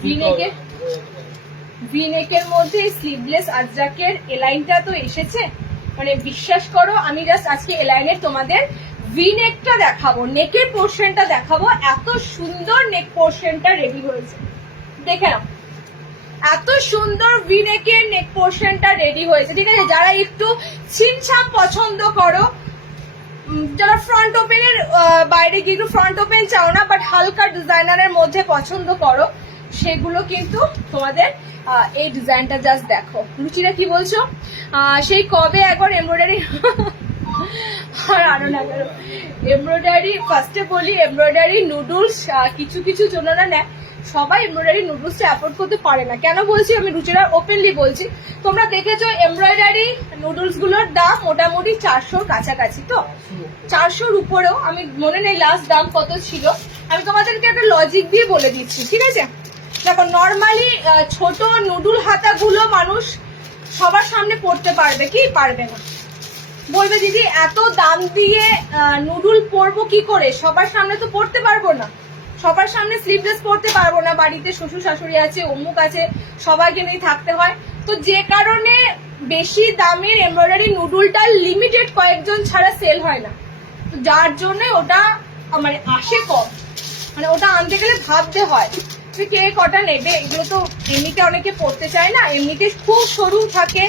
ভিনেকের মধ্যে স্লিভলেস আজরাকের এলাইনটা তো এসেছে, মানে বিশ্বাস করো আমি জাস্ট আজকে এলাইনের তোমাদের ভিনেকটা দেখাবো, নেকের পোর্শনটা দেখাবো। এত সুন্দর নেক পোর্শনটা রেডি হয়েছে, দেখে নাও এত সুন্দর ভিনেকের নেক পোর্শনটা রেডি হয়েছে, ঠিক আছে। যারা একটু ছিমছাম পছন্দ করো, যারা ফ্রন্ট ওপেনের বাইরে গিয়ে একটু ফ্রন্ট ওপেন চাও না বাট হালকা ডিজাইনারের মধ্যে পছন্দ করো, সেগুলো কিন্তু তোমাদের এই ডিজাইনটা জাস্ট দেখো। রুচিরা কি বলছো? সেই কবে একবার এমব্রয়ডারি আর আরো না করো এমব্রয়ডারি, ফার্স্টে বলি এমব্রয়ডারি নুডলস কিছু কিছু জন্য না নেয়, সবাই এমব্রয়ডারি নুডলসটা অ্যাফোর্ড করতে পারে না। কেন বলছি আমি, রুচিরা ওপেনলি বলছি, তোমরা দেখেছো এমব্রয়ডারি নুডলস গুলোর দাম মোটামুটি 400 কাছাকাছি, তো 400-র উপরেও, আমি মনে নেই লাস্ট দাম কত ছিল। আমি তোমাদেরকে একটা লজিক দিয়ে বলে দিচ্ছি, ঠিক আছে। দেখো নর্মালি ছোট নুডল হাতাগুলো মানুষ সবার সামনে পরতে পারবে কি, পারবে না। বলবে দিদি এত দাম দিয়ে নুডল পরবো কি করে, সবার সামনে তো পরতে পারবো না, সবার সামনে স্লিভলেস পরতে পারবো না, বাড়িতে শ্বশুর শাশুড়ি আছে, অমুক আছে, সবাইকে নিয়ে থাকতে হয়। তো যে কারণে বেশি দামের এমব্রয়ডারি নুডলটা লিমিটেড কয়েকজন ছাড়া সেল হয় না, তো যার জন্য ওটা মানে আসে কম, মানে ওটা আনতে গেলে ভাবতে হয় কে কটা নেবে। এগুলো তো এমনিতে অনেকে পড়তে চায় না, এমনিতে খুব সরু থাকে,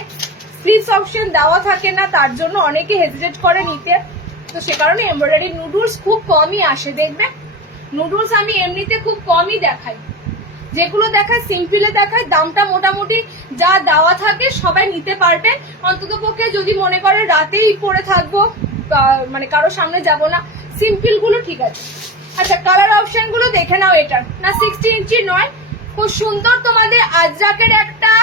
স্লিভস অপশন দেওয়া থাকে না, তার জন্য অনেকে হেজিটেট করে নিতে। তো সে কারণে এমব্রয়ডারি নুডলস খুব কমই আসে, দেখবে নুডলস আমি এমনিতে খুব কমই দেখাই, যেগুলো দেখায় সিম্পলে দেখায়, দামটা মোটামুটি যা দেওয়া থাকে সবাই নিতে পারবে। অন্তত পক্ষে যদি মনে করে রাতেই পরে থাকবো, মানে কারো সামনে যাব না, সিম্পল গুলো ঠিক আছে। আচ্ছা কালার অপশন গুলো দেখে নাও, এটা না 60 ইঞ্চি নয়, খুব সুন্দর তোমাদের আজরাকের একটা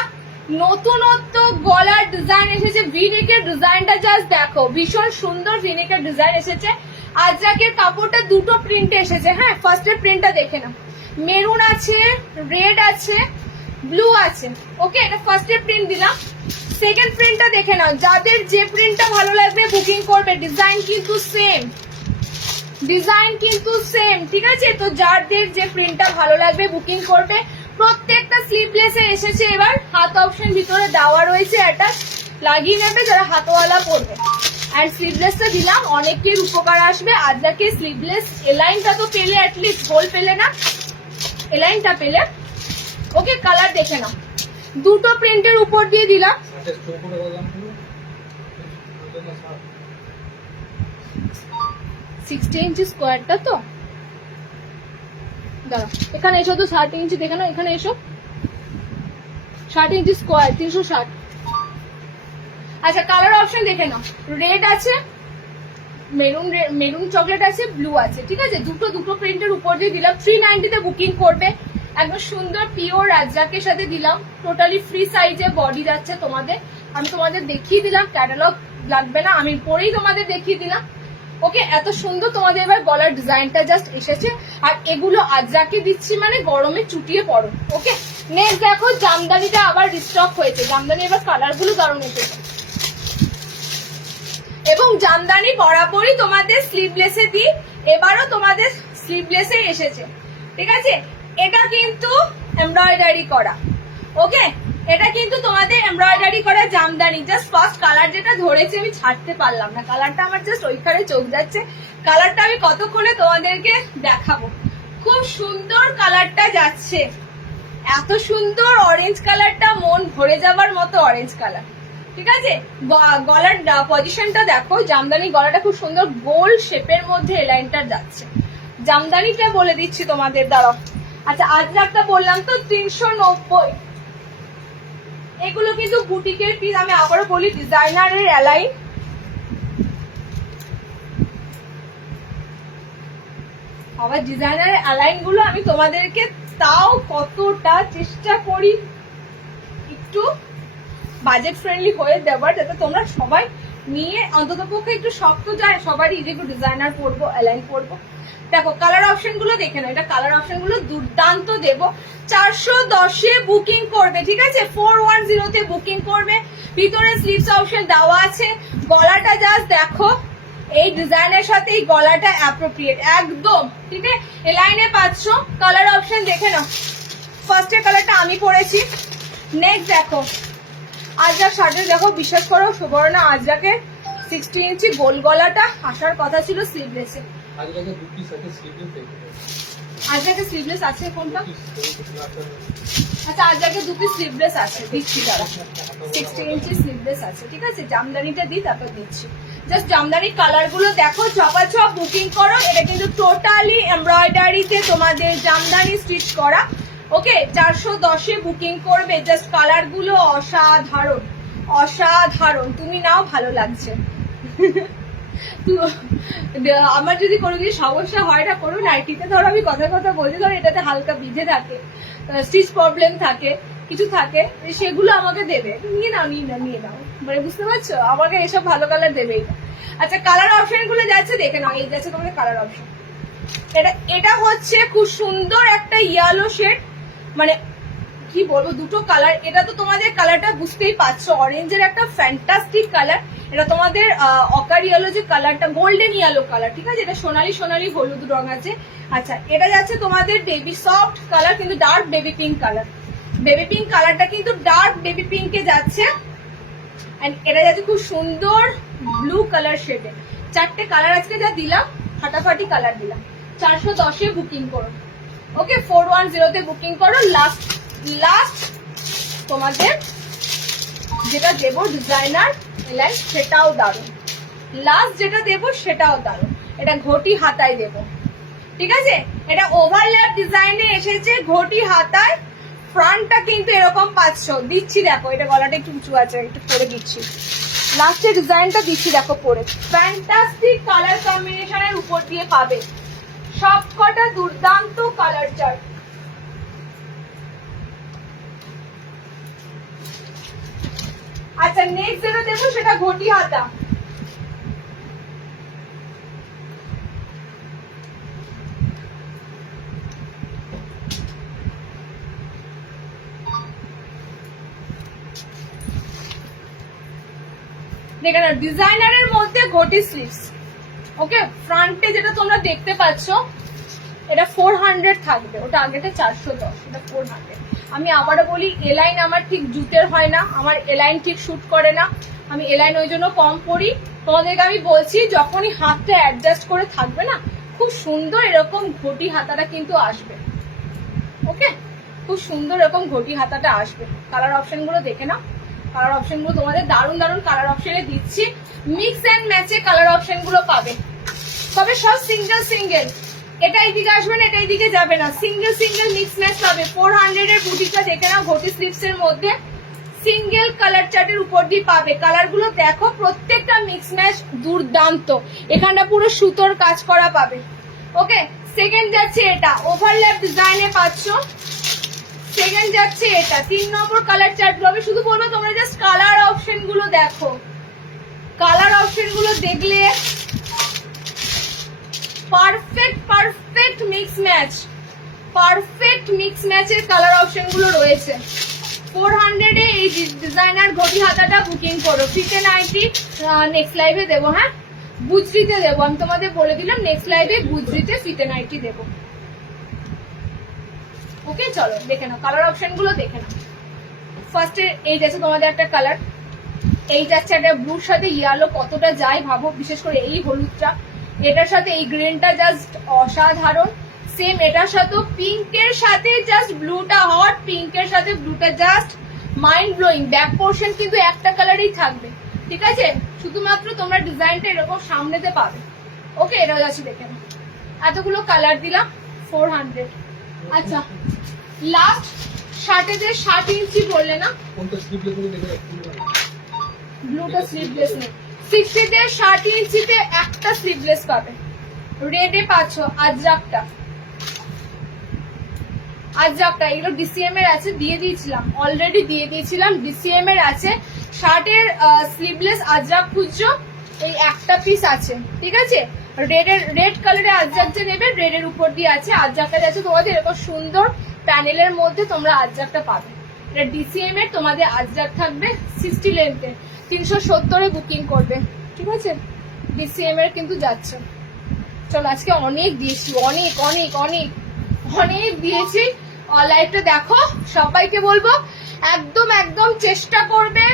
নতুনত্ব গলার ডিজাইন এসেছে। ভিনেকের ডিজাইনটা জাস্ট দেখো, ভীষণ সুন্দর ভিনেকের ডিজাইন এসেছে। আজরাকের কাপড়টা দুটো প্রিন্টে এসেছে। হ্যাঁ, ফার্স্টের প্রিন্টটা দেখে নাও, মেরুন আছে, রেড আছে, ব্লু আছে। ওকে, এটা ফার্স্টের প্রিন্ট দিলাম। সেকেন্ড প্রিন্টটা দেখে নাও, যাদের যে প্রিন্টটা ভালো লাগবে বুকিং করবে। ডিজাইন কিন্তু সেম, ডিজাইন কিন্তু সেম, ঠিক আছে। তো যাদের যে প্রিন্টটা ভালো লাগবে বুকিং করবে। প্রত্যেকটা স্লিভলেসে এসেছে, এবার হাত অপশন ভিতরে দেওয়া রয়েছে, এটা লাগিয়ে নেবে যারা হাতওয়ালা পরবে। আর স্লিভলেসটা দিলাম, অনেকের উপকার আসবে। আজকে স্লিভলেস এলাইনটা তো পেলে, অ্যাটলিস্ট হোল পেলে না, এলাইনটা পেলে। ওকে, কালার দেখে নাও, দুটো প্রিন্টের উপর দিয়ে দিলাম। 60 ইঞ্চি স্কোয়ারটা তো দাঁড়া, এখানে এসো তো 60 ইঞ্চি দেখে নাও, এখানে এসো, 60 ইঞ্চি স্কোয়ার 360। আচ্ছা কালার অপশন দেখে নাও, রেড আছে, মেরুন চকলেট আছে, ব্লু আছে, ঠিক আছে, দুটো প্রিন্টের উপর দিয়ে দিলাম। 390 তে বুকিং করবে, একদম সুন্দর পিওর রাজরাকের সাথে দিলাম, টোটালি ফ্রি সাইজে বডি যাচ্ছে তোমাদের। আমি তোমাদের দেখিয়ে দিলাম, ক্যাটালগ লাগবে না, আমি পরেই তোমাদের দেখিয়ে দিলাম। ওকে, এত সুন্দর তোমাদের এবার গলার ডিজাইনটা জাস্ট এসেছে। আর এগুলো আজরাকে দিচ্ছি মানে গরমে চুটিয়ে পড়ো। ওকে, নেক্সট দেখো জামদানিটা আবার রিস্টক হয়েছে, জামদানি এবার কালার গুলো দারুণ এসেছে। এবং জামদানি বরাবরই তোমাদের স্লিভলেসে দিই, এবারও তোমাদের স্লিভলেসে এসেছে, ঠিক আছে। এটা কিন্তু এমব্রয়ডারি করা, ওকে, এটা কিন্তু তোমাদের এমব্রয়ডারি করা জামদানি। জাস্ট ফার্স্ট কালার যেটা ধরেছে আমি ছাড়তে পারলাম না, কালারটা আমার জাস্ট ওইখানে চোখ যাচ্ছে। কালারটা আমি কতক্ষণে তোমাদেরকে দেখাবো। খুব সুন্দর কালারটা যাচ্ছে, এত সুন্দর অরেঞ্জ কালারটা, মন ভরে যাবার মতো অরেঞ্জ কালার, ঠিক আছে। গলার পজিশনটা দেখো, জামদানি গলাটা খুব সুন্দর গোল শেপের মধ্যে এলাইনটা যাচ্ছে। জামদানিটা বলে দিচ্ছি তোমাদের, দাঁড়াও। আচ্ছা আজরাকটা বললাম তো 390। এগুলো কিন্তু বুটিকের পিস, আমি আবারও বলি ডিজাইনারের অ্যালাইন। আবার ডিজাইনারের অ্যালাইন গুলো আমি তোমাদেরকে তাও কতটা চেষ্টা করি একটু বাজেট ফ্রেন্ডলি হয়ে দেওয়ার, যাতে তোমরা সবাই নিয়ে অন্ততপক্ষে একটু শক্ত যায় সবারই, যে একটু ডিজাইনার পরবো, অ্যালাইন পরবো। দেখো কালার অপশন গুলো দেখে নাও, এটা কালার অপশন গুলো দুর্দান্ত দেবো। 410-এ বুকিং করবে, ঠিক আছে, 410 তে বুকিং করবে। ভিতরে স্লিভস অপশন দেওয়া আছে। গলাটা জাস্ট দেখো, এই ডিজাইনের সাথে এই গলাটা অ্যাপ্রোপ্রিয়েট একদম, ঠিক আছে। এই লাইনে পাচ্ছ। কালার অপশন দেখে নাও, ফার্স্টের কালারটা আমি পরেছি। নেক্সট দেখো আজরাক শার্টের, দেখো বিশ্বাস করো সুবর্ণা, আজরাকের 60 ইঞ্চি গোল গলাটা আসার কথা ছিল স্লিভলেসে। আজরাকে দু পিস আছে স্লিভলেস দেখো। আজরাকে স্লিভলেস আছে কোনটা? আচ্ছা আজরাকে দু পিস স্লিভলেস আছে, দিচ্ছি দাঁড়া। 60 ইঞ্চি স্লিভলেস আছে, ঠিক আছে। জামদানিটা দিই তারপর দিচ্ছি। জাস্ট জামদানি কালার গুলো দেখো, চপাচপ বুকিং করো। এটা কিন্তু টোটালি এমব্রয়ডারিতে তোমাদের জামদানি স্টিচ করা। ওকে, 410-এ বুকিং করবে। জাস্ট কালার গুলো অসাধারণ, অসাধারণ, তুমি নাও ভালো লাগছে। আমার যদি কোনো কিছু সমস্যা হয় না, কোনো নাইটিতে ধরো আমি কথা বলছি, ধরো এটাতে হালকা বিধে থাকে, স্টিচ প্রবলেম থাকে, কিছু থাকে, সেগুলো আমাকে দেবে, নিয়ে নাও নিয়ে নাও, মানে বুঝতে পারছো, আমাকে এসব ভালো কালার দেবেই না। আচ্ছা কালার অপশন গুলো যাচ্ছে দেখে নাও, এই যাচ্ছে তোমাদের কালার অপশন। এটা হচ্ছে খুব সুন্দর একটা ইয়েলো শেড, মানে কি বলবো, দুটো কালার। এটা তো তোমাদের কালারটা বুঝতেই পারছো, অরেঞ্জের একটা ফ্যান্টাস্টিক কালার। এটা তোমাদের অকার ইয়েলো যে কালারটা, গোল্ডেন ইয়েলো কালার, ঠিক আছে। এটা সোনালি হলুদ রং আছে। আচ্ছা এটা যাচ্ছে তোমাদের বেবি সফট কালার, কিন্তু dark baby pink colour. Baby pink কালারটা কিন্তু ডার্ক বেবি পিঙ্কে যাচ্ছে। এন্ড এটা যাচ্ছে খুব সুন্দর ব্লু কালার শেডে। চারটে কালার আজকে যা দিলাম, ফাটাফাটি কালার দিলাম। 410-এ বুকিং করো। ওকে, 410-তে বুকিং করো। লাস্ট তোমাদের যেটা দেবো ডিজাইনার এলাইন, সেটাও দারুণ। লাস্ট যেটা দেবো সেটাও দারুণ, এটা ঘটি হাতায় দেবো, ঠিক আছে। এটা ওভারল্যাপ ডিজাইনে এসেছে, ঘটি হাতায়। ফ্রন্টটা কিন্তু এরকম পাচ্ছ, দিচ্ছি দেখো, এটা গলাটা একটু উঁচু আছে, একটু পরে দিচ্ছি। লাস্টের ডিজাইনটা দিচ্ছি দেখো পরে, ফ্যান্টাস্টিক কালার কম্বিনেশনের উপর দিয়ে পাবে সব কটা দুর্দান্ত কালার চার্ট। আচ্ছা নেক্সট যেটা দেবো সেটা ঘটি হাতা। দেখে না, ডিজাইনারের মধ্যে ঘটি স্লিভস। ওকে, ফ্রন্টে যেটা তোমরা দেখতে পাচ্ছ এটা 400 থাকবে, ওটা আগেটা 410, এটা 400। আমি আবারও বলি, এলাইন আমার ঠিক জুতের হয় না, আমার এলাইন ঠিক শুট করে না, আমি এলাইন ওই জন্য কম পরি। তোমাদেরকে আমি বলছি, যখনই হাতটা অ্যাডজাস্ট করে থাকবে না, খুব সুন্দর এরকম ঘটি হাতাটা কিন্তু আসবে। ওকে, খুব সুন্দর এরকম ঘটি হাতাটা আসবে। কালার অপশন গুলো দেখে নাও, কালার অপশন গুলো তোমাদের দারুণ দারুণ কালার অপশনে দিচ্ছি। মিক্স এন্ড ম্যাচে কালার অপশন গুলো পাবে, তবে সব সিঙ্গেল। এটা এইদিকে আসবে না, এটা এইদিকে যাবে না, সিঙ্গেল সিঙ্গেল মিক্স ম্যাচ পাবে। 400 এর বুটিকটা দেখে নাও, ঘটি স্লিভস এর মধ্যে সিঙ্গেল কালার চার্টের উপর দিয়ে পাবে। কালার গুলো দেখো, প্রত্যেকটা মিক্স ম্যাচ দুর্দান্ত। এখানটা পুরো সুতোর কাজ করা পাবে। ওকে, সেকেন্ড যাচ্ছে এটা, ওভারল্যাপ ডিজাইনে পাচ্ছ। সেকেন্ড যাচ্ছে এটা, 3 নম্বর কালার চার্ট হবে। শুধু বলবো তোমরা জাস্ট কালার অপশন গুলো দেখো, কালার অপশন গুলো দেখলে perfect perfect mix match, perfect mix ম্যাচের কালার অপশন গুলো রয়েছে। 400 এ এই ডিজাইনার ঘটি হাতাটা বুকিং করো। ফিতে নাইটি নেক্সট লাইভে দেবো, হ্যাঁ গুজরিতে দেবো, আমি তোমাদের বলে দিলাম নেক্সট লাইভে গুজরিতে ফিতে নাইটি দেবো। ওকে, চলো দেখে নাও কালার অপশন গুলো দেখে নাও। ফার্স্টে এই যাচ্ছে তোমাদের একটা কালার, এই যাচ্ছে একটা ব্লুর সাথে ইয়েলো, কতটা যায় ভাবো, বিশেষ করে এই হলুদটা, এটার সাথে এই গ্রিনটা জাস্ট অসাধারণ। সেম এটার সাথে পিঙ্কের সাথে জাস্ট ব্লুটা হট, পিঙ্কের সাথে ব্লুটা just mind blowing. Back portion কিন্তু একটা কালারই থাকবে, ঠিক আছে, শুধুমাত্র তোমরা ডিজাইনটা এরকম সামনেতে পাবে। ওকে, এটা যাচ্ছে দেখে নাও। এতগুলো কালার দিলাম 400। আচ্ছা, লাস্ট শার্টেদের 60 ইঞ্চি বললে না, কোনটা স্লিপলেস করে দেখে রাখতে ব্লুটা স্লিভলেস নেই। 60 তে 60 ইঞ্চিতে একটা স্লিভলেস পাবে। রেডে পাচ্ছ আজরাকটা, আজরাকটা এগুলো ডিসিএম এর আছে, দিয়ে দিয়েছিলাম অলরেডি, দিয়ে দিয়েছিলাম ডিসিএম এর আছে। শার্টের স্লিভলেস আজরাক খুঁজছো, এই একটা পিস আছে, ঠিক আছে। রেড কালারের আজরাক যে নেবে, রেডের উপর দিয়ে আছে আজরাকটা যাচ্ছে তোমাদের এরকম সুন্দর প্যানেলের মধ্যে, তোমরা আজরাকটা পাবে। এটা ডিসিএম এর তোমাদের আজরাক থাকবে 60 লেন্থে, 370 এ বুকিং করবে, ঠিক আছে। ডিসিএম এর কিন্তু যাচ্ছে। চলো আজকে অনেক দিয়েছি, অনেক অনেক অনেক অনেক দিয়েছি। লাইভটা দেখো, সবাইকে বলবো একদম একদম চেষ্টা করবে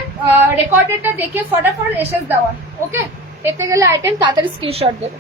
রেকর্ডেডটা দেখে ফটাফট এসএস দেওয়ার। ওকে, পেতে গেলে আইটেম তাড়াতাড়ি স্ক্রিনশট দেবে।